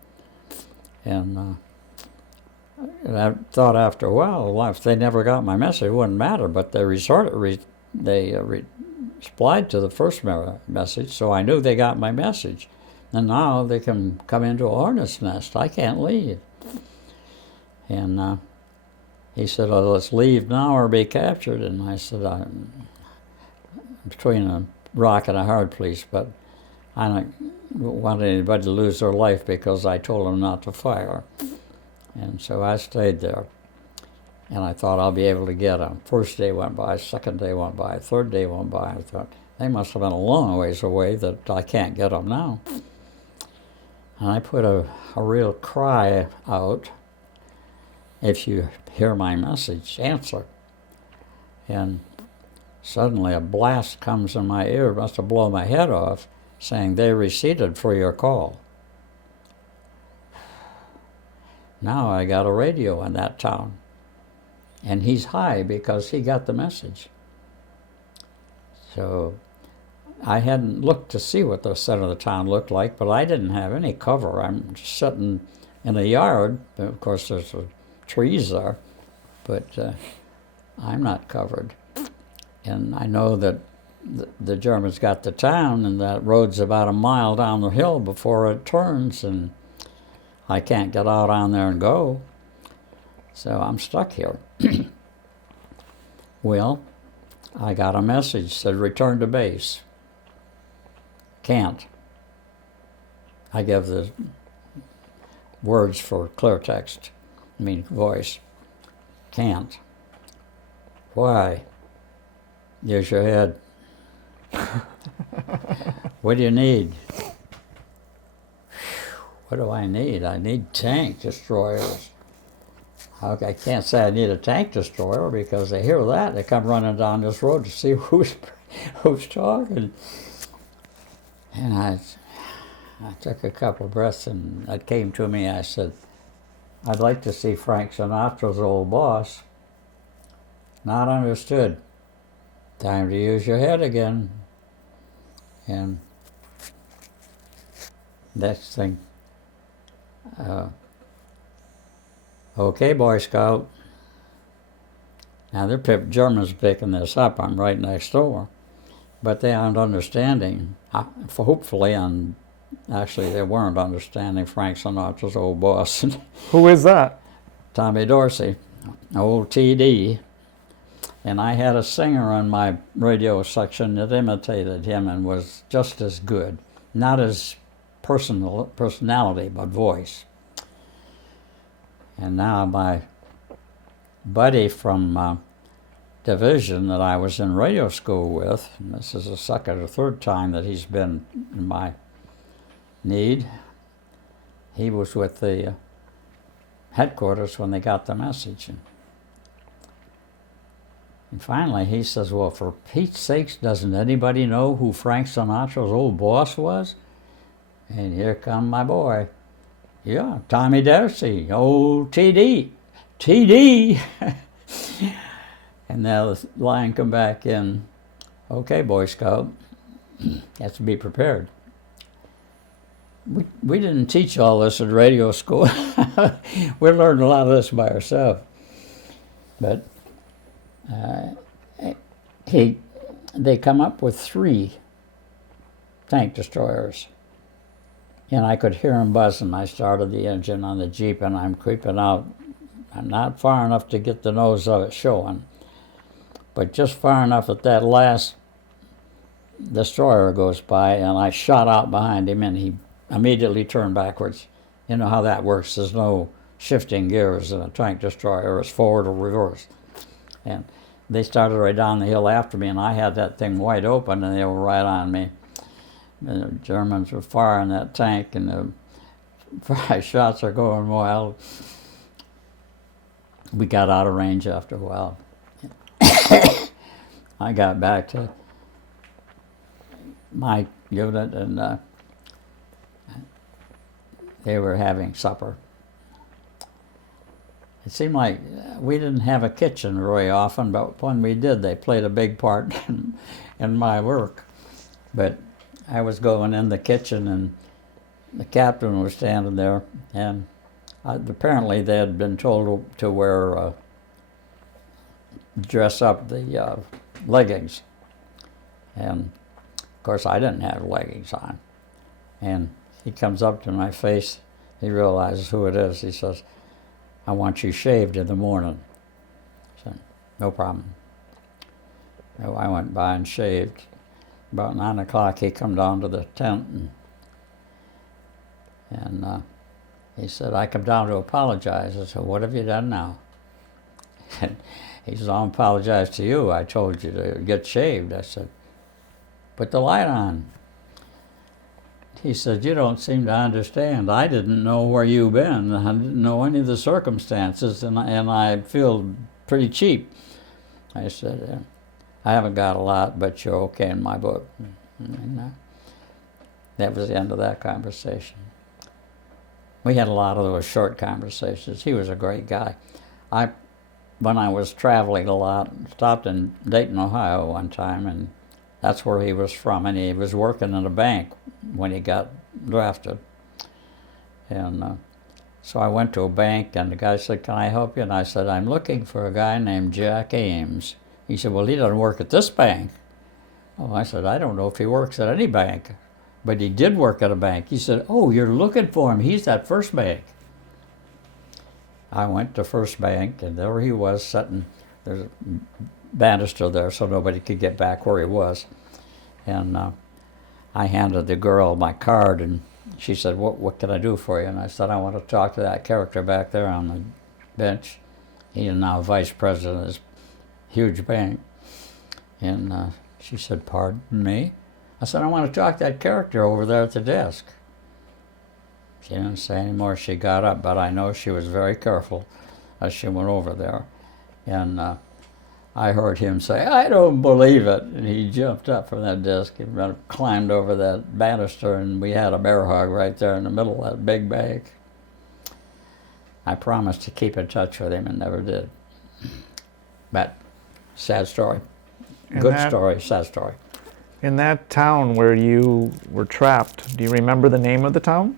And I thought after a while, if they never got my message, it wouldn't matter. But they replied to the first message, so I knew they got my message. And now they can come into a hornet's nest. I can't leave. And he said, "Oh, let's leave now or be captured." And I said, "I'm between a rock and a hard place, but I don't want anybody to lose their life because I told them not to fire." And so I stayed there. And I thought I'll be able to get them. First day went by, second day went by, third day went by. I thought, they must have been a long ways away that I can't get them now. And I put a real cry out, "If you hear my message, answer." And suddenly a blast comes in my ear, must have blown my head off, saying, "They receded for your call." Now I got a radio in that town. And he's high because he got the message. So I hadn't looked to see what the center of the town looked like, but I didn't have any cover. I'm just sitting in a yard. Of course, there's trees there, but I'm not covered. And I know that the Germans got the town, and that road's about a mile down the hill before it turns, and I can't get out on there and go. So I'm stuck here. Well, I got a message, said return to base. Can't. I give the words for clear text, voice. Can't. Why? Use your head. What do you need? What do I need? I need tank destroyers. I can't say I need a tank destroyer because they hear that, they come running down this road to see who's talking. And I took a couple of breaths, and it came to me. I said, "I'd like to see Frank Sinatra's old boss." Not understood. Time to use your head again. And next thing, "Okay, Boy Scout." Now they're Germans picking this up. I'm right next door, but they aren't understanding. Hopefully, and actually they weren't understanding Frank Sinatra's old boss. Who is that? Tommy Dorsey, old TD. And I had a singer on my radio section that imitated him and was just as good, not as personality, but voice. And now my buddy from division that I was in radio school with, and this is the second or third time that he's been in my need, he was with the headquarters when they got the message. And finally he says, "Well, for Pete's sakes, doesn't anybody know who Frank Sinatra's old boss was?" And here come my boy. "Yeah, Tommy Dorsey, old TD. TD." And now the line come back in, "Okay, Boy Scout, has to be prepared." We didn't teach all this at radio school. We learned a lot of this by ourselves. But they come up with 3 tank destroyers. And I could hear them buzzing. I started the engine on the Jeep, and I'm creeping out. I'm not far enough to get the nose of it showing, but just far enough that that last destroyer goes by, and I shot out behind him, and he immediately turned backwards. You know how that works. There's no shifting gears in a tank destroyer. It's forward or reverse. And they started right down the hill after me, and I had that thing wide open, and they were right on me. The Germans were firing that tank, and the 5 shots are going wild. We got out of range after a while. I got back to my unit, and they were having supper. It seemed like we didn't have a kitchen very often, but when we did, they played a big part in my work. But I was going in the kitchen, and the captain was standing there, and apparently they had been told to wear, dress up the leggings. And of course I didn't have leggings on. And he comes up to my face, he realizes who it is. He says, "I want you shaved in the morning." I said, "No problem." So I went by and shaved. About 9 o'clock he come down to the tent, and he said, "I come down to apologize." I said, "What have you done now?" He said, "I'll apologize to you. I told you to get shaved." I said, "Put the light on." He said, "You don't seem to understand. I didn't know where you've been. I didn't know any of the circumstances, and I feel pretty cheap." I said, "I haven't got a lot, but you're okay in my book." And that was the end of that conversation. We had a lot of those short conversations. He was a great guy. When I was traveling a lot, stopped in Dayton, Ohio one time, and that's where he was from, and he was working in a bank when he got drafted. And so I went to a bank, and the guy said, "Can I help you?" And I said, "I'm looking for a guy named Jack Ames." He said, "Well, he doesn't work at this bank." Oh, I said, "I don't know if he works at any bank, but he did work at a bank." He said, "Oh, you're looking for him. He's at First Bank." I went to First Bank, and there he was sitting. There's a banister there so nobody could get back where he was. And I handed the girl my card, and she said, what can I do for you?" And I said, "I want to talk to that character back there on the bench. He is now vice president of this huge bank." And she said, "Pardon me?" I said, "I want to talk to that character over there at the desk." She didn't say any more. She got up, but I know she was very careful as she went over there. And I heard him say, "I don't believe it." And he jumped up from that desk and climbed over that banister, and we had a bear hug right there in the middle of that big bank. I promised to keep in touch with him and never did. But sad story. Good story, sad story. In that town where you were trapped, do you remember the name of the town?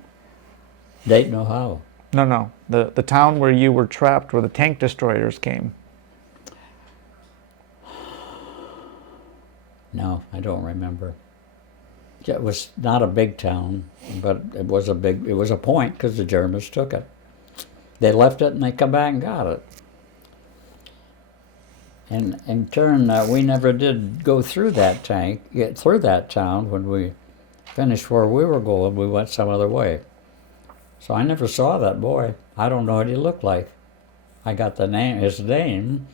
Dayton, Ohio. No. The town where you were trapped, where the tank destroyers came. No, I don't remember. It was not a big town, but it was a point because the Germans took it. They left it and they come back and got it. And in turn, we never did go through that get through that town. When we finished where we were going, we went some other way. So I never saw that boy. I don't know what he looked like. I got his name,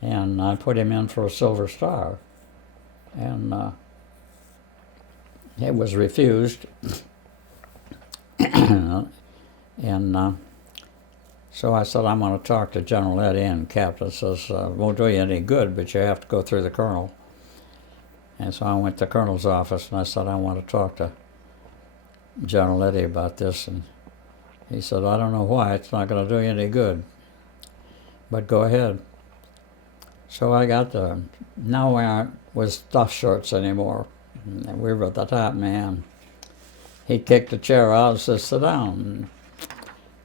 and I put him in for a Silver Star. And it was refused. And so I said, "I'm going to talk to General Eddie," and the captain says, "Won't do you any good, but you have to go through the colonel." And so I went to the colonel's office, and I said, "I want to talk to General Eddie about this." And he said, "I don't know why. It's not going to do you any good, but go ahead." So I got now we aren't with stuff shorts anymore. And we were at the top man. He kicked the chair out and said, "Sit down.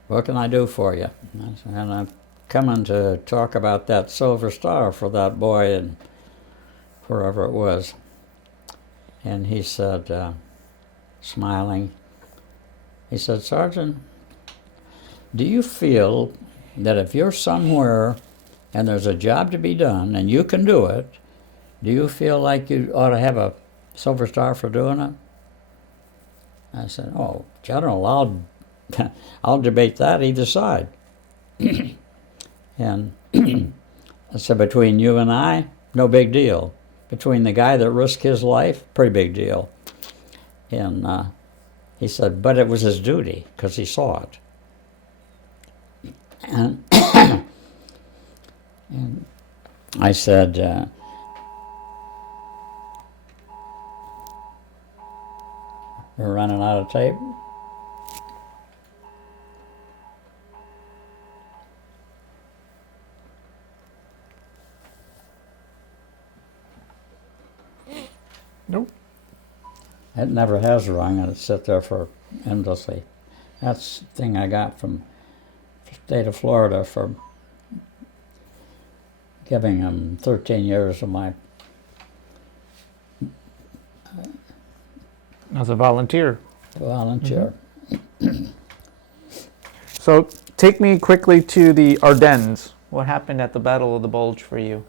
What can I do for you?" And I'm coming to talk about that Silver Star for that boy and wherever it was. And he said, smiling, he said, "Sergeant, do you feel that if you're somewhere and there's a job to be done and you can do it, do you feel like you ought to have a Silver Star for doing it?" I said, "Oh, General, I'll debate that either side." And I said, "Between you and I, no big deal. Between the guy that risked his life, pretty big deal." And he said, "But it was his duty because he saw it." And, and I said, "We're running out of tape." Nope. It never has rung, and it's sit there for endlessly. That's the thing I got from the state of Florida for giving them 13 years of my... As a volunteer. volunteer. So take me quickly to the Ardennes. What happened at the Battle of the Bulge for you?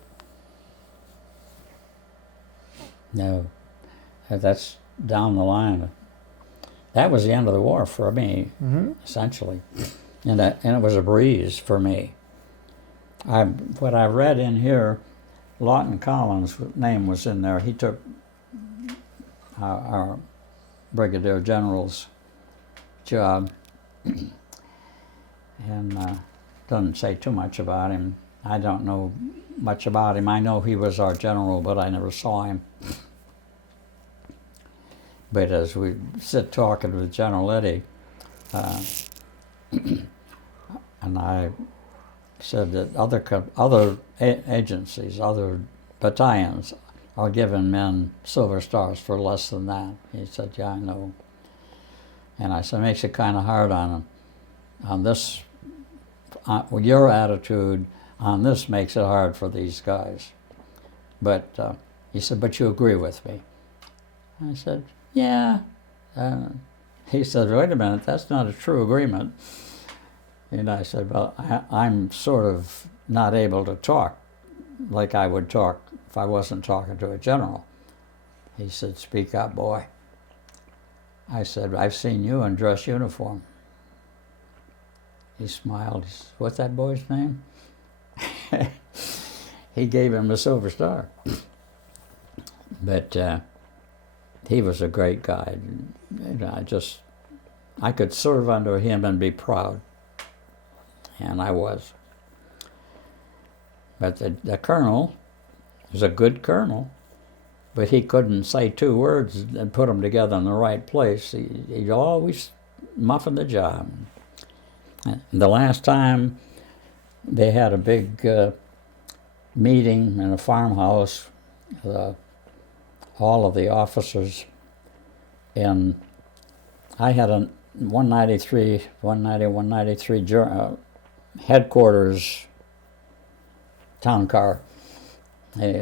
No, that's down the line. That was the end of the war for me, essentially, and it was a breeze for me. What I read in here, Lawton Collins' name was in there. He took our Brigadier General's job, and doesn't say too much about him. I don't know much about him. I know he was our general, but I never saw him. But as we sit talking with General Eddy, and I said that other agencies, other battalions, are giving men Silver Stars for less than that. He said, yeah, I know. And I said, it makes it kind of hard on them. On this, your attitude on this makes it hard for these guys. But he said, but you agree with me. I said, yeah. He said, wait a minute, that's not a true agreement. And I said, well, I'm sort of not able to talk like I would talk if I wasn't talking to a general. He said, speak up, boy. I said, I've seen you in dress uniform. He smiled. He said, what's that boy's name? He gave him a Silver Star. But he was a great guy. And I could serve under him and be proud. And I was. But the colonel was a good colonel, but he couldn't say two words and put them together in the right place. He'd always muffin the job. And the last time they had a big meeting in a farmhouse, all of the officers, and I had a 193 headquarters town car. They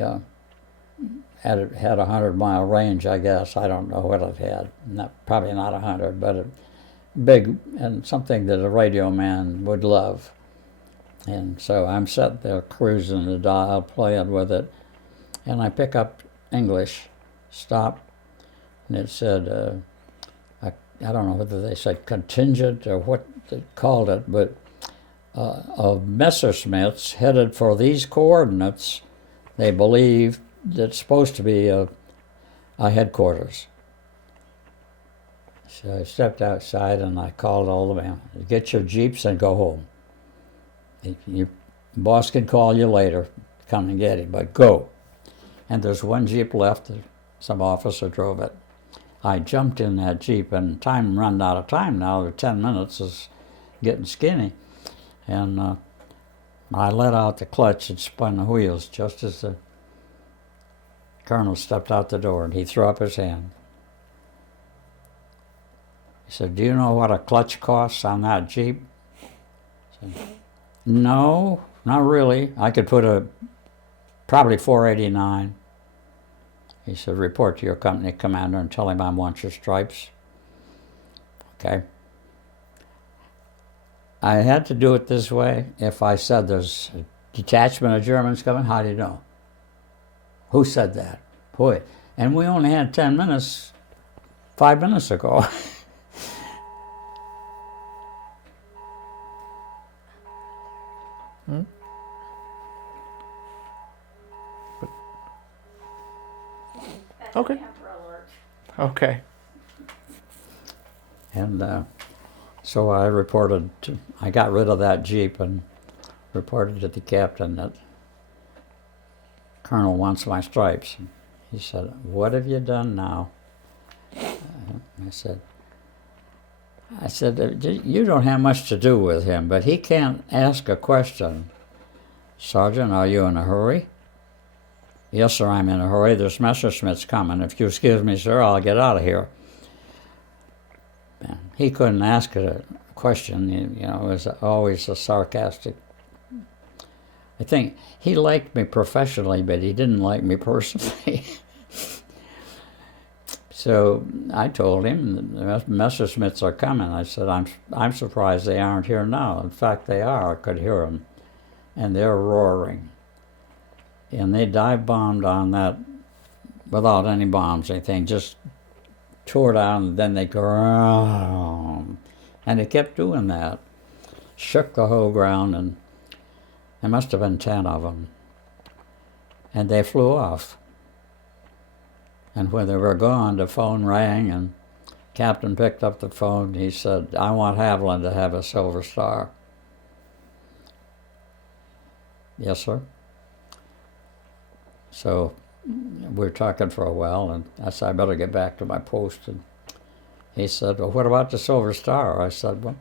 had a 100-mile range, I guess. I don't know what it had. Probably not 100, but big and something that a radio man would love. And so I'm sitting there cruising the dial, playing with it, and I pick up English, stop, and it said, I don't know whether they said contingent or what they called it, but of Messerschmitts headed for these coordinates, they believe that's supposed to be a headquarters. So I stepped outside and I called all the men, get your jeeps and go home. Your boss can call you later, come and get him, but go. And there's one jeep left, some officer drove it. I jumped in that jeep, and time run out of time now, the 10 minutes is getting skinny. And I let out the clutch and spun the wheels just as the colonel stepped out the door, and he threw up his hand. He said, do you know what a clutch costs on that Jeep? I said, no, not really. I could put probably $489. He said, report to your company commander and tell him I want your stripes. Okay. I had to do it this way. If I said there's a detachment of Germans coming, how do you know? Who said that? Boy, and we only had 10 minutes, 5 minutes ago. Okay. Okay. And so I got rid of that Jeep and reported to the captain that Colonel wants my stripes. He said, what have you done now? I said, you don't have much to do with him, but he can't ask a question. Sergeant, are you in a hurry? Yes, sir, I'm in a hurry. There's Messerschmitt's coming. If you excuse me, sir, I'll get out of here. And he couldn't ask a question. You know, it was always a sarcastic. I think he liked me professionally, but he didn't like me personally. So I told him the Messerschmitts are coming. I said, I'm surprised they aren't here now. In fact, they are. I could hear them. And they're roaring. And they dive bombed on that without any bombs, anything, just tore down, and then they go, and they kept doing that. Shook the whole ground, and there must have been 10 of them. And they flew off. And when they were gone, the phone rang, and Captain picked up the phone. He said, I want Haviland to have a Silver Star. Yes, sir. So we're talking for a while, and I said, I better get back to my post. And he said, well, what about the Silver Star? I said, well,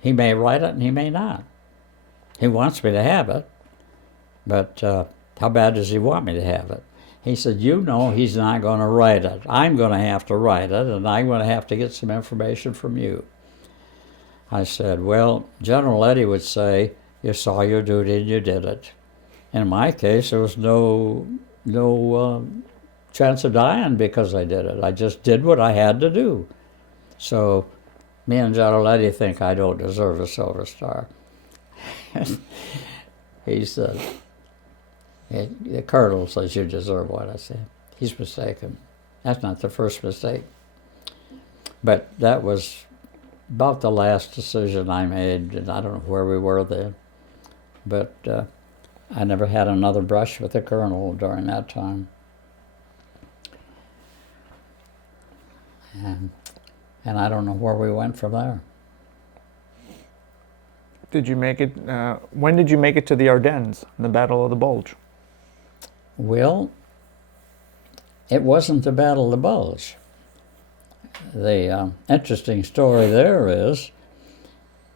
he may write it and he may not. He wants me to have it, but how bad does he want me to have it? He said, you know he's not going to write it. I'm going to have to write it, and I'm going to have to get some information from you. I said, well, General Eddy would say, you saw your duty and you did it. In my case, there was no chance of dying because I did it. I just did what I had to do. So me and General Eddy think I don't deserve a Silver Star. He said, the colonel says you deserve one. I said, he's mistaken. That's not the first mistake. But that was about the last decision I made, and I don't know where we were then. But I never had another brush with the colonel during that time. And I don't know where we went from there. Did you make it? When did you make it to the Ardennes, the Battle of the Bulge? Well, it wasn't the Battle of the Bulge. The interesting story there is,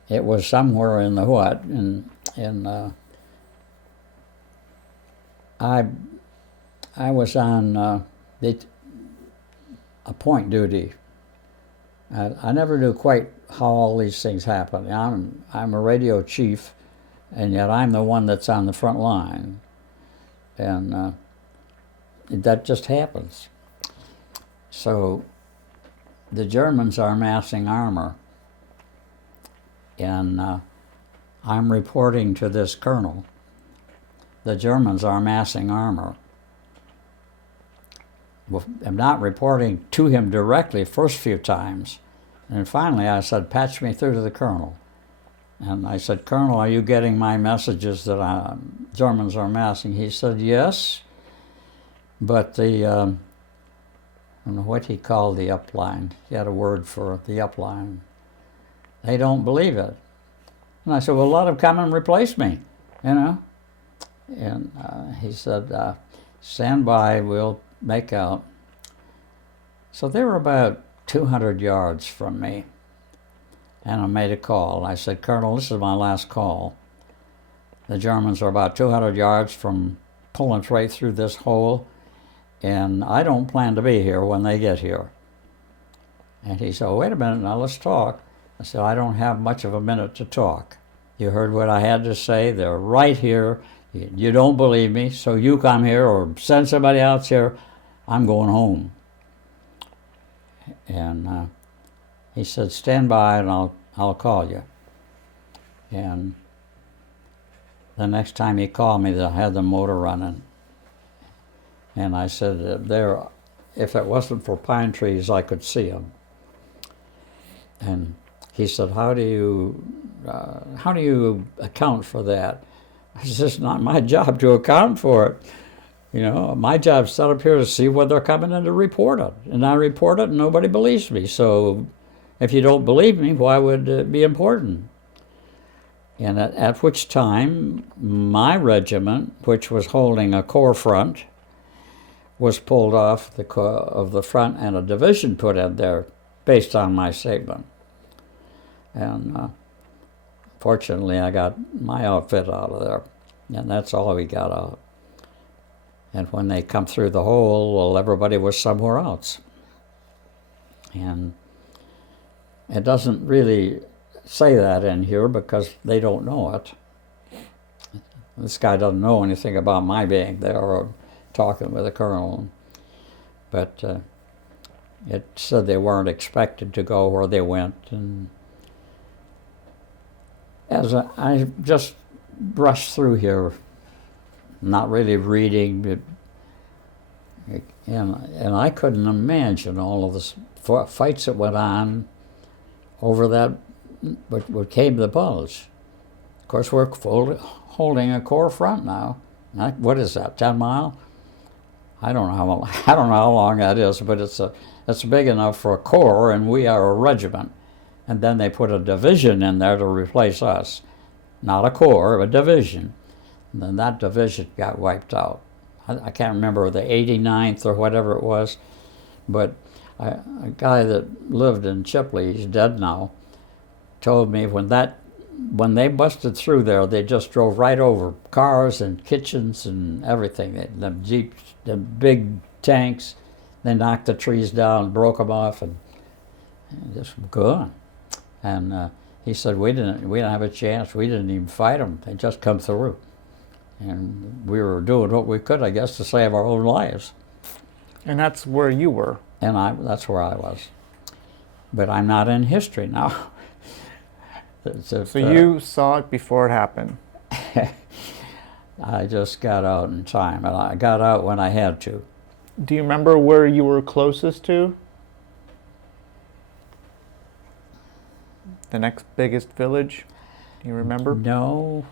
it was somewhere in the what? I was on a point duty. I never knew quite how all these things happen. I'm a radio chief, and yet I'm the one that's on the front line. And that just happens. So the Germans are massing armor, and I'm reporting to this colonel. The Germans are massing armor. Well, I'm not reporting to him directly first few times. And finally I said, patch me through to the colonel. And I said, Colonel, are you getting my messages that Germans are massing? He said, yes, but the, I don't know what he called the upline. He had a word for the upline. They don't believe it. And I said, well, let them come and replace me, you know. And he said, stand by, we'll make out. So they were about 200 yards from me. And I made a call. I said, Colonel, this is my last call. The Germans are about 200 yards from pulling right through this hole, and I don't plan to be here when they get here. And he said, oh, wait a minute, now let's talk. I said, I don't have much of a minute to talk. You heard what I had to say. They're right here. You don't believe me, so you come here or send somebody else here. I'm going home. And he said, stand by and I'll call you. And the next time he called me, I had the motor running. And I said, if it wasn't for pine trees, I could see them. And he said, how do you account for that? I said, it's not my job to account for it. You know, my job's set up here to see what they're coming in to report it. And I report it and nobody believes me. So if you don't believe me, why would it be important? And at which time, my regiment, which was holding a corps front, was pulled off of the front and a division put in there based on my statement. And fortunately, I got my outfit out of there, and that's all we got out. And when they come through the hole, well, everybody was somewhere else. And it doesn't really say that in here because they don't know it. This guy doesn't know anything about my being there or talking with the colonel. But it said they weren't expected to go where they went. And as I just brushed through here, not really reading, and I couldn't imagine all of the fights that went on over that, what came to the Bulge. Of course, we're holding a Corps front now. What is that, 10 mile? I don't know how long that is, but it's big enough for a Corps, and we are a regiment. And then they put a division in there to replace us. Not a Corps, a division. And then that division got wiped out. I can't remember the 89th or whatever it was, but a guy that lived in Chipley, he's dead now, told me when they busted through there, they just drove right over cars and kitchens and everything. The jeeps, the big tanks, they knocked the trees down, broke them off, and just gone. And he said we didn't have a chance. We didn't even fight them. They just come through, and we were doing what we could, I guess, to save our own lives. And that's where you were. And that's where I was. But I'm not in history now. So you saw it before it happened. I just got out in time, and I got out when I had to. Do you remember where you were closest to? The next biggest village? Do you remember? No.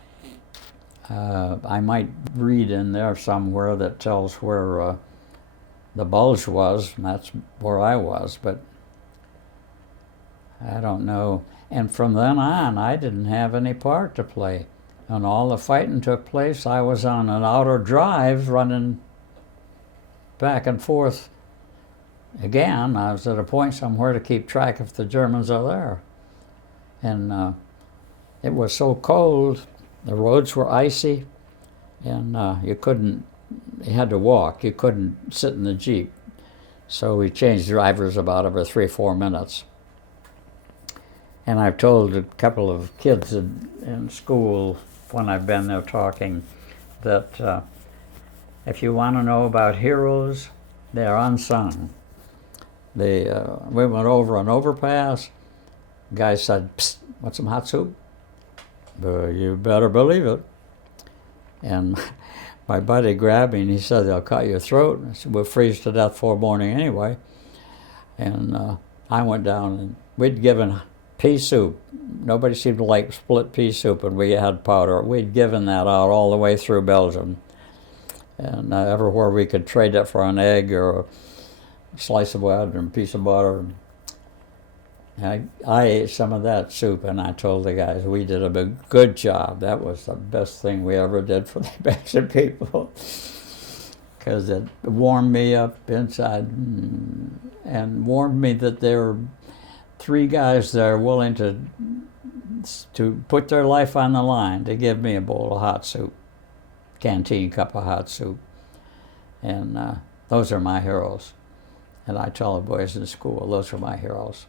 I might read in there somewhere that tells where the Bulge was, and that's where I was, but I don't know. And from then on, I didn't have any part to play. And all the fighting took place. I was on an outer drive running back and forth. Again, I was at a point somewhere to keep track if the Germans are there. And it was so cold, the roads were icy, and you had to walk. You couldn't sit in the Jeep. So we changed drivers about every 3 or 4 minutes. And I've told a couple of kids in school when I've been there talking that if you want to know about heroes, they're unsung. We went over an overpass. The guy said, "Psst, want some hot soup?" You better believe it. And my buddy grabbed me and he said, "They'll cut your throat." I said, "We'll freeze to death 4 morning anyway." And I went down and we'd given pea soup. Nobody seemed to like split pea soup, and we had powder. We'd given that out all the way through Belgium. And everywhere we could trade it for an egg or a slice of bread and a piece of butter. And I ate some of that soup, and I told the guys we did a good job. That was the best thing we ever did for the Belgian people, because it warmed me up inside and warmed me that there were 3 guys there willing to put their life on the line to give me a bowl of hot soup, canteen cup of hot soup. And those are my heroes. And I tell the boys in school, those are my heroes.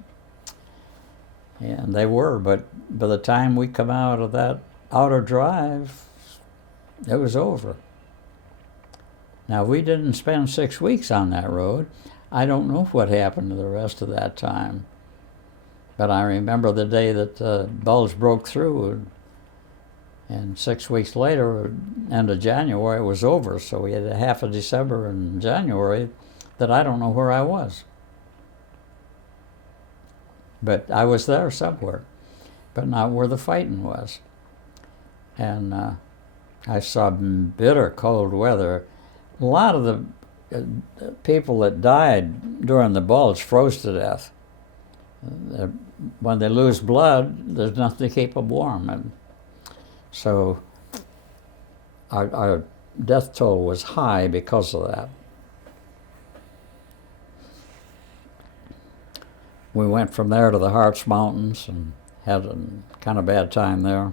And they were, but by the time we come out of that outer drive, it was over. Now, we didn't spend 6 weeks on that road. I don't know what happened to the rest of that time. But I remember the day that Bulge broke through, and 6 weeks later, end of January, it was over. So we had a half of December and January that I don't know where I was. But I was there somewhere, but not where the fighting was. And I saw bitter cold weather. A lot of the people that died during the Bulge froze to death. When they lose blood, there's nothing to keep them warm. And so our death toll was high because of that. We went from there to the Harz Mountains and had a kind of bad time there.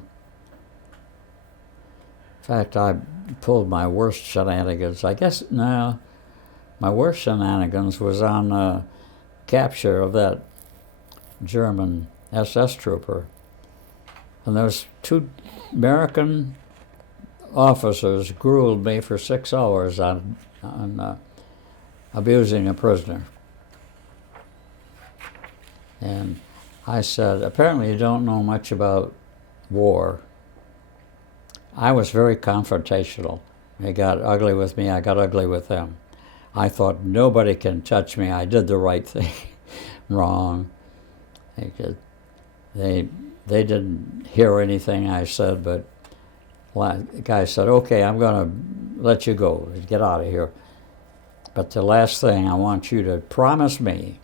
fact, I pulled my worst shenanigans. I guess, no, my worst shenanigans was on capture of that German SS trooper. And those two American officers grilled me for 6 hours on abusing a prisoner. And I said, apparently you don't know much about war. I was very confrontational. They got ugly with me, I got ugly with them. I thought, nobody can touch me, I did the right thing. Wrong. They didn't hear anything I said, but the guy said, okay, I'm going to let you go, get out of here. But the last thing, I want you to promise me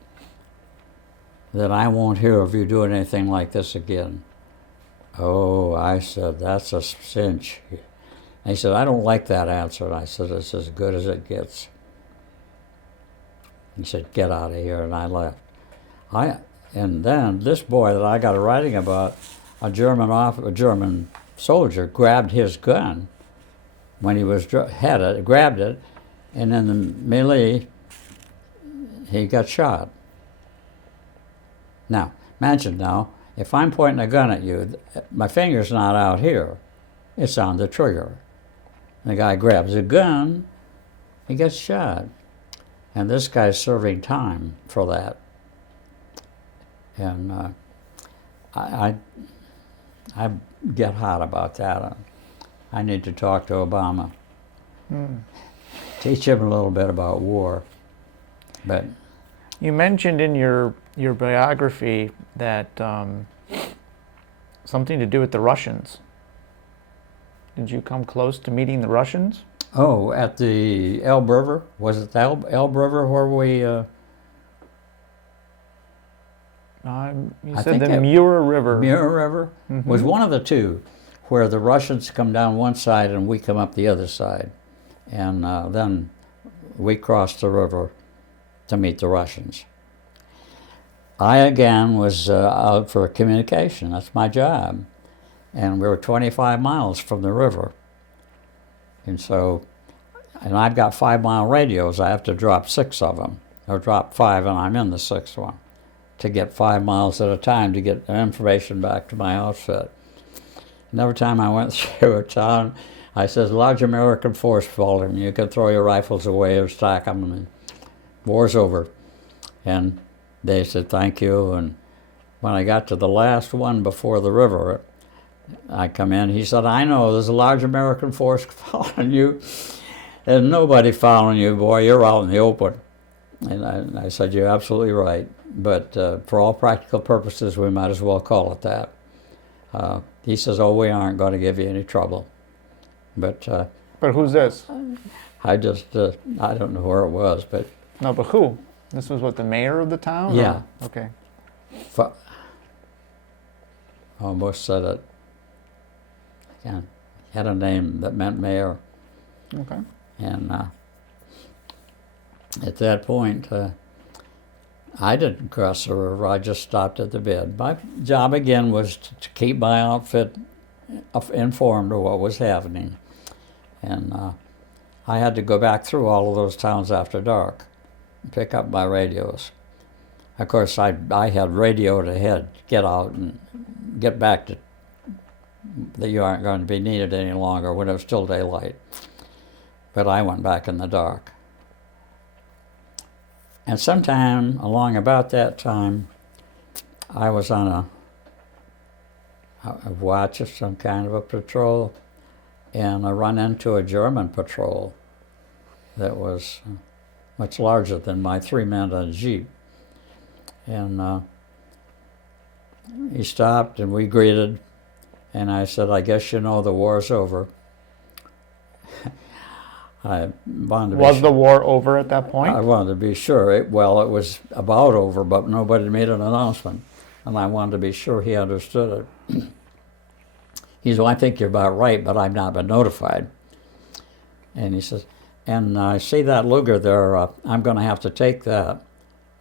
that I won't hear of you doing anything like this again. Oh, I said, that's a cinch. And he said, I don't like that answer. And I said, it's as good as it gets. He said, get out of here, and I left. And then this boy that I got a writing about, a German soldier grabbed his gun when he was grabbed it, and in the melee, he got shot. Now, imagine now, if I'm pointing a gun at you, my finger's not out here, it's on the trigger. The guy grabs a gun, he gets shot. And this guy's serving time for that. And I get hot about that. I need to talk to Obama. Teach him a little bit about war. But You mentioned in your biography that something to do with the Russians. Did you come close to meeting the Russians? oh, at the Elbe River, was it the Elbe River where we? You I said think the Mura River. Mura River was one of the two, where the Russians come down one side and we come up the other side, and then we crossed the river to meet the Russians. I again was out for communication. That's my job, and we were 25 miles from the river, and I've got 5-mile radios. I have to drop 6 of them, or drop 5, and I'm in the 6th one, to get 5 miles at a time to get information back to my outfit. And every time I went through a town, I said, large American force falling. You can throw your rifles away or stack them, and war's over. And they said, thank you. And when I got to the last one before the river, I come in, he said, I know, there's a large American force following you. There's nobody following you, boy, you're out in the open. And I said, you're absolutely right. But for all practical purposes, we might as well call it that. He says, oh, we aren't going to give you any trouble. But who's this? I don't know where it was, but... No, but who? This was what, the mayor of the town? Yeah. Or? Okay. Almost said it. Yeah, had a name that meant mayor. Okay. And at that point, I didn't cross the river. I just stopped at the bed. My job again was to keep my outfit informed of what was happening. And I had to go back through all of those towns after dark and pick up my radios. Of course, I had radioed ahead, get out and get back to that you aren't going to be needed any longer when it was still daylight. But I went back in the dark. And sometime along about that time, I was on a watch of some kind of a patrol, and I run into a German patrol that was much larger than my 3-man on a Jeep. And he stopped and we greeted, and I said, I guess you know the war's over. I wanted to Was the war over at that point? I wanted to be sure. It was about over, but nobody made an announcement. And I wanted to be sure he understood it. He said, well, I think you're about right, but I've not been notified. And he says, and I see that Luger there, I'm going to have to take that.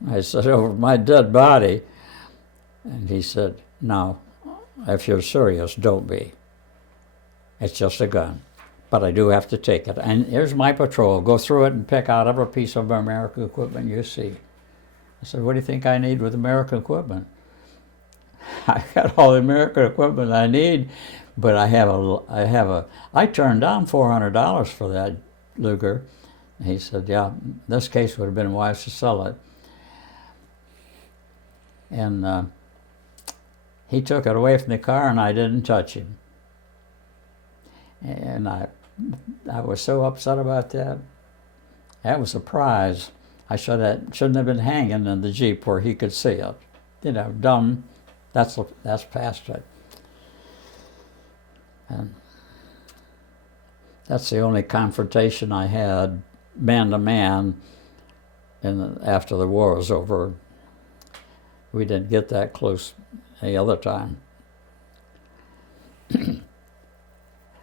I said, over my dead body. And he said, no, if you're serious, don't be. It's just a gun. but I do have to take it. And here's my patrol. Go through it and pick out every piece of American equipment you see. I said, what do you think I need with American equipment? I got all the American equipment I need, but I turned down $400 for that Luger. He said, yeah, in this case would have been wise to sell it. And he took it away from the car, and I didn't touch him. And I was so upset about that. That was a prize. I shouldn't have been hanging in the Jeep where he could see it. You know, dumb. That's past it. And that's the only confrontation I had, man to man, after the war was over. We didn't get that close any other time.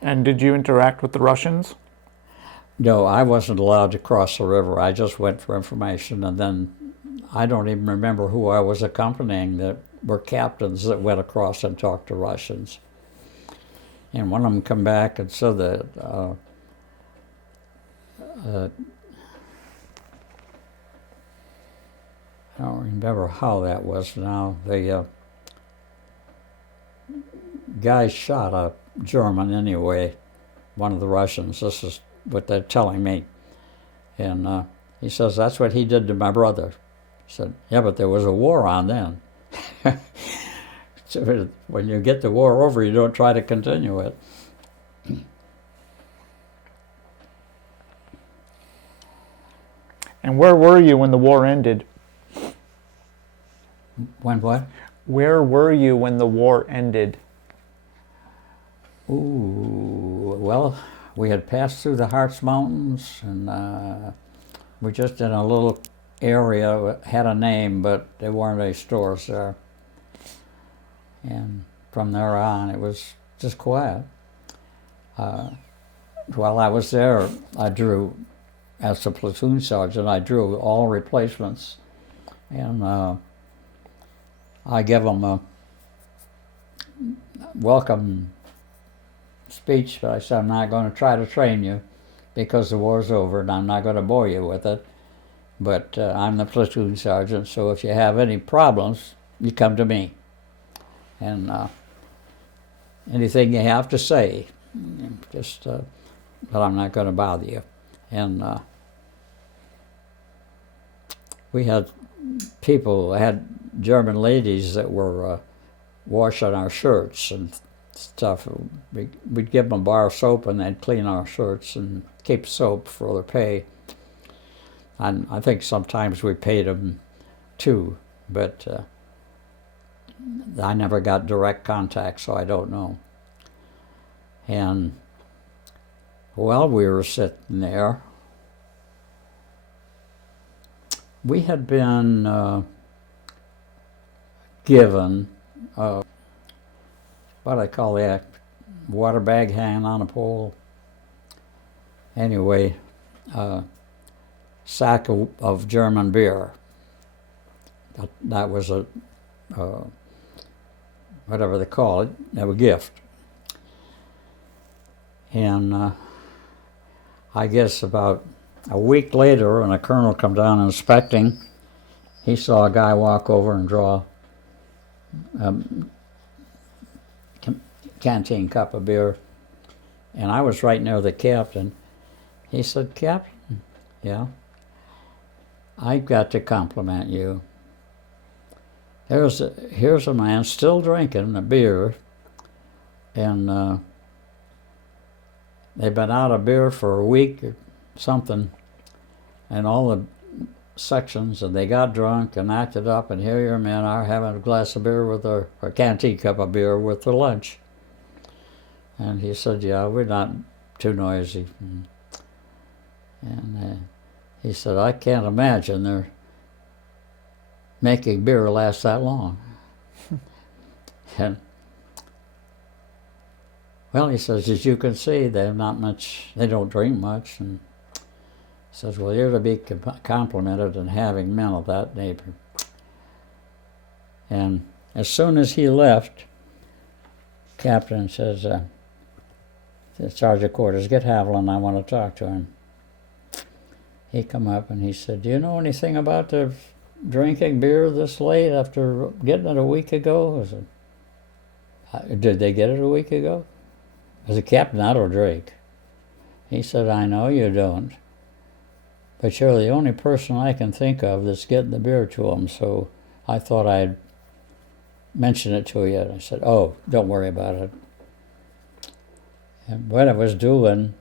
And did you interact with the Russians? No, I wasn't allowed to cross the river. I just went for information, and then I don't even remember who I was accompanying that were captains that went across and talked to Russians. And one of them come back and said that I don't remember how that was now. The guy shot a German anyway, one of the Russians. This is what they're telling me. And he says, that's what he did to my brother. I said, yeah, but there was a war on then. So when you get the war over, you don't try to continue it. And where were you when the war ended? When what? Where were you when the war ended? Ooh, well, we had passed through the Hartz Mountains, and we're just in a little area, had a name, but there weren't any stores there. And from there on, it was just quiet. While I was there, I drew, as a platoon sergeant, I drew all replacements. And I give them a welcome speech, but I said, I'm not going to try to train you because the war's over, and I'm not going to bore you with it. But I'm the platoon sergeant, so if you have any problems, you come to me. And anything you have to say, just, but I'm not going to bother you. And we had people, had German ladies that were washing our shirts and stuff. We'd give them a bar of soap, and they'd clean our shirts and keep soap for their pay. And I think sometimes we paid them too, but I never got direct contact, so I don't know. And while we were sitting there, we had been given what I call that water bag hanging on a pole. Anyway, sack of German beer. That was a whatever they call it, a gift. And I guess about a week later, when a colonel come down inspecting, he saw a guy walk over and draw a canteen cup of beer. And I was right near the captain. He said, Captain, yeah, I've got to compliment you. Here's a man still drinking a beer, and they've been out of beer for a week or something, and all the sections, and they got drunk and acted up, and here your men are having a glass of beer with a canteen cup of beer with their lunch. And he said, yeah, we're not too noisy. And he said, I can't imagine they're making beer last that long. And well, he says, as you can see, they don't drink much. And he says, well, you're to be complimented in having men of that nature. And as soon as he left, Captain says, the sergeant quarters, get Haviland, I want to talk to him. He come up and he said, do you know anything about the drinking beer this late after getting it a week ago? I said, did they get it a week ago? I said, Captain, I don't drink. He said, I know you don't, but you're the only person I can think of that's getting the beer to them, so I thought I'd mention it to you. And I said, oh, don't worry about it. And what I was doing,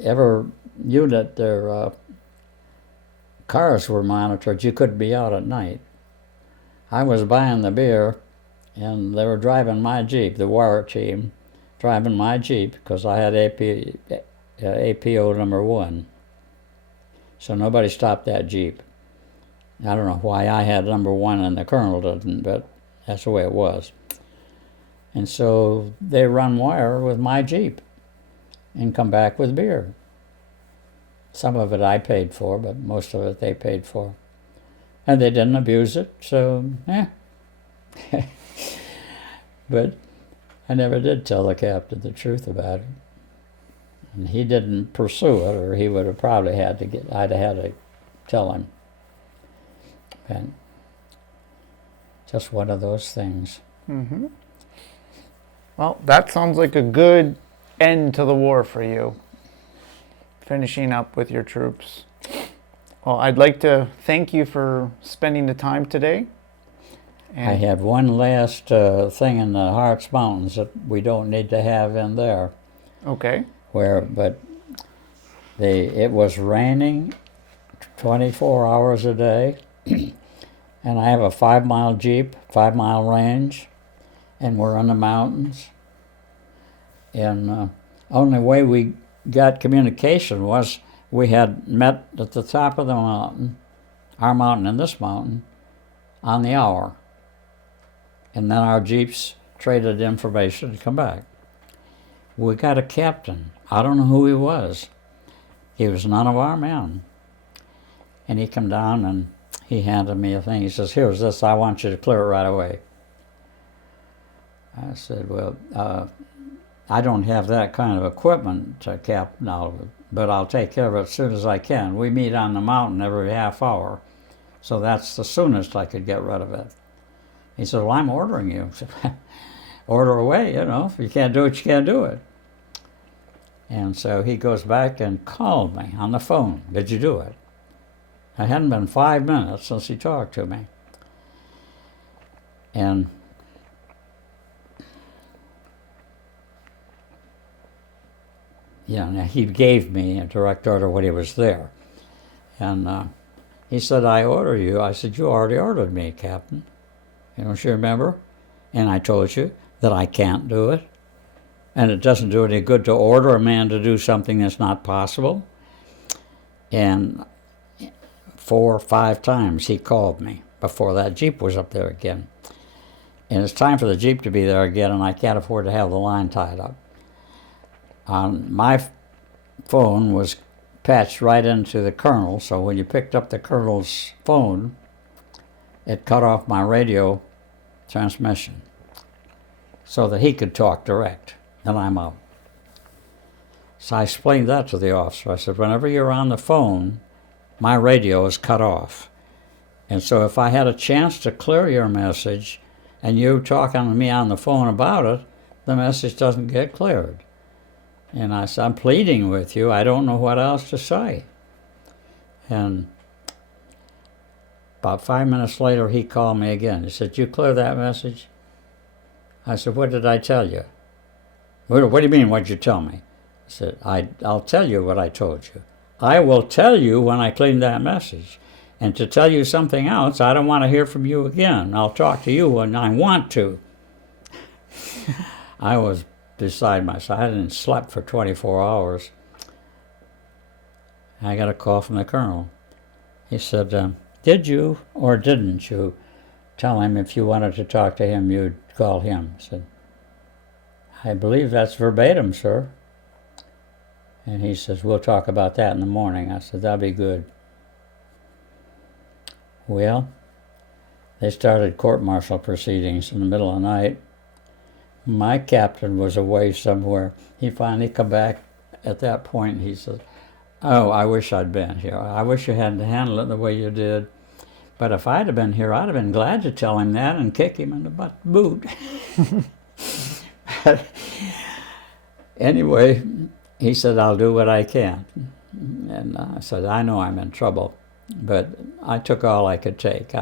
every unit, their cars were monitored. You couldn't be out at night. I was buying the beer, and they were driving my Jeep, the wire team, driving my Jeep, because I had APO number 1. So nobody stopped that Jeep. I don't know why I had number 1 and the colonel didn't, but that's the way it was. And so they run wire with my Jeep and come back with beer. Some of it I paid for, but most of it they paid for. And they didn't abuse it, so, But I never did tell the captain the truth about it. And he didn't pursue it, or he would have probably I'd have had to tell him. And just one of those things. Mm-hmm. Well, that sounds like a good end to the war for you, finishing up with your troops. Well, I'd like to thank you for spending the time today. And I have one last thing in the Harz Mountains that we don't need to have in there. Okay. It was raining 24 hours a day, and I have a 5-mile Jeep, 5-mile range, and we're in the mountains. And only way we got communication was we had met at the top of the mountain, our mountain and this mountain, on the hour. And then our Jeeps traded information to come back. We got a captain. I don't know who he was. He was none of our men. And he come down and he handed me a thing. He says, here's this, I want you to clear it right away. I said, well, I don't have that kind of equipment, Captain, but I'll take care of it as soon as I can. We meet on the mountain every half hour, so that's the soonest I could get rid of it. He said, well, I'm ordering you. I said, order away, if you can't do it, you can't do it. And so he goes back and called me on the phone. Did you do it? It hadn't been 5 minutes since he talked to me. And now he gave me a direct order when he was there. And he said, I order you. I said, you already ordered me, Captain. Don't you remember? And I told you that I can't do it. And it doesn't do any good to order a man to do something that's not possible. And 4 or 5 times he called me before that Jeep was up there again. And it's time for the Jeep to be there again, and I can't afford to have the line tied up. My phone was patched right into the colonel, so when you picked up the colonel's phone, it cut off my radio transmission so that he could talk direct, and I'm out. So I explained that to the officer. I said, whenever you're on the phone, my radio is cut off. And so if I had a chance to clear your message and you talking to me on the phone about it, the message doesn't get cleared. And I said, I'm pleading with you. I don't know what else to say. And about 5 minutes later, he called me again. He said, you clear that message? I said, what did I tell you? What do you mean, what'd you tell me? I said, I'll tell you what I told you. I will tell you when I clean that message. And to tell you something else, I don't want to hear from you again. I'll talk to you when I want to. I was beside myself. I hadn't slept for 24 hours. I got a call from the colonel. He said, did you or didn't you tell him if you wanted to talk to him, you'd call him? I said, I believe that's verbatim, sir. And he says, we'll talk about that in the morning. I said, that'll be good. Well, they started court-martial proceedings in the middle of the night. My captain was away somewhere. He finally come back at that point, and he said, "Oh, I wish I'd been here. I wish you hadn't handled it the way you did. But if I'd have been here, I'd have been glad to tell him that and kick him in the boot." But anyway, he said, "I'll do what I can." And I said, "I know I'm in trouble, but I took all I could take.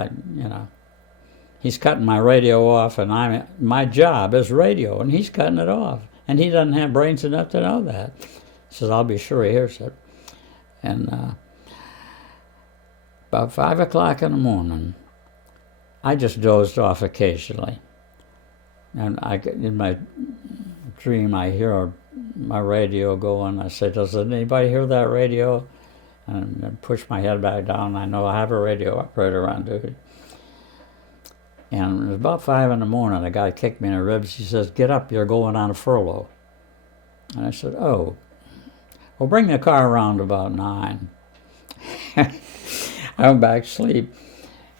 He's cutting my radio off, and my job is radio, and he's cutting it off. And he doesn't have brains enough to know that." He says, "I'll be sure he hears it." And about 5 o'clock in the morning, I just dozed off occasionally. And in my dream, I hear my radio going. I say, "Does anybody hear that radio?" And I push my head back down. I know I have a radio operator on duty. And it was about 5 in the morning. A guy kicked me in the ribs. He says, "Get up, you're going on a furlough." And I said, "Oh, well, bring the car around about 9. I went back to sleep.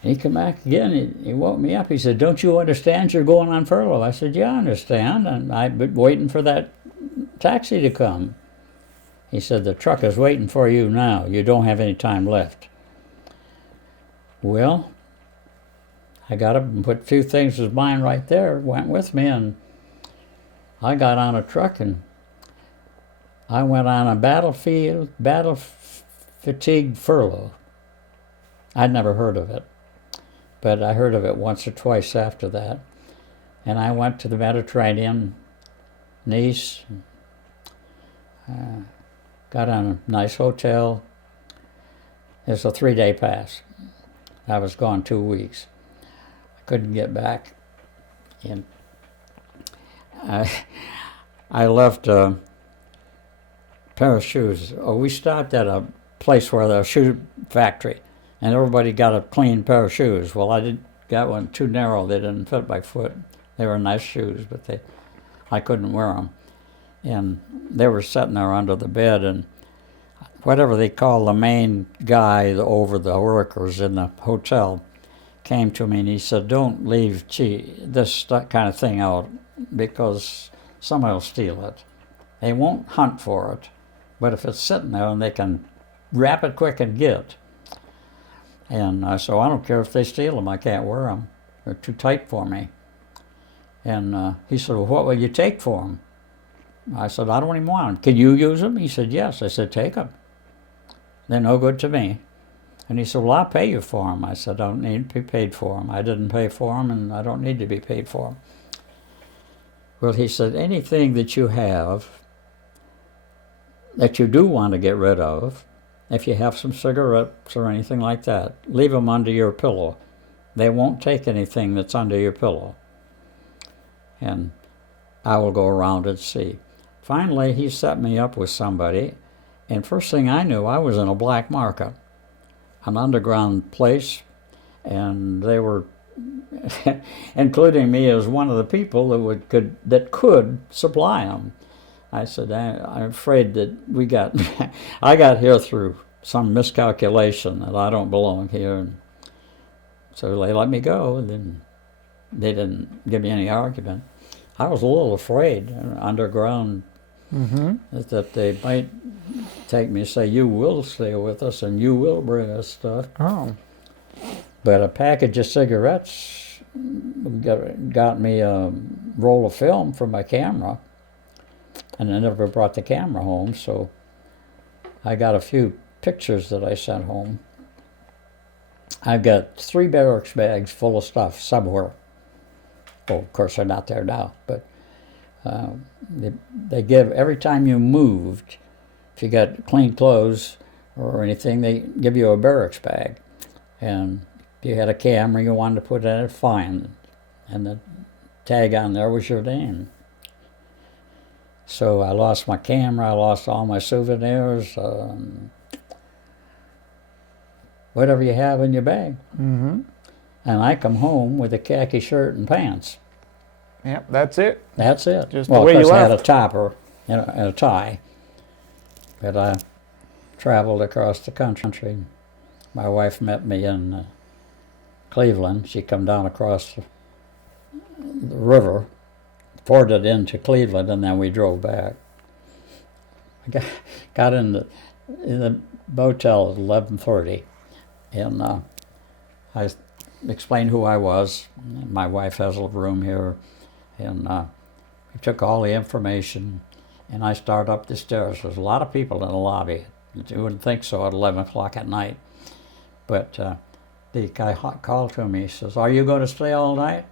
He came back again. He woke me up. He said, "Don't you understand you're going on furlough?" I said, "Yeah, I understand. And I've been waiting for that taxi to come." He said, "The truck is waiting for you now. You don't have any time left." Well, I got up and put a few things of mine right there, went with me, and I got on a truck, and I went on a battle fatigue furlough. I'd never heard of it, but I heard of it once or twice after that. And I went to the Mediterranean, Nice, got on a nice hotel. It was a 3-day pass. I was gone 2 weeks. I couldn't get back. And I left a pair of shoes. We stopped at a place where there's a shoe factory, and everybody got a clean pair of shoes. Well, I got one too narrow. They didn't fit my foot. They were nice shoes, but I couldn't wear them. And they were sitting there under the bed, and whatever they call the main guy over the workers in the hotel came to me, and he said, "Don't leave this kind of thing out, because somebody will steal it. They won't hunt for it, but if it's sitting there and they can wrap it quick and get it." And so I don't care if they steal them. I can't wear them. They're too tight for me. And he said, "Well, what will you take for them?" I said, "I don't even want them. Can you use them?" He said, "Yes." I said, "Take them. They're no good to me." And he said, "Well, I'll pay you for them." I said, "I don't need to be paid for them. I didn't pay for them, and I don't need to be paid for them." Well, he said, "Anything that you have that you do want to get rid of, if you have some cigarettes or anything like that, leave them under your pillow. They won't take anything that's under your pillow. And I will go around and see." Finally, he set me up with somebody, and first thing I knew, I was in a black market, an underground place, and they were including me as one of the people that could supply them. I said, "I'm afraid that I got here through some miscalculation, that I don't belong here." And so they let me go, and then they didn't give me any argument. I was a little afraid, underground, that they might take me and say, "You will stay with us and you will bring us stuff." Oh. But a package of cigarettes got me a roll of film for my camera, and I never brought the camera home, so I got a few pictures that I sent home. I've got 3 barracks bags full of stuff somewhere. Oh, of course, they're not there now, but they give, every time you moved, if you got clean clothes or anything, they give you a barracks bag. And if you had a camera you wanted to put in it, fine. And the tag on there was your name. So I lost my camera, I lost all my souvenirs, whatever you have in your bag. Mm-hmm. And I come home with a khaki shirt and pants. Yep, that's it. That's it. Just well, the way of you course I had a left. topper and a tie. But I traveled across the country. My wife met me in Cleveland. She come down across the river forwarded into Cleveland, and then we drove back. I got in the motel at 11:30, and I explained who I was. My wife has a room here, and we took all the information, and I started up the stairs. There's a lot of people in the lobby. You wouldn't think so at 11 o'clock at night. But the guy called to me. He says, "Are you going to stay all night?"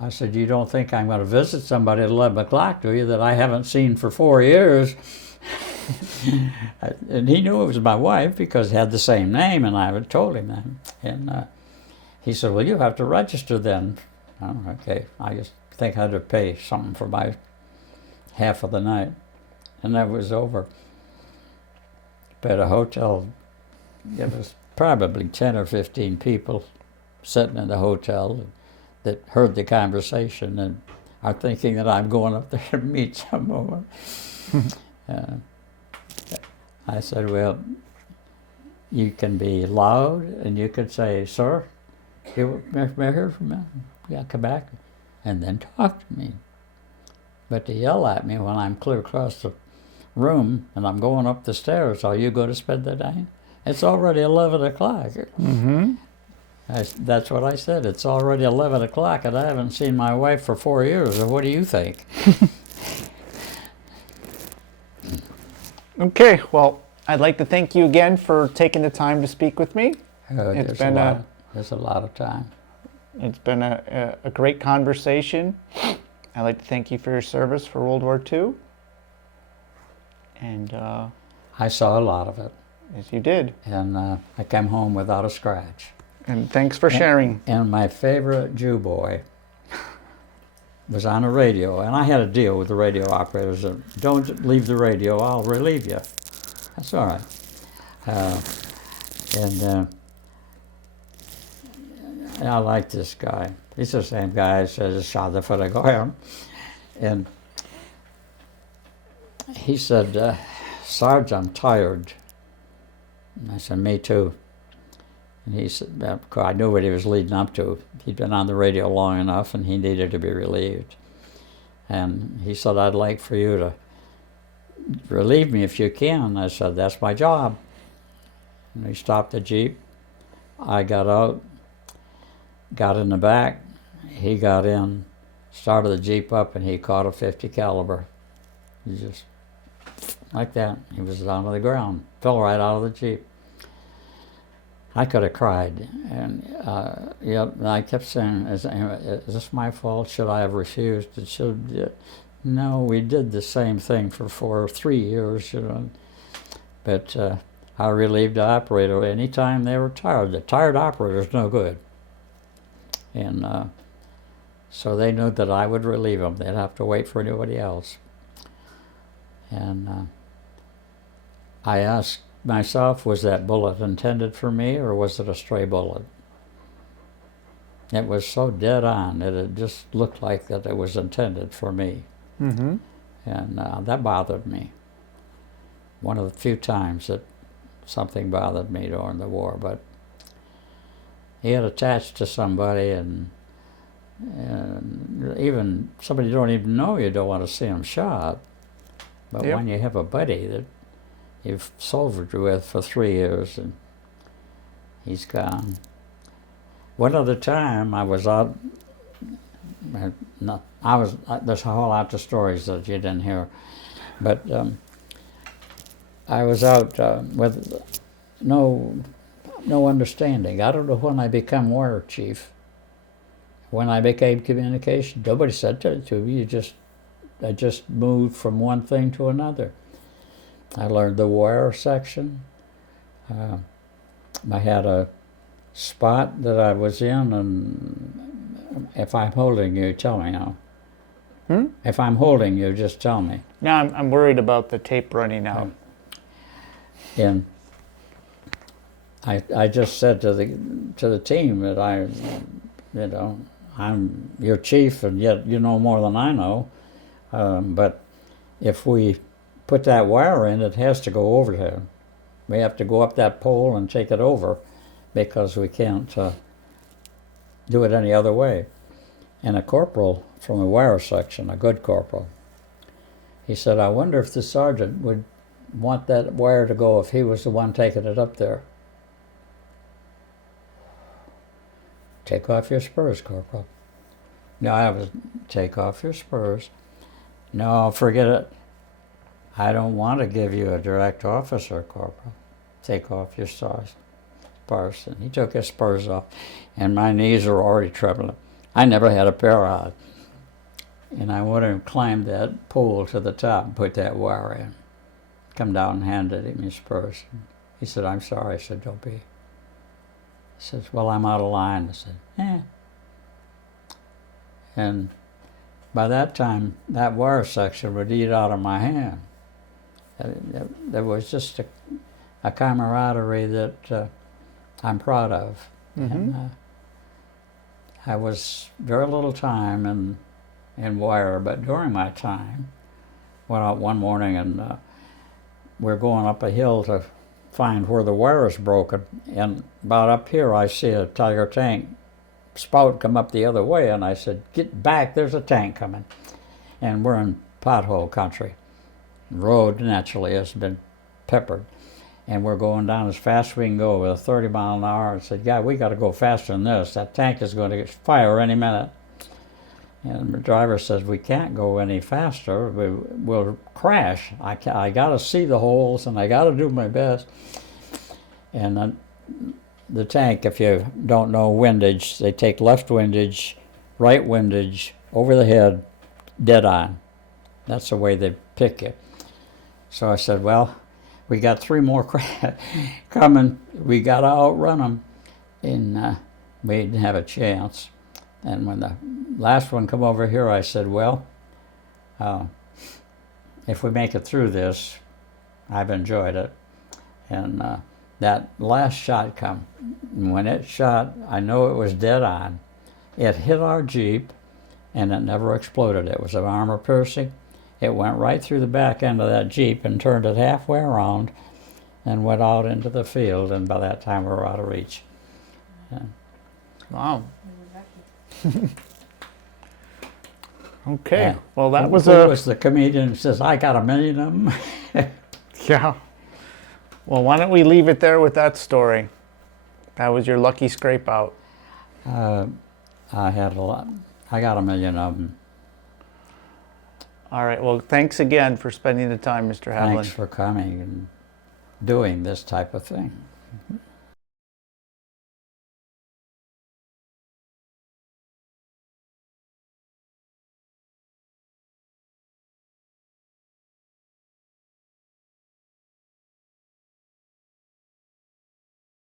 I said, "You don't think I'm going to visit somebody at 11 o'clock, do you, that I haven't seen for 4 years?" And he knew it was my wife because it had the same name, and I had told him that. And he said, "Well, you have to register then." Oh, okay. I just think I had to pay something for my half of the night. And that was over. But a hotel, it was probably 10 or 15 people sitting in the hotel that heard the conversation and are thinking that I'm going up there to meet someone. I said, "Well, you can be loud and you could say, 'Sir, you hear from me? Yeah, come back,' and then talk to me. But to yell at me when I'm clear across the room and I'm going up the stairs, 'Are you going to spend the night?' It's already 11 o'clock. Mm-hmm. That's what I said. It's already 11 o'clock and I haven't seen my wife for 4 years. So what do you think?" Okay, well, I'd like to thank you again for taking the time to speak with me. There's a lot of time. It's been a great conversation. I'd like to thank you for your service for World War II. And I saw a lot of it. yes, you did. And I came home without a scratch. And thanks for sharing. And my favorite Jew boy was on a radio, and I had a deal with the radio operators that don't leave the radio, I'll relieve you. That's all right. And I like this guy. He's the same guy that says, "Schade für die Goyim." And he said, "Sarge, I'm tired." And I said, "Me too." And he said, I knew what he was leading up to. He'd been on the radio long enough and he needed to be relieved. And he said, "I'd like for you to relieve me if you can." I said, "That's my job." And he stopped the Jeep. I got out, got in the back. He got in, started the Jeep up, and he caught a .50 caliber. He just, like that, he was down to the ground, fell right out of the Jeep. I could have cried, and I kept saying, "Is this my fault? Should I have refused? No, we did the same thing for 3 years, But I relieved the operator anytime they were tired. The tired operator's no good. And so they knew that I would relieve them. They'd have to wait for anybody else. And I asked myself, was that bullet intended for me or was it a stray bullet? It was so dead on that it just looked like that it was intended for me. Mm-hmm. And that bothered me. One of the few times that something bothered me during the war. But he had attached to somebody, and even somebody you don't even know, you don't want to see him shot. But Yep. when you have a buddy that you've soldiered with for 3 years and he's gone. One other time I was out, there's a whole lot of stories that you didn't hear, but I was out with no understanding. I don't know when I became war chief. When I became communication, nobody said to me, I just moved from one thing to another. I learned the wire section. I had a spot that I was in, and if I'm holding you, tell me now. If I'm holding you, just tell me. No, I'm worried about the tape running out. And I just said to the team that I'm your chief, and yet you know more than I know. But if we put that wire in, it has to go over there. We have to go up that pole and take it over because we can't do it any other way. And a corporal from the wire section, a good corporal, he said, I wonder if the sergeant would want that wire to go if he was the one taking it up there. Take off your spurs, Corporal. No, I was, take off your spurs. No, forget it. I don't want to give you a direct officer, Corporal. Take off your spurs. And he took his spurs off, and my knees were already trembling. I never had a pair on. And I would have climbed that pole to the top and put that wire in. Come down and handed him his spurs. He said, I'm sorry. I said, don't be. He says, well, I'm out of line. I said, eh. And by that time, that wire section would eat out of my hand. There was just a camaraderie that I'm proud of. Mm-hmm. And I was very little time in wire, but during my time, went out one morning and we're going up a hill to find where the wire is broken, and about up here I see a Tiger tank spout come up the other way, and I said, get back, there's a tank coming. And we're in pothole country. The road naturally has been peppered, and we're going down as fast as we can go with a 30 mile an hour. I said, yeah, we got to go faster than this. That tank is going to fire any minute. And the driver says, we can't go any faster. We'll crash. I got to see the holes, and I got to do my best. And the tank, if you don't know windage, they take left windage, right windage, over the head, dead on. That's the way they pick you. So I said, well, we got 3 more coming. We got to outrun them. And we didn't have a chance. And when the last one come over here, I said, well, if we make it through this, I've enjoyed it. And that last shot come. And when it shot, I know it was dead on. It hit our Jeep, and it never exploded. It was an armor piercing. It went right through the back end of that Jeep and turned it halfway around and went out into the field, and by that time we were out of reach. Yeah. Wow. Okay. Yeah. Well, that Who was was the comedian who says, I got a million of them? Yeah. Well, why don't we leave it there with that story? That was your lucky scrape out. I had a lot. I got a million of them. All right. Well, thanks again for spending the time, Mr. Haviland. Thanks for coming and doing this type of thing.